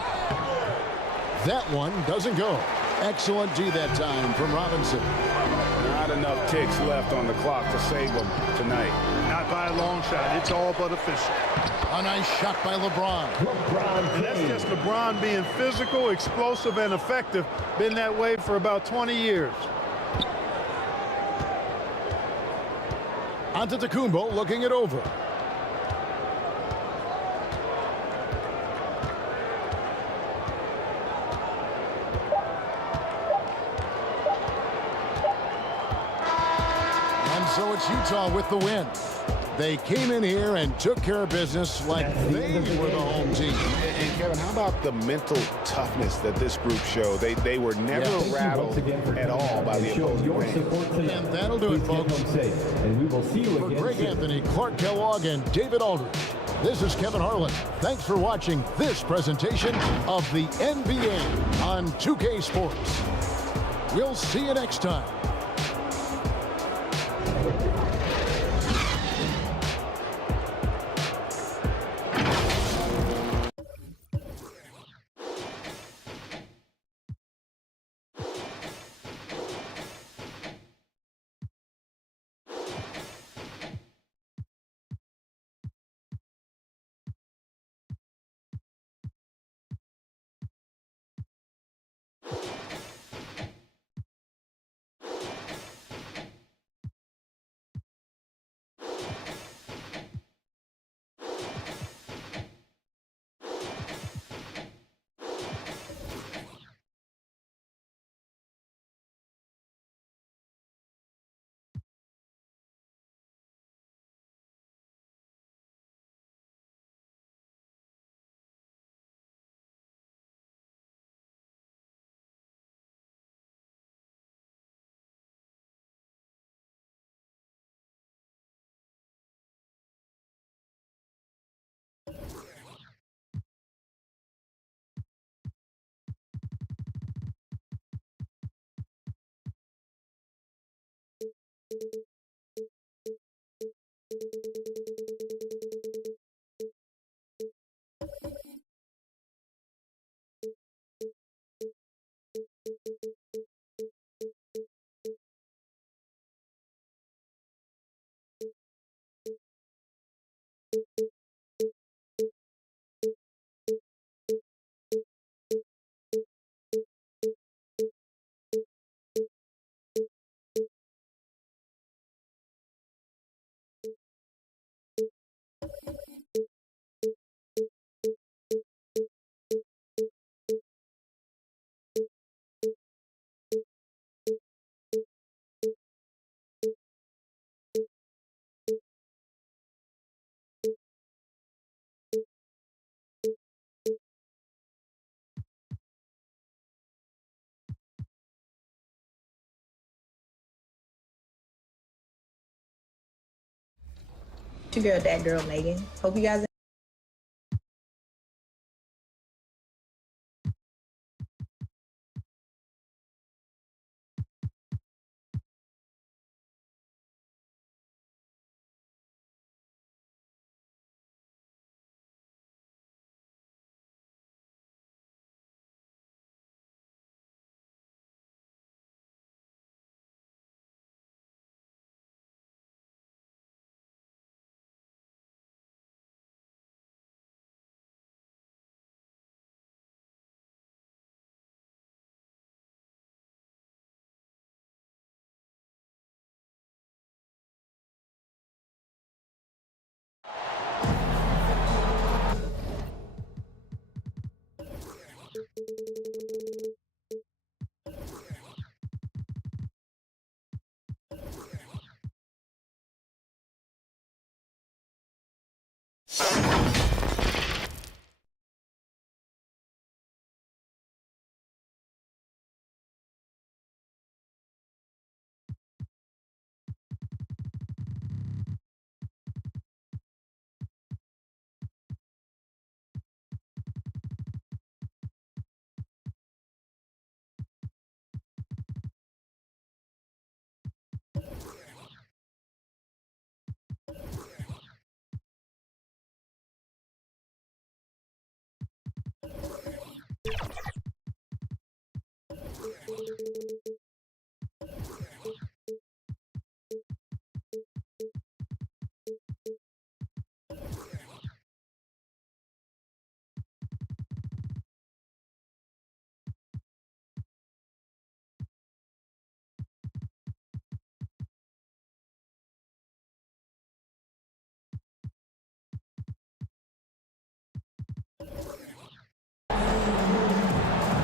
That one doesn't go. Excellent D that time from Robinson. Not enough ticks left on the clock to save them tonight. Not by a long shot. It's all but official. A nice shot by LeBron. And that's just LeBron being physical, explosive, and effective. Been that way for about 20 years. Antetokounmpo looking it over. And so it's Utah with the win. They came in here and took care of business like they were the home team. And Kevin, how about the mental toughness that this group showed? They were never rattled at all by the opposing team. And that'll do it, folks. And we will see you For again Greg soon. Anthony, Clark Kellogg, and David Aldridge, this is Kevin Harlan. Thanks for watching this presentation of the NBA on 2K Sports. We'll see you next time. It's your girl, that girl Megan. Hope you guys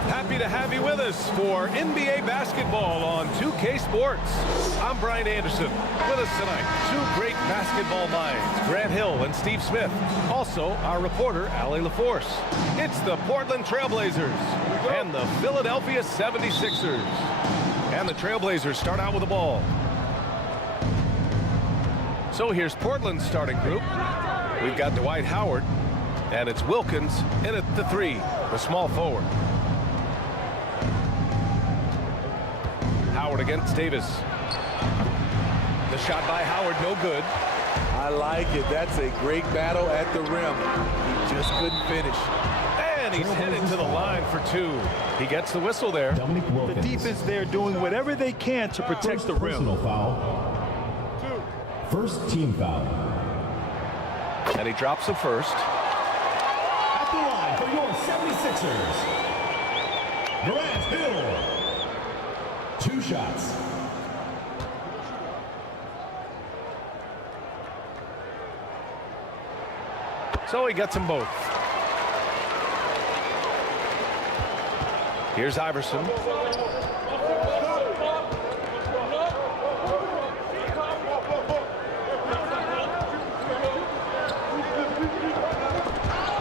Happy to have you with us for NBA basketball on 2K Sports. I'm Brian Anderson. With us tonight, two great basketball minds, Grant Hill and Steve Smith. Also, our reporter, Allie LaForce. It's the Portland Trailblazers and the Philadelphia 76ers. And the Trailblazers start out with the ball. So here's Portland's starting group. We've got Dwight Howard, and it's Wilkins in at the 3, the small forward. Howard against Davis. The shot by Howard, no good. I like it. That's a great battle at the rim. He just couldn't finish. And he's headed to the line for 2. He gets the whistle there. The defense there doing whatever they can to protect the rim. First team foul. And he drops the first. At the line for your 76ers, Grant Hill. 2 shots. So he gets them both. Here's Iverson.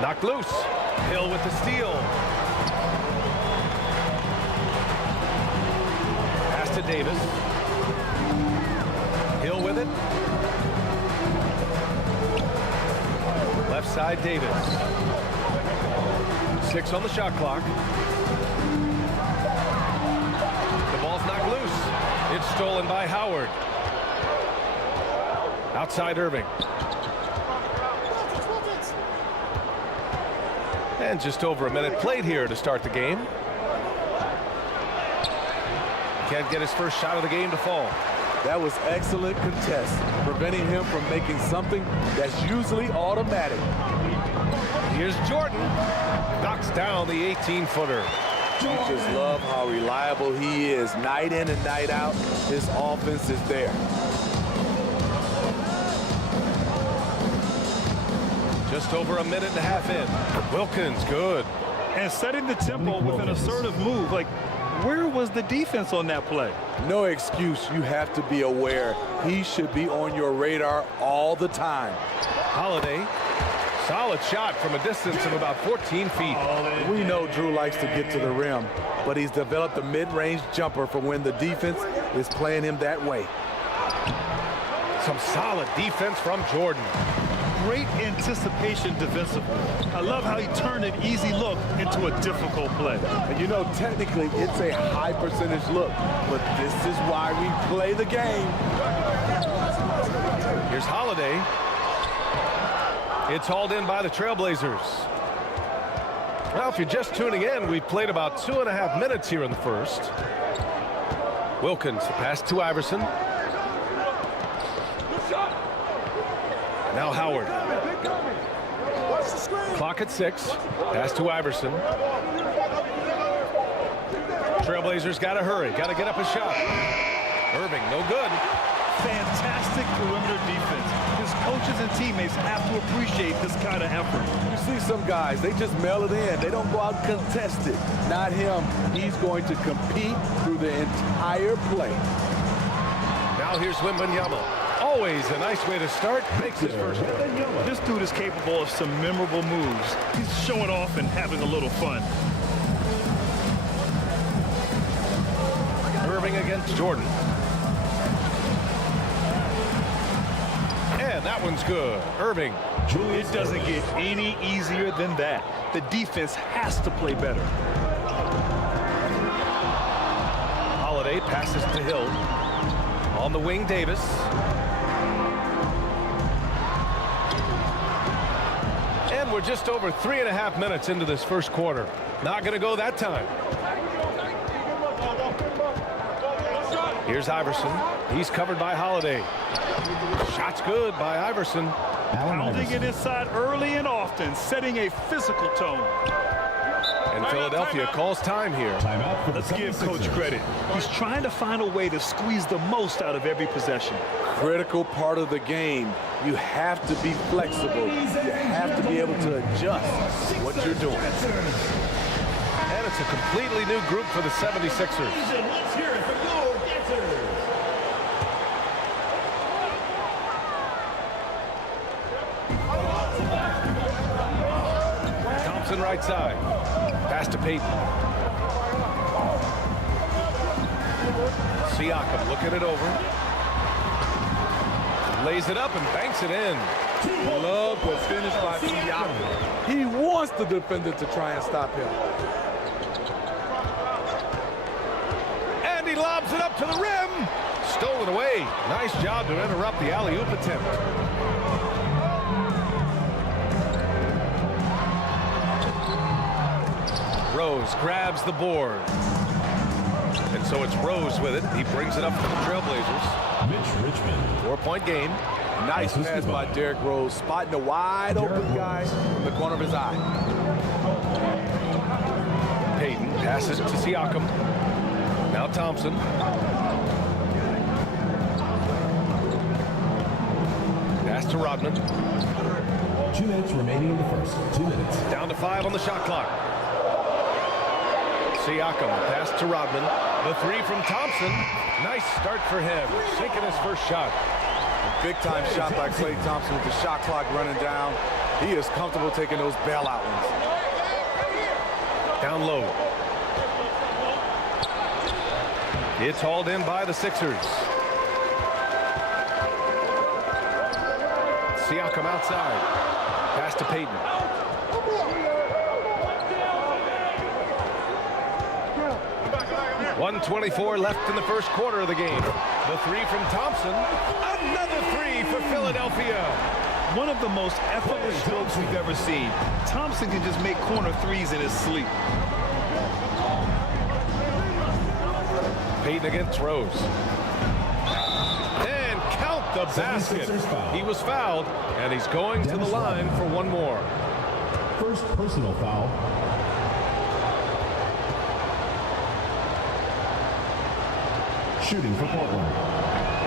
Knocked loose. Hill with the steal. Pass to Davis. Hill with it. Left side, Davis. 6 on the shot clock. The ball's knocked loose. It's stolen by Howard. Outside Irving. And just over a minute played here to start the game. Can't get his first shot of the game to fall. That was excellent contest, preventing him from making something that's usually automatic. Here's Jordan. Knocks down the 18-footer. You just love how reliable he is. Night in and night out, his offense is there. Just over a minute and a half in. Wilkins, good. And setting the tempo with an assertive move. Like, where was the defense on that play? No excuse. You have to be aware. He should be on your radar all the time. Holiday. Solid shot from a distance of about 14 feet. We know Jrue likes to get to the rim, but he's developed a mid-range jumper for when the defense is playing him that way. Some solid defense from Jordan. Great anticipation defensively. I love how he turned an easy look into a difficult play. And you know, technically, it's a high percentage look, but this is why we play the game. Here's Holiday. It's hauled in by the Trailblazers. Well, if you're just tuning in, we've played about 2.5 minutes here in the first. Wilkins, the pass to Iverson. Now Howard. Clock at 6. Pass to Iverson. Trailblazers got to hurry. Got to get up a shot. Irving, no good. Fantastic perimeter defense. His coaches and teammates have to appreciate this kind of effort. You see some guys, they just mail it in. They don't go out and contest it. Not him. He's going to compete through the entire play. Now here's WEMBANYAMA. Always a nice way to start. Makes his first. This dude is capable of some memorable moves. He's showing off and having a little fun. Irving against Jordan. And that one's good. Irving. It doesn't get any easier than that. The defense has to play better. Holiday passes to Hill. On the wing, Davis. we're just over 3.5 minutes into this first quarter. Not going to go that time. Here's Iverson. He's covered by Holiday. Shot's good by Iverson. Pounding it inside early and often, setting a physical tone. And Philadelphia calls time here. Let's give Coach credit. He's trying to find a way to squeeze the most out of every possession. Critical part of the game. You have to be flexible. You have to be able to adjust what you're doing. And it's a completely new group for the 76ers. Let's hear it for your dancers. Thompson right side. Pass to Payton. Siakam looking it over. Lays it up and banks it in. Love the finish by Siakam. He wants the defender to try and stop him. And he lobs it up to the rim. Stolen away. Nice job to interrupt the alley-oop attempt. Rose grabs the board. And so it's Rose with it. He brings it up to the Trailblazers. Mitch Richmond. 4-point game. Nice pass by Derrick Rose, spotting the wide open guy in the corner of his eye. Payton passes to Siakam. Now Thompson. Pass to Rodman. 2 minutes remaining in the first. 2 minutes. Down to 5 on the shot clock. Siakam, pass to Rodman. The 3 from Thompson. Nice start for him. Sinking his first shot. A big-time shot by Klay Thompson with the shot clock running down. He is comfortable taking those bailout ones. Down low. It's hauled in by the Sixers. Siakam outside. Pass to Payton. .124 left in the first quarter of the game. The 3 from Thompson. Another 3 for Philadelphia. One of the most effortless strokes we've ever seen. Thompson can just make corner threes in his sleep. Payton against Rose. And count the basket. He was fouled, and he's going to the line for one more. First personal foul. Shooting for Portland.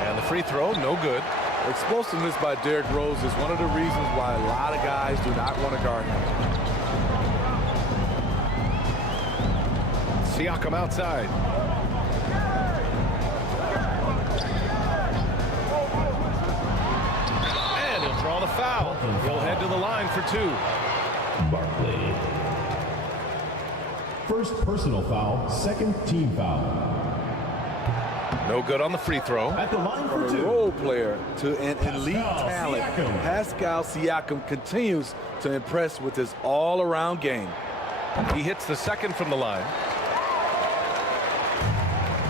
And the free throw, no good. Explosiveness by Derrick Rose is one of the reasons why a lot of guys do not want to guard him. Siakam outside. And he'll draw the foul. He'll head to the line for 2. Barkley. First personal foul, second team foul. No good on the free throw. At the line for 2. Role player to an elite talent. Pascal Siakam continues to impress with his all-around game. He hits the second from the line.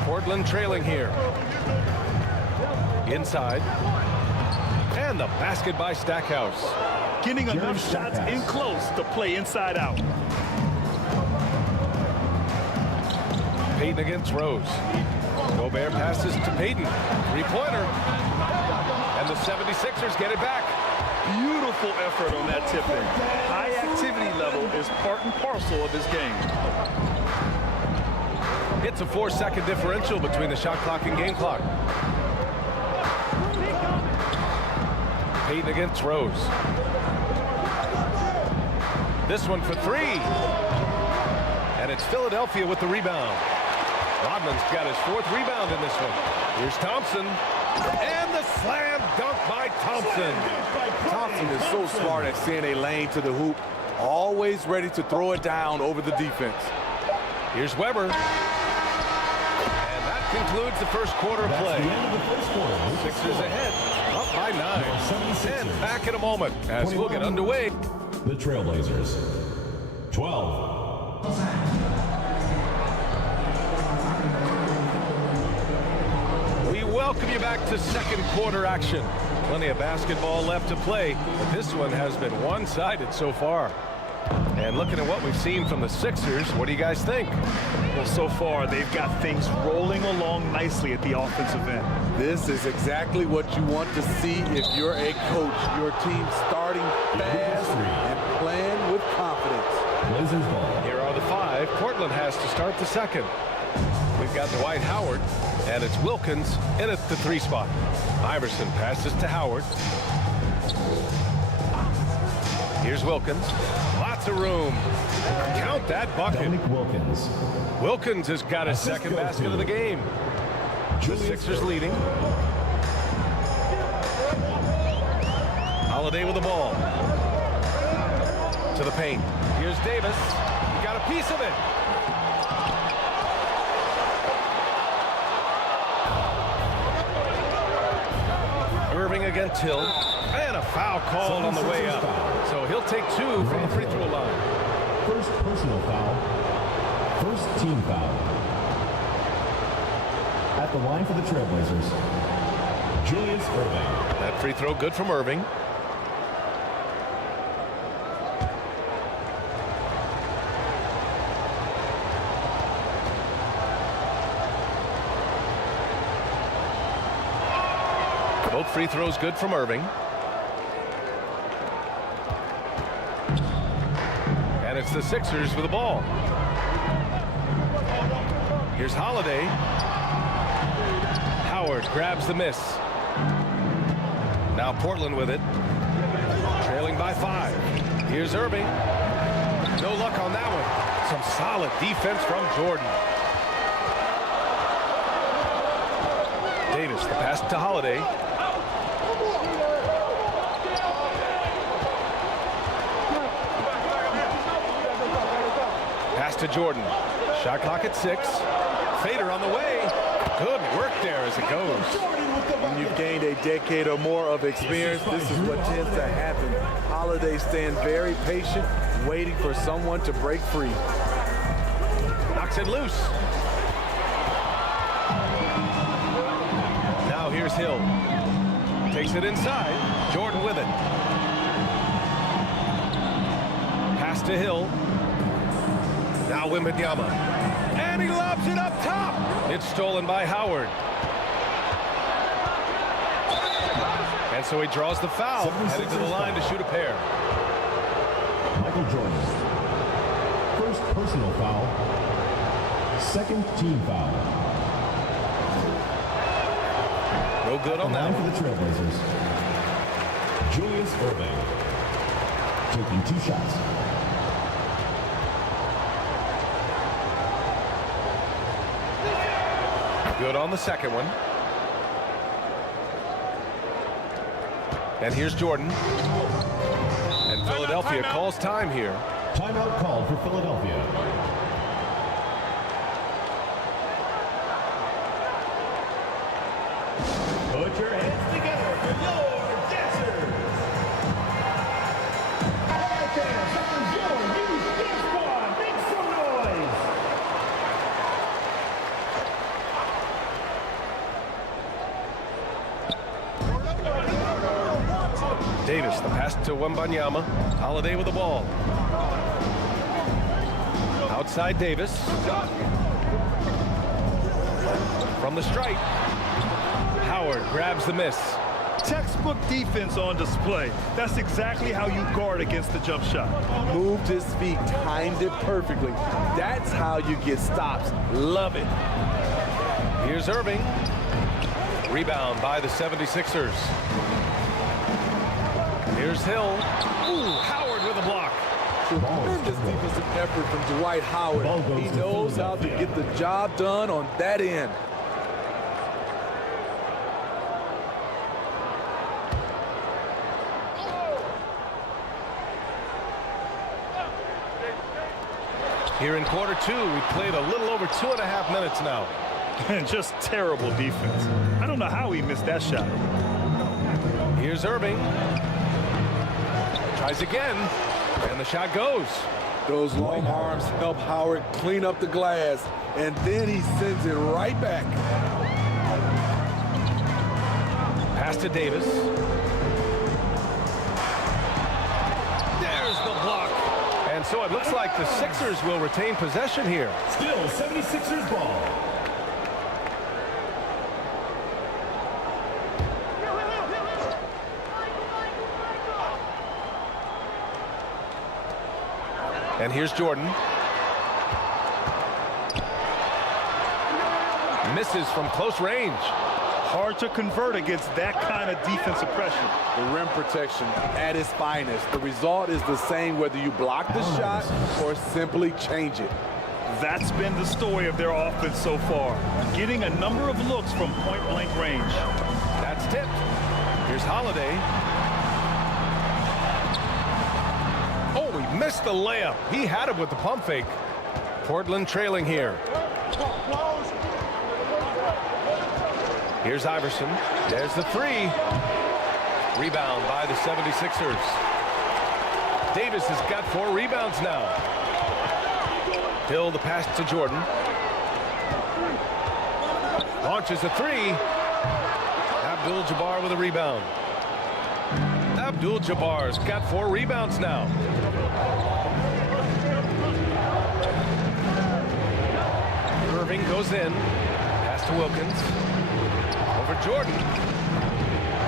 Portland trailing here. Inside. And the basket by Stackhouse. Getting enough shots in close to play inside out. Payton against Rose. Gobert passes to Payton. 3-pointer. And the 76ers get it back. Beautiful effort on that tip-in. High activity level is part and parcel of his game. It's a 4-second differential between the shot clock and game clock. Payton against Rose. This one for 3. And it's Philadelphia with the rebound. Rodman's got his 4th rebound in this one. Here's Thompson. And the slam dunk by Thompson. Thompson is so smart at seeing a lane to the hoop. Always ready to throw it down over the defense. Here's Weber. And that concludes the first quarter of play. Sixers ahead, up by 9. And back in a moment as we'll get underway. The Trailblazers. 12. We welcome you back to second quarter action. Plenty of basketball left to play, but this one has been one-sided so far. And looking at what we've seen from the Sixers, what do you guys think? Well, so far, they've got things rolling along nicely at the offensive end. This is exactly what you want to see if you're a coach. Your team starting fast and playing with confidence. Here are the 5. Portland has to start the second. We've got Dwight Howard, and it's Wilkins in at the 3 spot. Iverson passes to Howard. Here's Wilkins. Lots of room. Count that bucket. Wilkins has got his second basket of the game. The Sixers leading. Holiday with the ball. To the paint. Here's Davis. He got a piece of it. Irving against Hill. And a foul called on the way up. So he'll take 2 from the free throw line. First personal foul. First team foul. At the line for the Trailblazers, Julius Irving. That free throw good from Irving. Both free throws good from Irving. And it's the Sixers with the ball. Here's Holiday. Howard grabs the miss. Now Portland with it. Trailing by 5. Here's Irving. No luck on that one. Some solid defense from Jordan. Davis, the pass to Holiday. Pass to Jordan. Shot clock at 6. Fader on the way. Good work there as it goes. When you've gained a decade or more of experience, this is what tends to happen. Holiday staying very patient, waiting for someone to break free. Knocks it loose. Now here's Hill. Takes it inside. Jordan with it. Pass to Hill. Now WEMBANYAMA. And he lobs it up top. It's stolen by Howard. And so he draws the foul, heading to the line to shoot a pair. Michael Jordan. First personal foul. Second team foul. No good on that. Line for the Trailblazers, Julius Irving. Taking 2 shots. Good on the second one. And here's Jordan. And Philadelphia calls time here. Timeout called for Philadelphia. Put your hands together for your dancers. All right there, that was your youth dance squad. Make some noise. Davis, the pass to WEMBANYAMA. Holiday with the ball. Outside Davis. From the stripe. Howard grabs the miss. Textbook defense on display. That's exactly how you guard against the jump shot. Moved his feet, timed it perfectly. That's how you get stops. Love it. Here's Irving. Rebound by the 76ers. Here's Hill. Ooh, Howard with a block. Tremendous defensive effort from Dwight Howard. He knows how to get the job done on that end. Here in quarter 2, we played a little over 2.5 minutes now. And just terrible defense. I don't know how he missed that shot. Here's Irving. Tries again, and the shot goes. Those long arms help Howard clean up the glass, and then he sends it right back. Pass to Davis. So it looks like the Sixers will retain possession here. Still 76ers ball. And here's Jordan. Misses from close range. Hard to convert against that kind of defensive pressure. The rim protection at its finest. The result is the same whether you block the shot or simply change it. That's been the story of their offense so far. Getting a number of looks from point-blank range. That's tipped. Here's Holiday. Oh, he missed the layup. He had it with the pump fake. Portland trailing here. Here's Iverson. There's the three. Rebound by the 76ers. Davis has got 4 rebounds now. Hill the pass to Jordan. Launches a three. Abdul-Jabbar with a rebound. Abdul-Jabbar's got 4 rebounds now. Irving goes in. Pass to Wilkins. Over Jordan.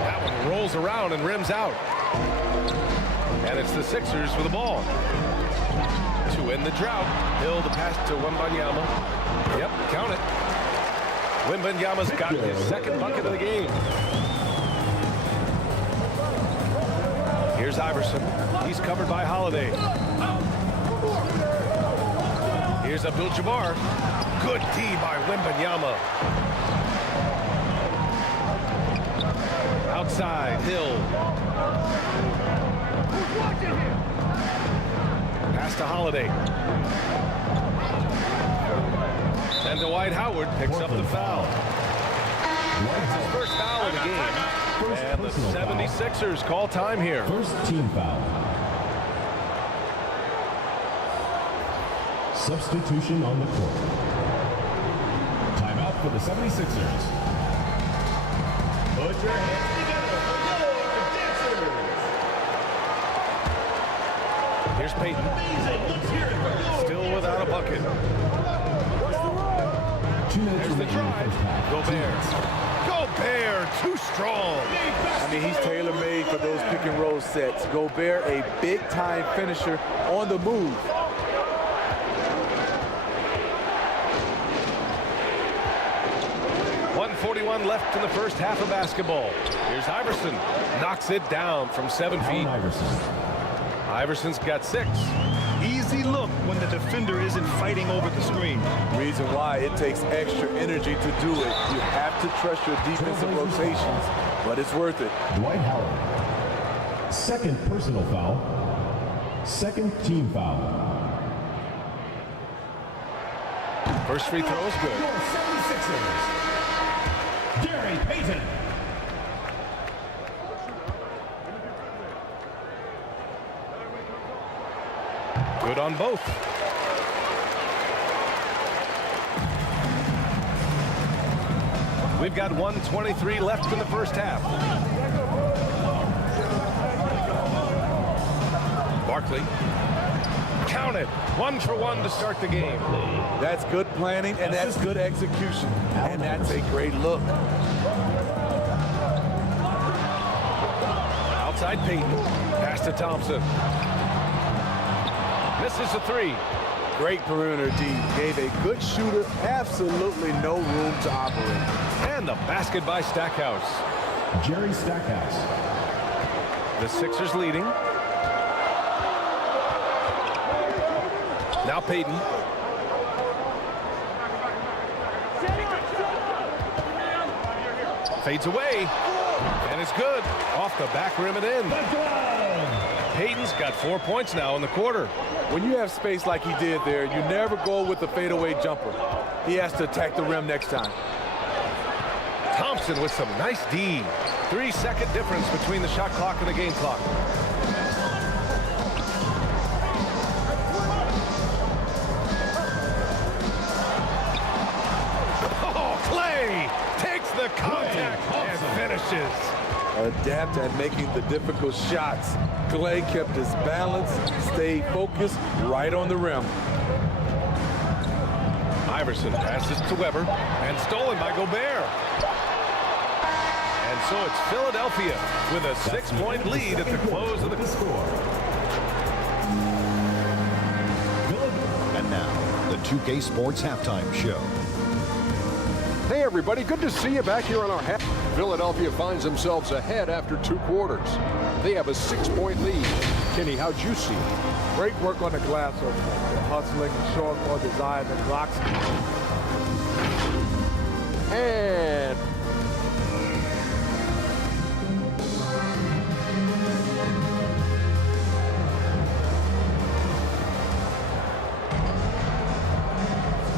That one rolls around and rims out. And it's the Sixers with the ball. To end the drought. Hill the pass to Wembanyama. Yep, count it. Wembanyama's got his second bucket of the game. Here's Iverson. He's covered by Holiday. Here's Abdul-Jabbar. Good D by Wembanyama. Outside, Hill. Pass to Holiday. And Dwight Howard picks up the foul. It's his first foul of the game. And the 76ers call time here. First team foul. Substitution on the court. Timeout for the 76ers. Put your hands together for your dancers. Here's Payton. Still without a bucket. There's the drive. Gobert. Gobert, too strong. I mean, he's tailor-made for those pick and roll sets. Gobert, a big-time finisher on the move. .41 left in the first half of basketball. Here's Iverson. Knocks it down from 7 feet. Iverson's got 6. Easy look when the defender isn't fighting over the screen. Reason why it takes extra energy to do it. You have to trust your defensive rotations, but it's worth it. Dwight Howard. Second personal foul. Second team foul. First free throw is good. 76ers. Gary Payton. Good on both. We've got 1:23 left in the first half. Barkley. Count it. 1 for 1 to start the game. That's good planning, and that's good execution. And that's a great look. Outside Payton. Pass to Thompson. Misses a 3. Great perimeter D. Gave a good shooter absolutely no room to operate. And the basket by Stackhouse. Jerry Stackhouse. The Sixers leading. Now Payton. Fades away. And it's good. Off the back rim and in. Payton's got 4 points now in the quarter. When you have space like he did there, you never go with the fadeaway jumper. He has to attack the rim next time. Thompson with some nice D. 3-second difference between the shot clock and the game clock. Oh, Klay takes the contact and finishes. adept at making the difficult shots. Klay kept his balance, stayed focused right on the rim. Iverson passes to Weber and stolen by Gobert. And so it's Philadelphia with a 6-point lead at the close of the score. And now, the 2K Sports Halftime Show. Hey everybody, good to see you back here on our half. Philadelphia finds themselves ahead after 2 quarters. They have a 6-point lead. Kenny, how'd you see it? Great work on the glass over there. They're hustling and showing more desire than blocks. And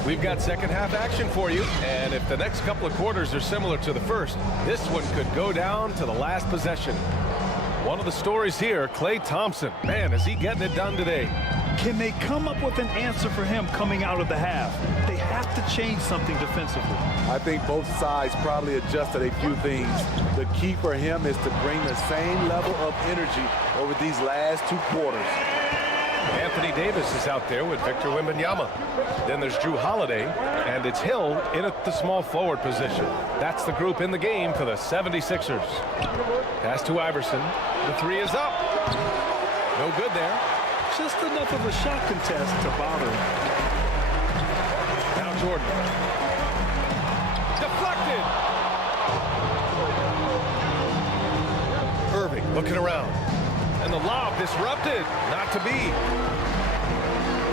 we've got second half action for you, and if the next couple of quarters are similar to the first, this one could go down to the last possession. One of the stories here, Klay Thompson. Man, is he getting it done today. Can they come up with an answer for him coming out of the half? They have to change something defensively. I think both sides probably adjusted a few things. The key for him is to bring the same level of energy over these last 2 quarters. Anthony Davis is out there with Victor Wembanyama. Then there's Jrue Holiday, and it's Hill in at the small forward position. That's the group in the game for the 76ers. Pass to Iverson. The 3 is up. No good there. Just enough of a shot contest to bother him. Now Jordan. Deflected. Irving looking around. And the lob disrupted. Not to be.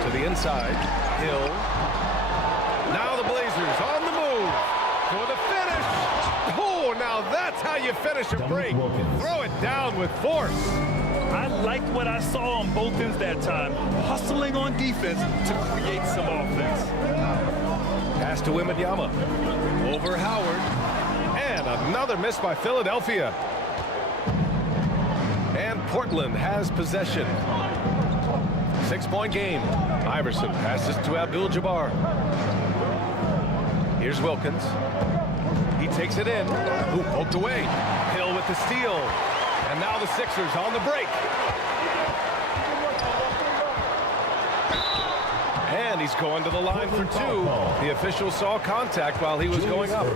To the inside. Hill. Now the Blazers on the move. For the finish. Oh, now that's how you finish a break. Throw it down with force. I liked what I saw on both ends that time. Hustling on defense to create some offense. Pass to Wembanyama. Over Howard. And another miss by Philadelphia. And Portland has possession. 6-point game. Iverson passes to Abdul-Jabbar. Here's Wilkins. He takes it in. Ooh, poked away. Hill with the steal. And now the Sixers on the break. And he's going to the line for 2. The official saw contact while he was going up.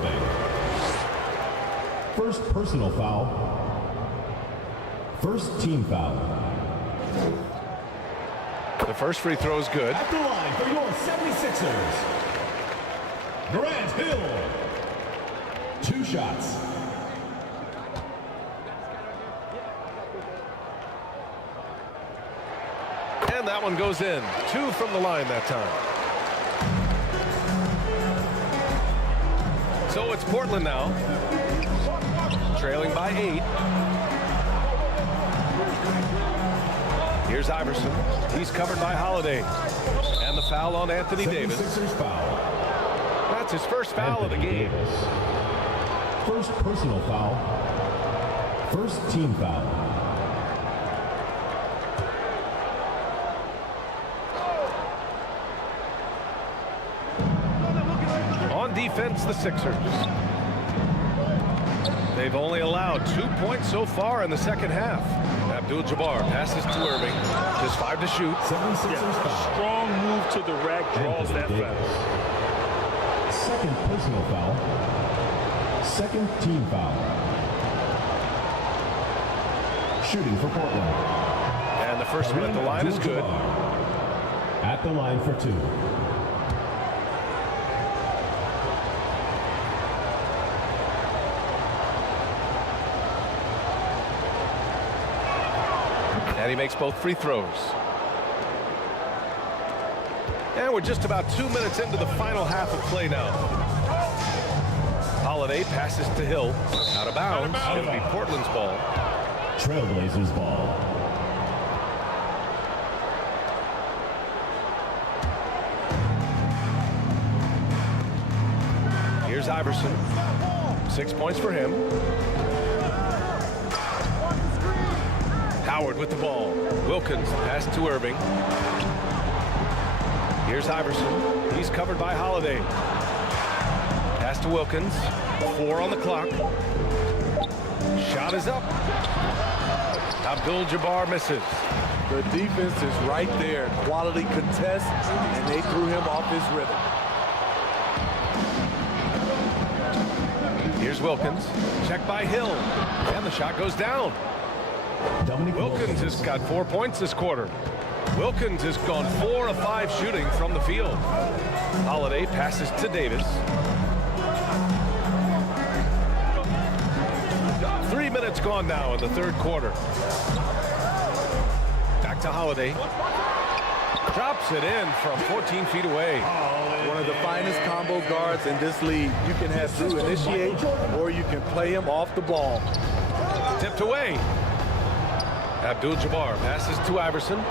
First personal foul. First team foul. The first free throw is good. At the line for your 76ers, Grant Hill. 2 shots. And that one goes in. 2 from the line that time. So it's Portland now. Trailing by 8. Here's Iverson. He's covered by Holiday. And the foul on Anthony Davis. That's his first foul of the game. First personal foul. First team foul. On defense, the Sixers. They've only allowed 2 points so far in the second half. Abdul-Jabbar passes to Irving. Just 5 to shoot. Strong move to the rack draws that foul. Second personal foul. Second team foul. Shooting for Portland. And the first one at the line is good. At the line for 2. And he makes both free throws. And we're just about 2 minutes into the final half of play now. Holiday passes to Hill. Out of bounds. It'll be Portland's ball. Trailblazers ball. Here's Iverson. 6 points for him. Howard with the ball. Wilkins pass to Irving. Here's Iverson. He's covered by Holiday. Pass to Wilkins. 4 on the clock. Shot is up. Abdul-Jabbar misses. The defense is right there. Quality contest, and they threw him off his rhythm. Here's Wilkins. Check by Hill. And the shot goes down. Wilkins has got 4 points this quarter. Wilkins has gone 4 of 5 shooting from the field. Holiday passes to Davis. 3 minutes gone now in the third quarter. Back to Holiday. Drops it in from 14 feet away. One of the finest combo guards in this league. You can have Drew initiate, or you can play him off the ball. Tipped away. Abdul-Jabbar passes to Iverson.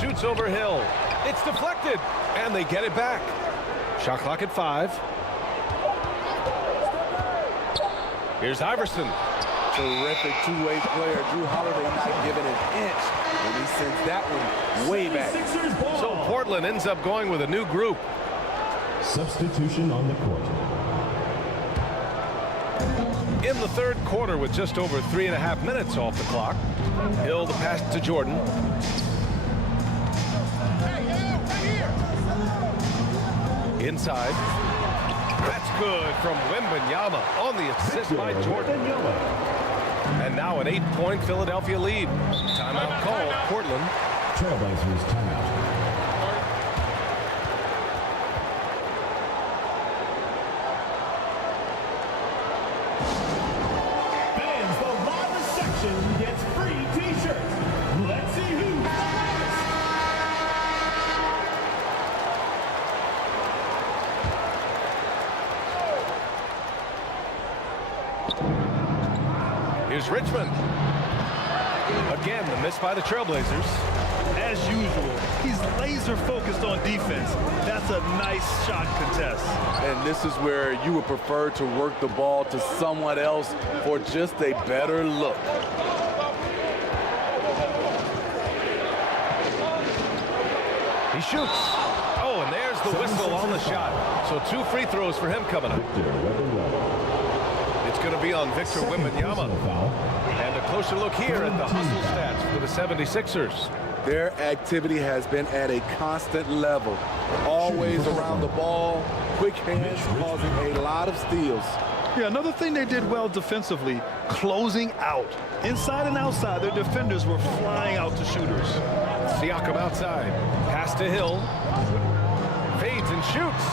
Shoots over Hill. It's deflected, and they get it back. Shot clock at 5. Here's Iverson. Terrific two-way player. Drew Holiday not giving an inch when he sends that one way back. So Portland ends up going with a new group. Substitution on the court. In the third quarter with just over 3.5 minutes off the clock. Hill the pass to Jordan. Inside. That's good from Wembanyama on the assist by Jordan. And now an 8-point Philadelphia lead. Timeout call, Portland. Trailblazers timeout. Fans, the live section gets free t-shirts. Let's see who's Here's Richmond. Again, the miss by the Trailblazers. As usual, he's laser focused on defense. That's a nice shot contest. And this is where you would prefer to work the ball to someone else for just a better look. He shoots. Oh, and there's the whistle on the shot. So 2 free throws for him coming up. It's going to be on Victor Wembanyama. And a closer look here at the hustle stats for the 76ers. Their activity has been at a constant level. Always around the ball, quick hands causing a lot of steals. Yeah, another thing they did well defensively, closing out. Inside and outside, their defenders were flying out to shooters. Siakam outside. Pass to Hill. Fades and shoots.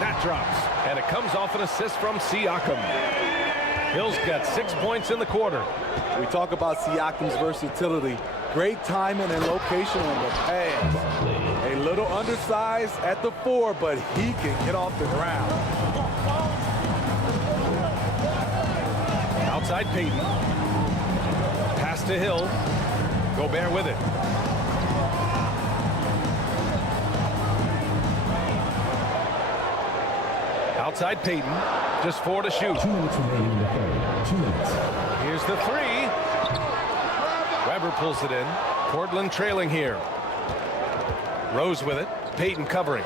That drops. And it comes off an assist from Siakam. Hill's got 6 points in the quarter. We talk about Siakam's versatility. Great timing and location on the pass. A little undersized at the 4, but he can get off the ground. Outside Payton. Pass to Hill. Gobert with it. Outside Payton. Just 4 to shoot. 2 minutes remaining in the third. 2 minutes. Here's the 3. Weber pulls it in. Portland trailing here. Rose with it. Payton covering.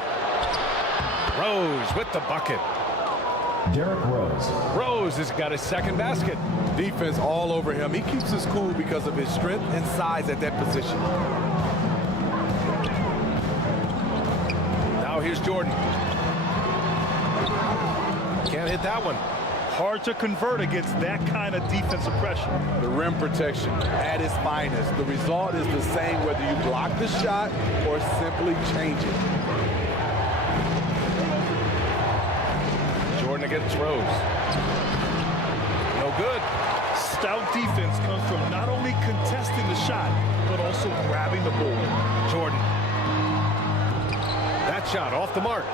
Rose with the bucket. Derrick Rose. Rose has got his second basket. Defense all over him. He keeps his cool because of his strength and size at that position. Now here's Jordan. Can't hit that one. Hard to convert against that kind of defensive pressure. The rim protection at its finest. The result is the same whether you block the shot or simply change it. Jordan against Rose. No good. Stout defense comes from not only contesting the shot, but also grabbing the board. Jordan. That shot off the mark.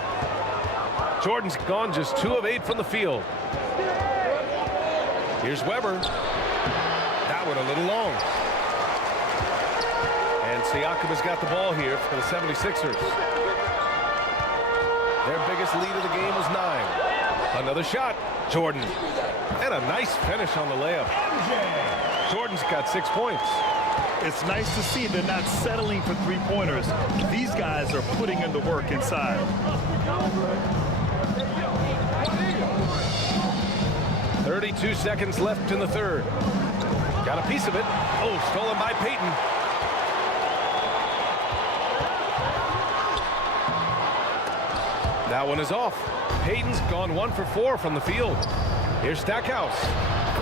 Jordan's gone just 2 of 8 from the field. Here's Weber. That one a little long. And Siakam has got the ball here for the 76ers. Their biggest lead of the game was 9. Another shot. Jordan. And a nice finish on the layup. Jordan's got 6 points. It's nice to see they're not settling for three-pointers. These guys are putting in the work inside. 32 seconds left in the third. Got a piece of it. Oh, stolen by Payton. That one is off. Payton's gone 1 for 4 from the field. Here's Stackhouse.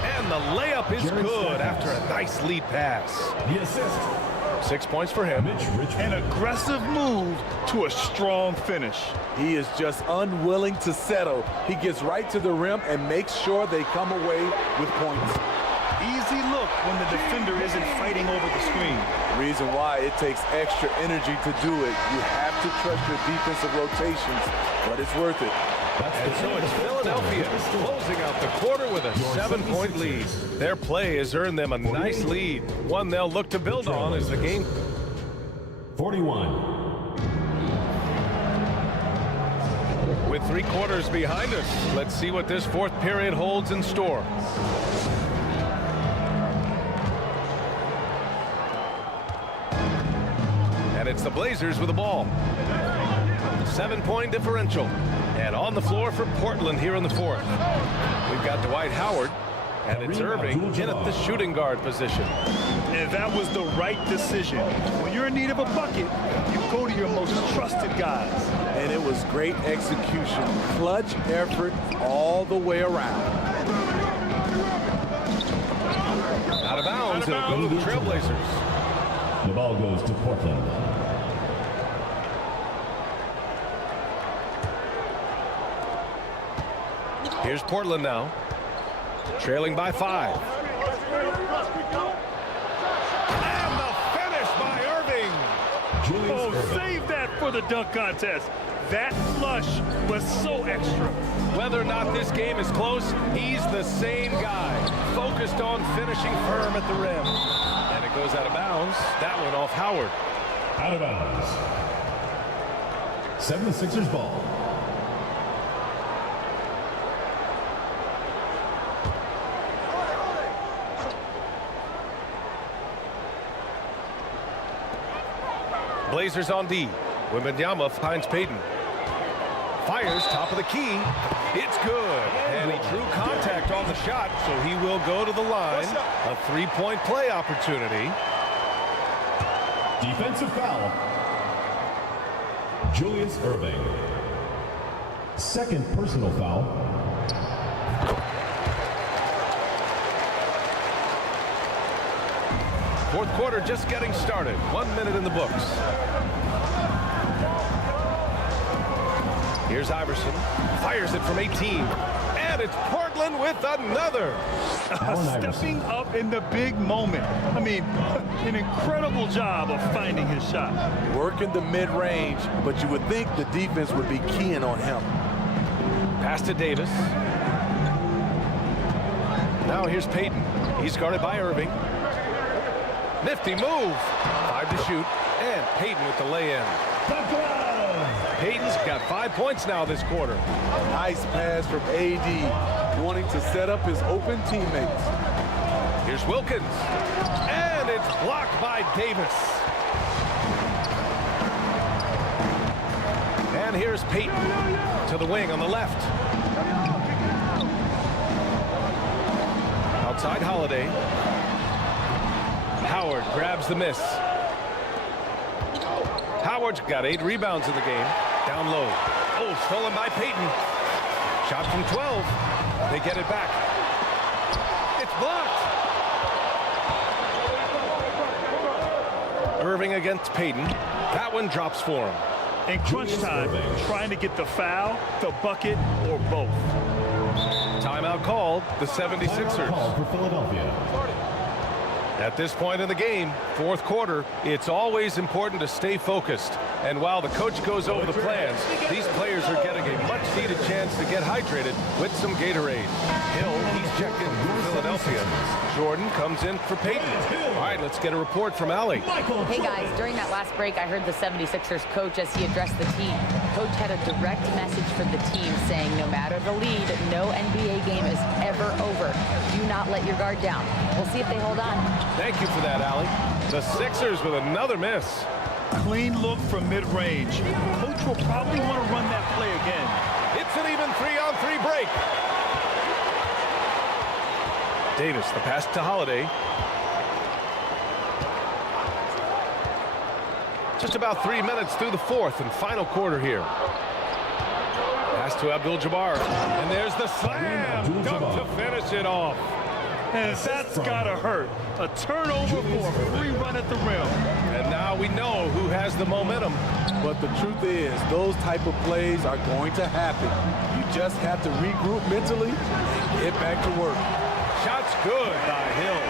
And the layup is good after a nice lead pass. The assist. 6 points for him. An aggressive move to a strong finish. He is just unwilling to settle. He gets right to the rim and makes sure they come away with points. Easy look when the defender isn't fighting over the screen. Reason why it takes extra energy to do it. You have to trust your defensive rotations, but it's worth it. And so it's Philadelphia closing out the quarter with a 7-point lead. Their play has earned them a nice lead, one they'll look to build on as the game. 41. With 3 quarters behind us, let's see what this fourth period holds in store. And it's the Blazers with the ball. 7-point differential. And on the floor for Portland here in the fourth. We've got Dwight Howard, and it's Irving in at the shooting guard position. And that was the right decision. When you're in need of a bucket, you go to your most trusted guys. And it was great execution. Clutch effort all the way around. Out of bounds, it'll go to the Trailblazers. The ball goes to Portland. Here's Portland now, trailing by 5. And the finish by Irving. Oh, save that for the dunk contest. That flush was so extra. Whether or not this game is close, he's the same guy, focused on finishing firm at the rim. And it goes out of bounds. That one off Howard. Out of bounds. 76ers ball. Blazers on D. Wembanyama finds Payton. Fires top of the key. It's good. And he drew contact on the shot, so he will go to the line. A 3-point play opportunity. Defensive foul. Julius Irving. Second personal foul. Fourth quarter just getting started. 1 minute in the books. Here's Iverson. Fires it from 18. And it's Portland with another. Stepping up in the big moment. I mean, an incredible job of finding his shot. Working the mid-range, but you would think the defense would be keying on him. Pass to Davis. Now here's Payton. He's guarded by Irving. Nifty move. 5 to shoot. And Payton with the lay-in. Payton's got 5 points now this quarter. Nice pass from AD, wanting to set up his open teammates. Here's Wilkins. And it's blocked by Davis. And here's Payton to the wing on the left. Outside Holiday. Howard grabs the miss. Howard's got 8 rebounds in the game. Down low. Oh, stolen by Payton. Shot from 12. They get it back. It's blocked. Irving against Payton. That one drops for him. In crunch time, trying to get the foul, the bucket, or both. Timeout called. The 76ers. Call for Philadelphia. At this point in the game, fourth quarter, it's always important to stay focused. And while the coach goes over the plans, these players are getting a much-needed chance to get hydrated with some Gatorade. Hill, he's checked in for Philadelphia. Jordan comes in for Payton. All right, let's get a report from Allie. Hey, guys, during that last break, I heard the 76ers coach as he addressed the team. Coach had a direct message for the team saying no matter the lead, no NBA game is ever over. Do not let your guard down. We'll see if they hold on. Thank you for that, Allie. The Sixers with another miss. Clean look from mid-range. Coach will probably want to run that play again. It's an even 3-on-3 break. Davis, the pass to Holiday. Just about 3 minutes through the fourth and final quarter here. Pass to Abdul-Jabbar. And there's the slam dunk to finish it off. And that's gotta hurt. A turnover for a free run at the rim. And now we know who has the momentum. But the truth is, those type of plays are going to happen. You just have to regroup mentally and get back to work. Shot's good by Hill.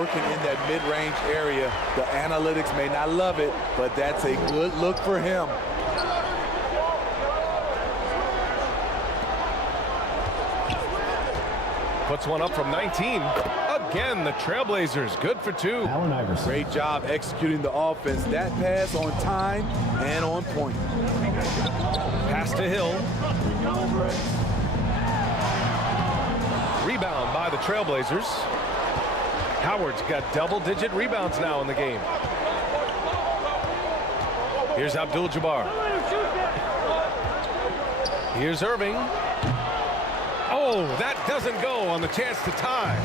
Working in that mid-range area. The analytics may not love it, but that's a good look for him. Puts one up from 19. Again, the Trailblazers good for two. Great job executing the offense. That pass on time and on point. Pass to Hill. Rebound by the Trailblazers. Howard's got double-digit rebounds now in the game. Here's Abdul-Jabbar. Here's Irving. Oh, that doesn't go on the chance to tie.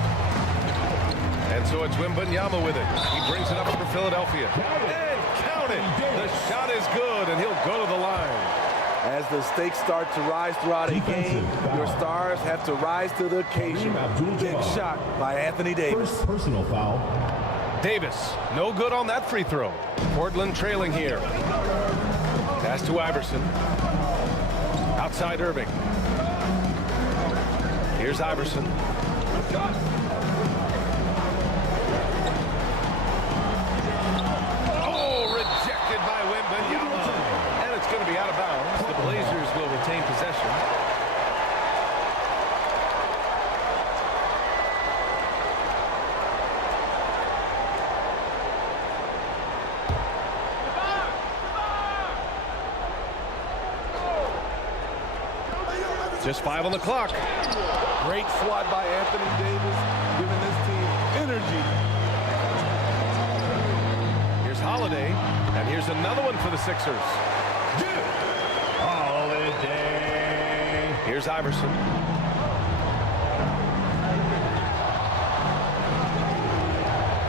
And so it's Wembanyama with it. He brings it up for Philadelphia. And count it. The shot is good, and he'll go to the line. As the stakes start to rise throughout a game, your stars have to rise to the occasion. Big shot by Anthony Davis. First personal foul. Davis, no good on that free throw. Portland trailing here. Pass to Iverson. Outside Irving. Here's Iverson. Oh, rejected by Wembanyama. And it's going to be out of bounds. The Blazers will retain possession. Just 5 on the clock. Great swat by Anthony Davis, giving this team energy. Here's Holiday, and here's another one for the Sixers. Holiday. Here's Iverson.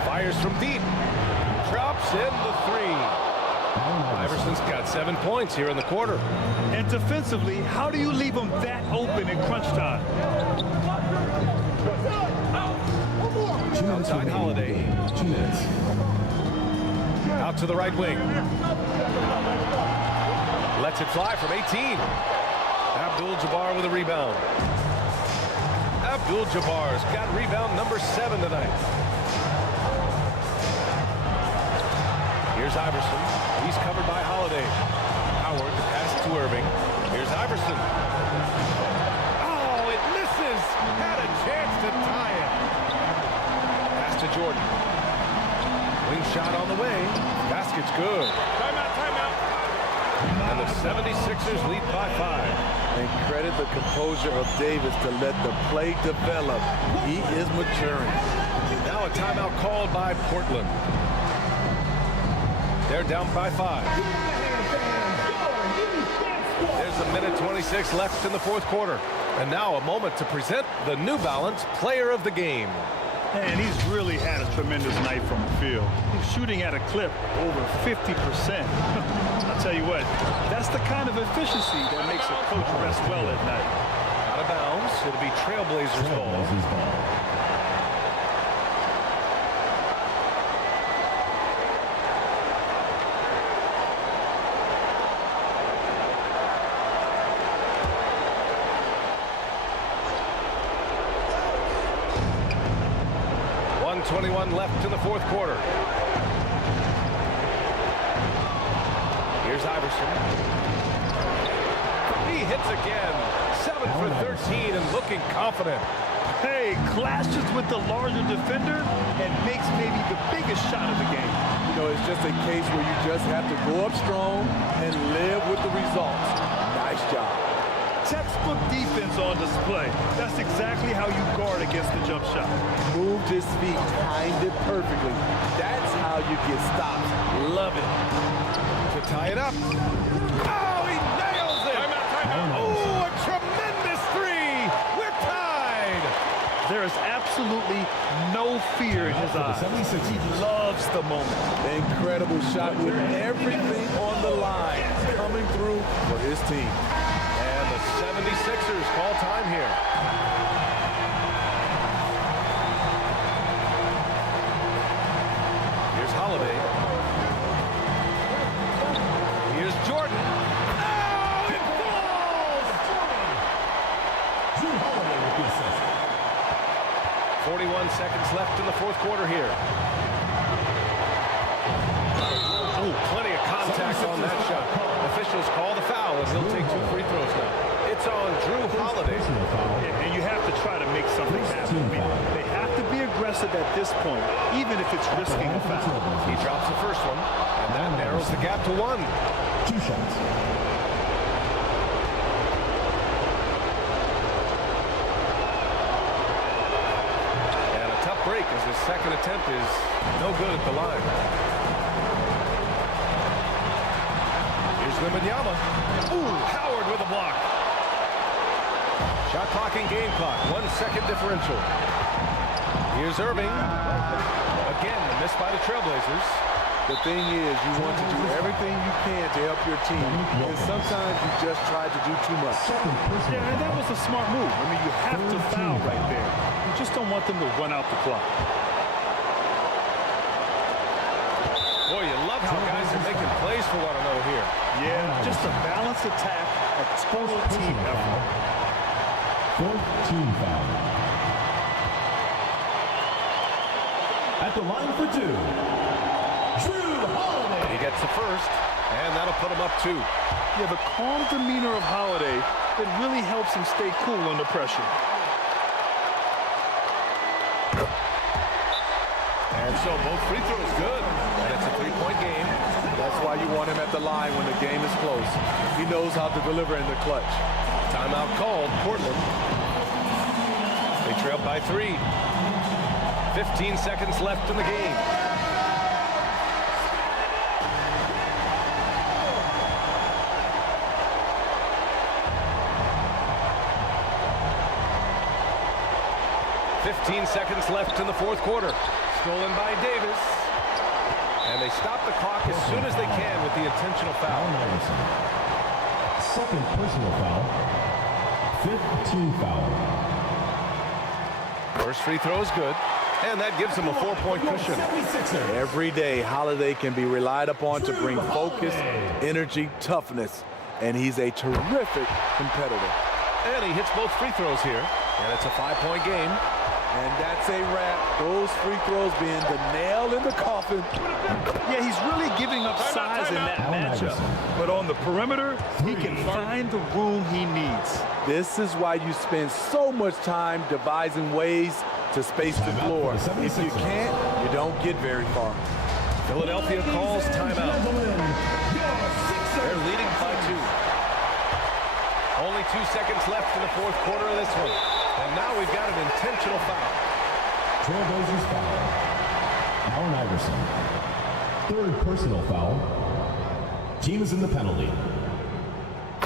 Fires from deep. Drops in the three. Iverson's got 7 points here in the quarter. And defensively, how do you leave them that open in crunch time? Outside Holiday. 2 minutes. Out to the right wing. Lets it fly from 18. Abdul-Jabbar with a rebound. Abdul-Jabbar's got rebound number 7 tonight. Here's Iverson. He's covered by Holiday. Howard, the pass to Irving. Here's Iverson. Oh, it misses. Had a chance to tie it. Pass to Jordan. Wing shot on the way. Basket's good. Timeout, timeout. And the 76ers lead by 5. And credit the composure of Davis to let the play develop. He is maturing. Now a timeout called by Portland. They're down by 5. There's a minute 26 left in the fourth quarter. And now a moment to present the New Balance Player of the Game. And he's really had a tremendous night from the field. He's shooting at a clip over 50%. I'll tell you what, that's the kind of efficiency that makes a coach rest well at night. Out of bounds, it'll be Trailblazers ball. Left in the fourth quarter. Here's Iverson. He hits again. 7 for 13 and looking confident. Hey, clashes with the larger defender and makes maybe the biggest shot of the game. You know, it's just a case where you just have to go up strong and live with the results. Nice job. Textbook defense on display. That's exactly how you guard against the jump shot. Moved his feet, timed it perfectly. That's how you get stops. Love it. To tie it up. Oh, he nails it. Oh, a tremendous three. We're tied. There is absolutely absolutely no fear in his eyes. He loves the moment. Incredible shot with everything on the line coming through for his team. And the 76ers call time here. Here's Holiday. Here's Jordan. Oh, it falls! 41 seconds left in the fourth quarter here. Oh, plenty of contact on that shot. Officials call the foul, and he'll take 2 free throws now. It's on Jrue Holiday. And you have to try to make something happen. I mean, they have to be aggressive at this point, even if it's risking a foul. He drops the first one, and that narrows the gap to 1. 2 shots. And a tough break as his second attempt is no good at the line. Here's WEMBANYAMA. Ooh, Howard with a block. Shot clock and game clock. 1 second differential. Here's Irving. Again, a miss by the Trailblazers. The thing is, you want to do everything you can to help your team, and sometimes you just try to do too much. Yeah, and that was a smart move. I mean, you have to foul right there. You just don't want them to run out the clock. Boy, you love how guys are making plays for one another here. Yeah, just a balanced attack, a total team effort. 4th team foul. At the line for 2, Jrue Holiday. He gets the first, and that'll put him up 2. Yeah, the calm demeanor of Holiday, it really helps him stay cool under pressure. And so both free throws good, and it's a 3-point game. That's why you want him at the line when the game is close. He knows how to deliver in the clutch. Timeout called, Portland. They trail by 3. 15 seconds left in the game. Seconds left in the fourth quarter. Stolen by Davis. And they stop the clock as soon as they can with the intentional foul. 2nd personal foul. 5th team foul. First free throw is good. And that gives him a 4-point cushion. Every day, Holiday can be relied upon to bring focus, energy, toughness. And he's a terrific competitor. And he hits both free throws here. And it's a 5-point game. And that's a wrap. Those free throws being the nail in the coffin. Yeah, he's really giving up size in that matchup. But on the perimeter, he can find the room he needs. This is why you spend so much time devising ways to space the floor. If you can't, you don't get very far. Philadelphia calls timeout. They're leading by 2. Only 2 seconds left in the fourth quarter of this one. And now we've got an intentional foul. Trailblazers foul. Allen Iverson. 3rd personal foul. Team is in the penalty.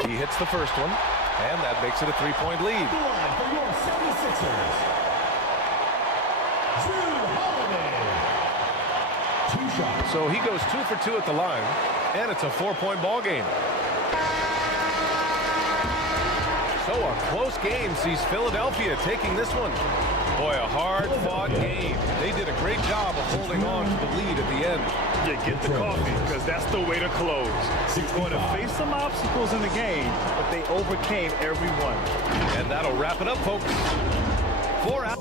He hits the first one, and that makes it a 3-point lead. The line for your 76ers. Jrue Holiday. 2 shots. So he goes 2 for 2 at the line, and it's a 4-point ball game. So a close game sees Philadelphia taking this one. Boy, a hard-fought game. They did a great job of holding on to the lead at the end. Yeah, get the coffee, because that's the way to close. He's going to face some obstacles in the game, but they overcame every one. And that'll wrap it up, folks. 4 out.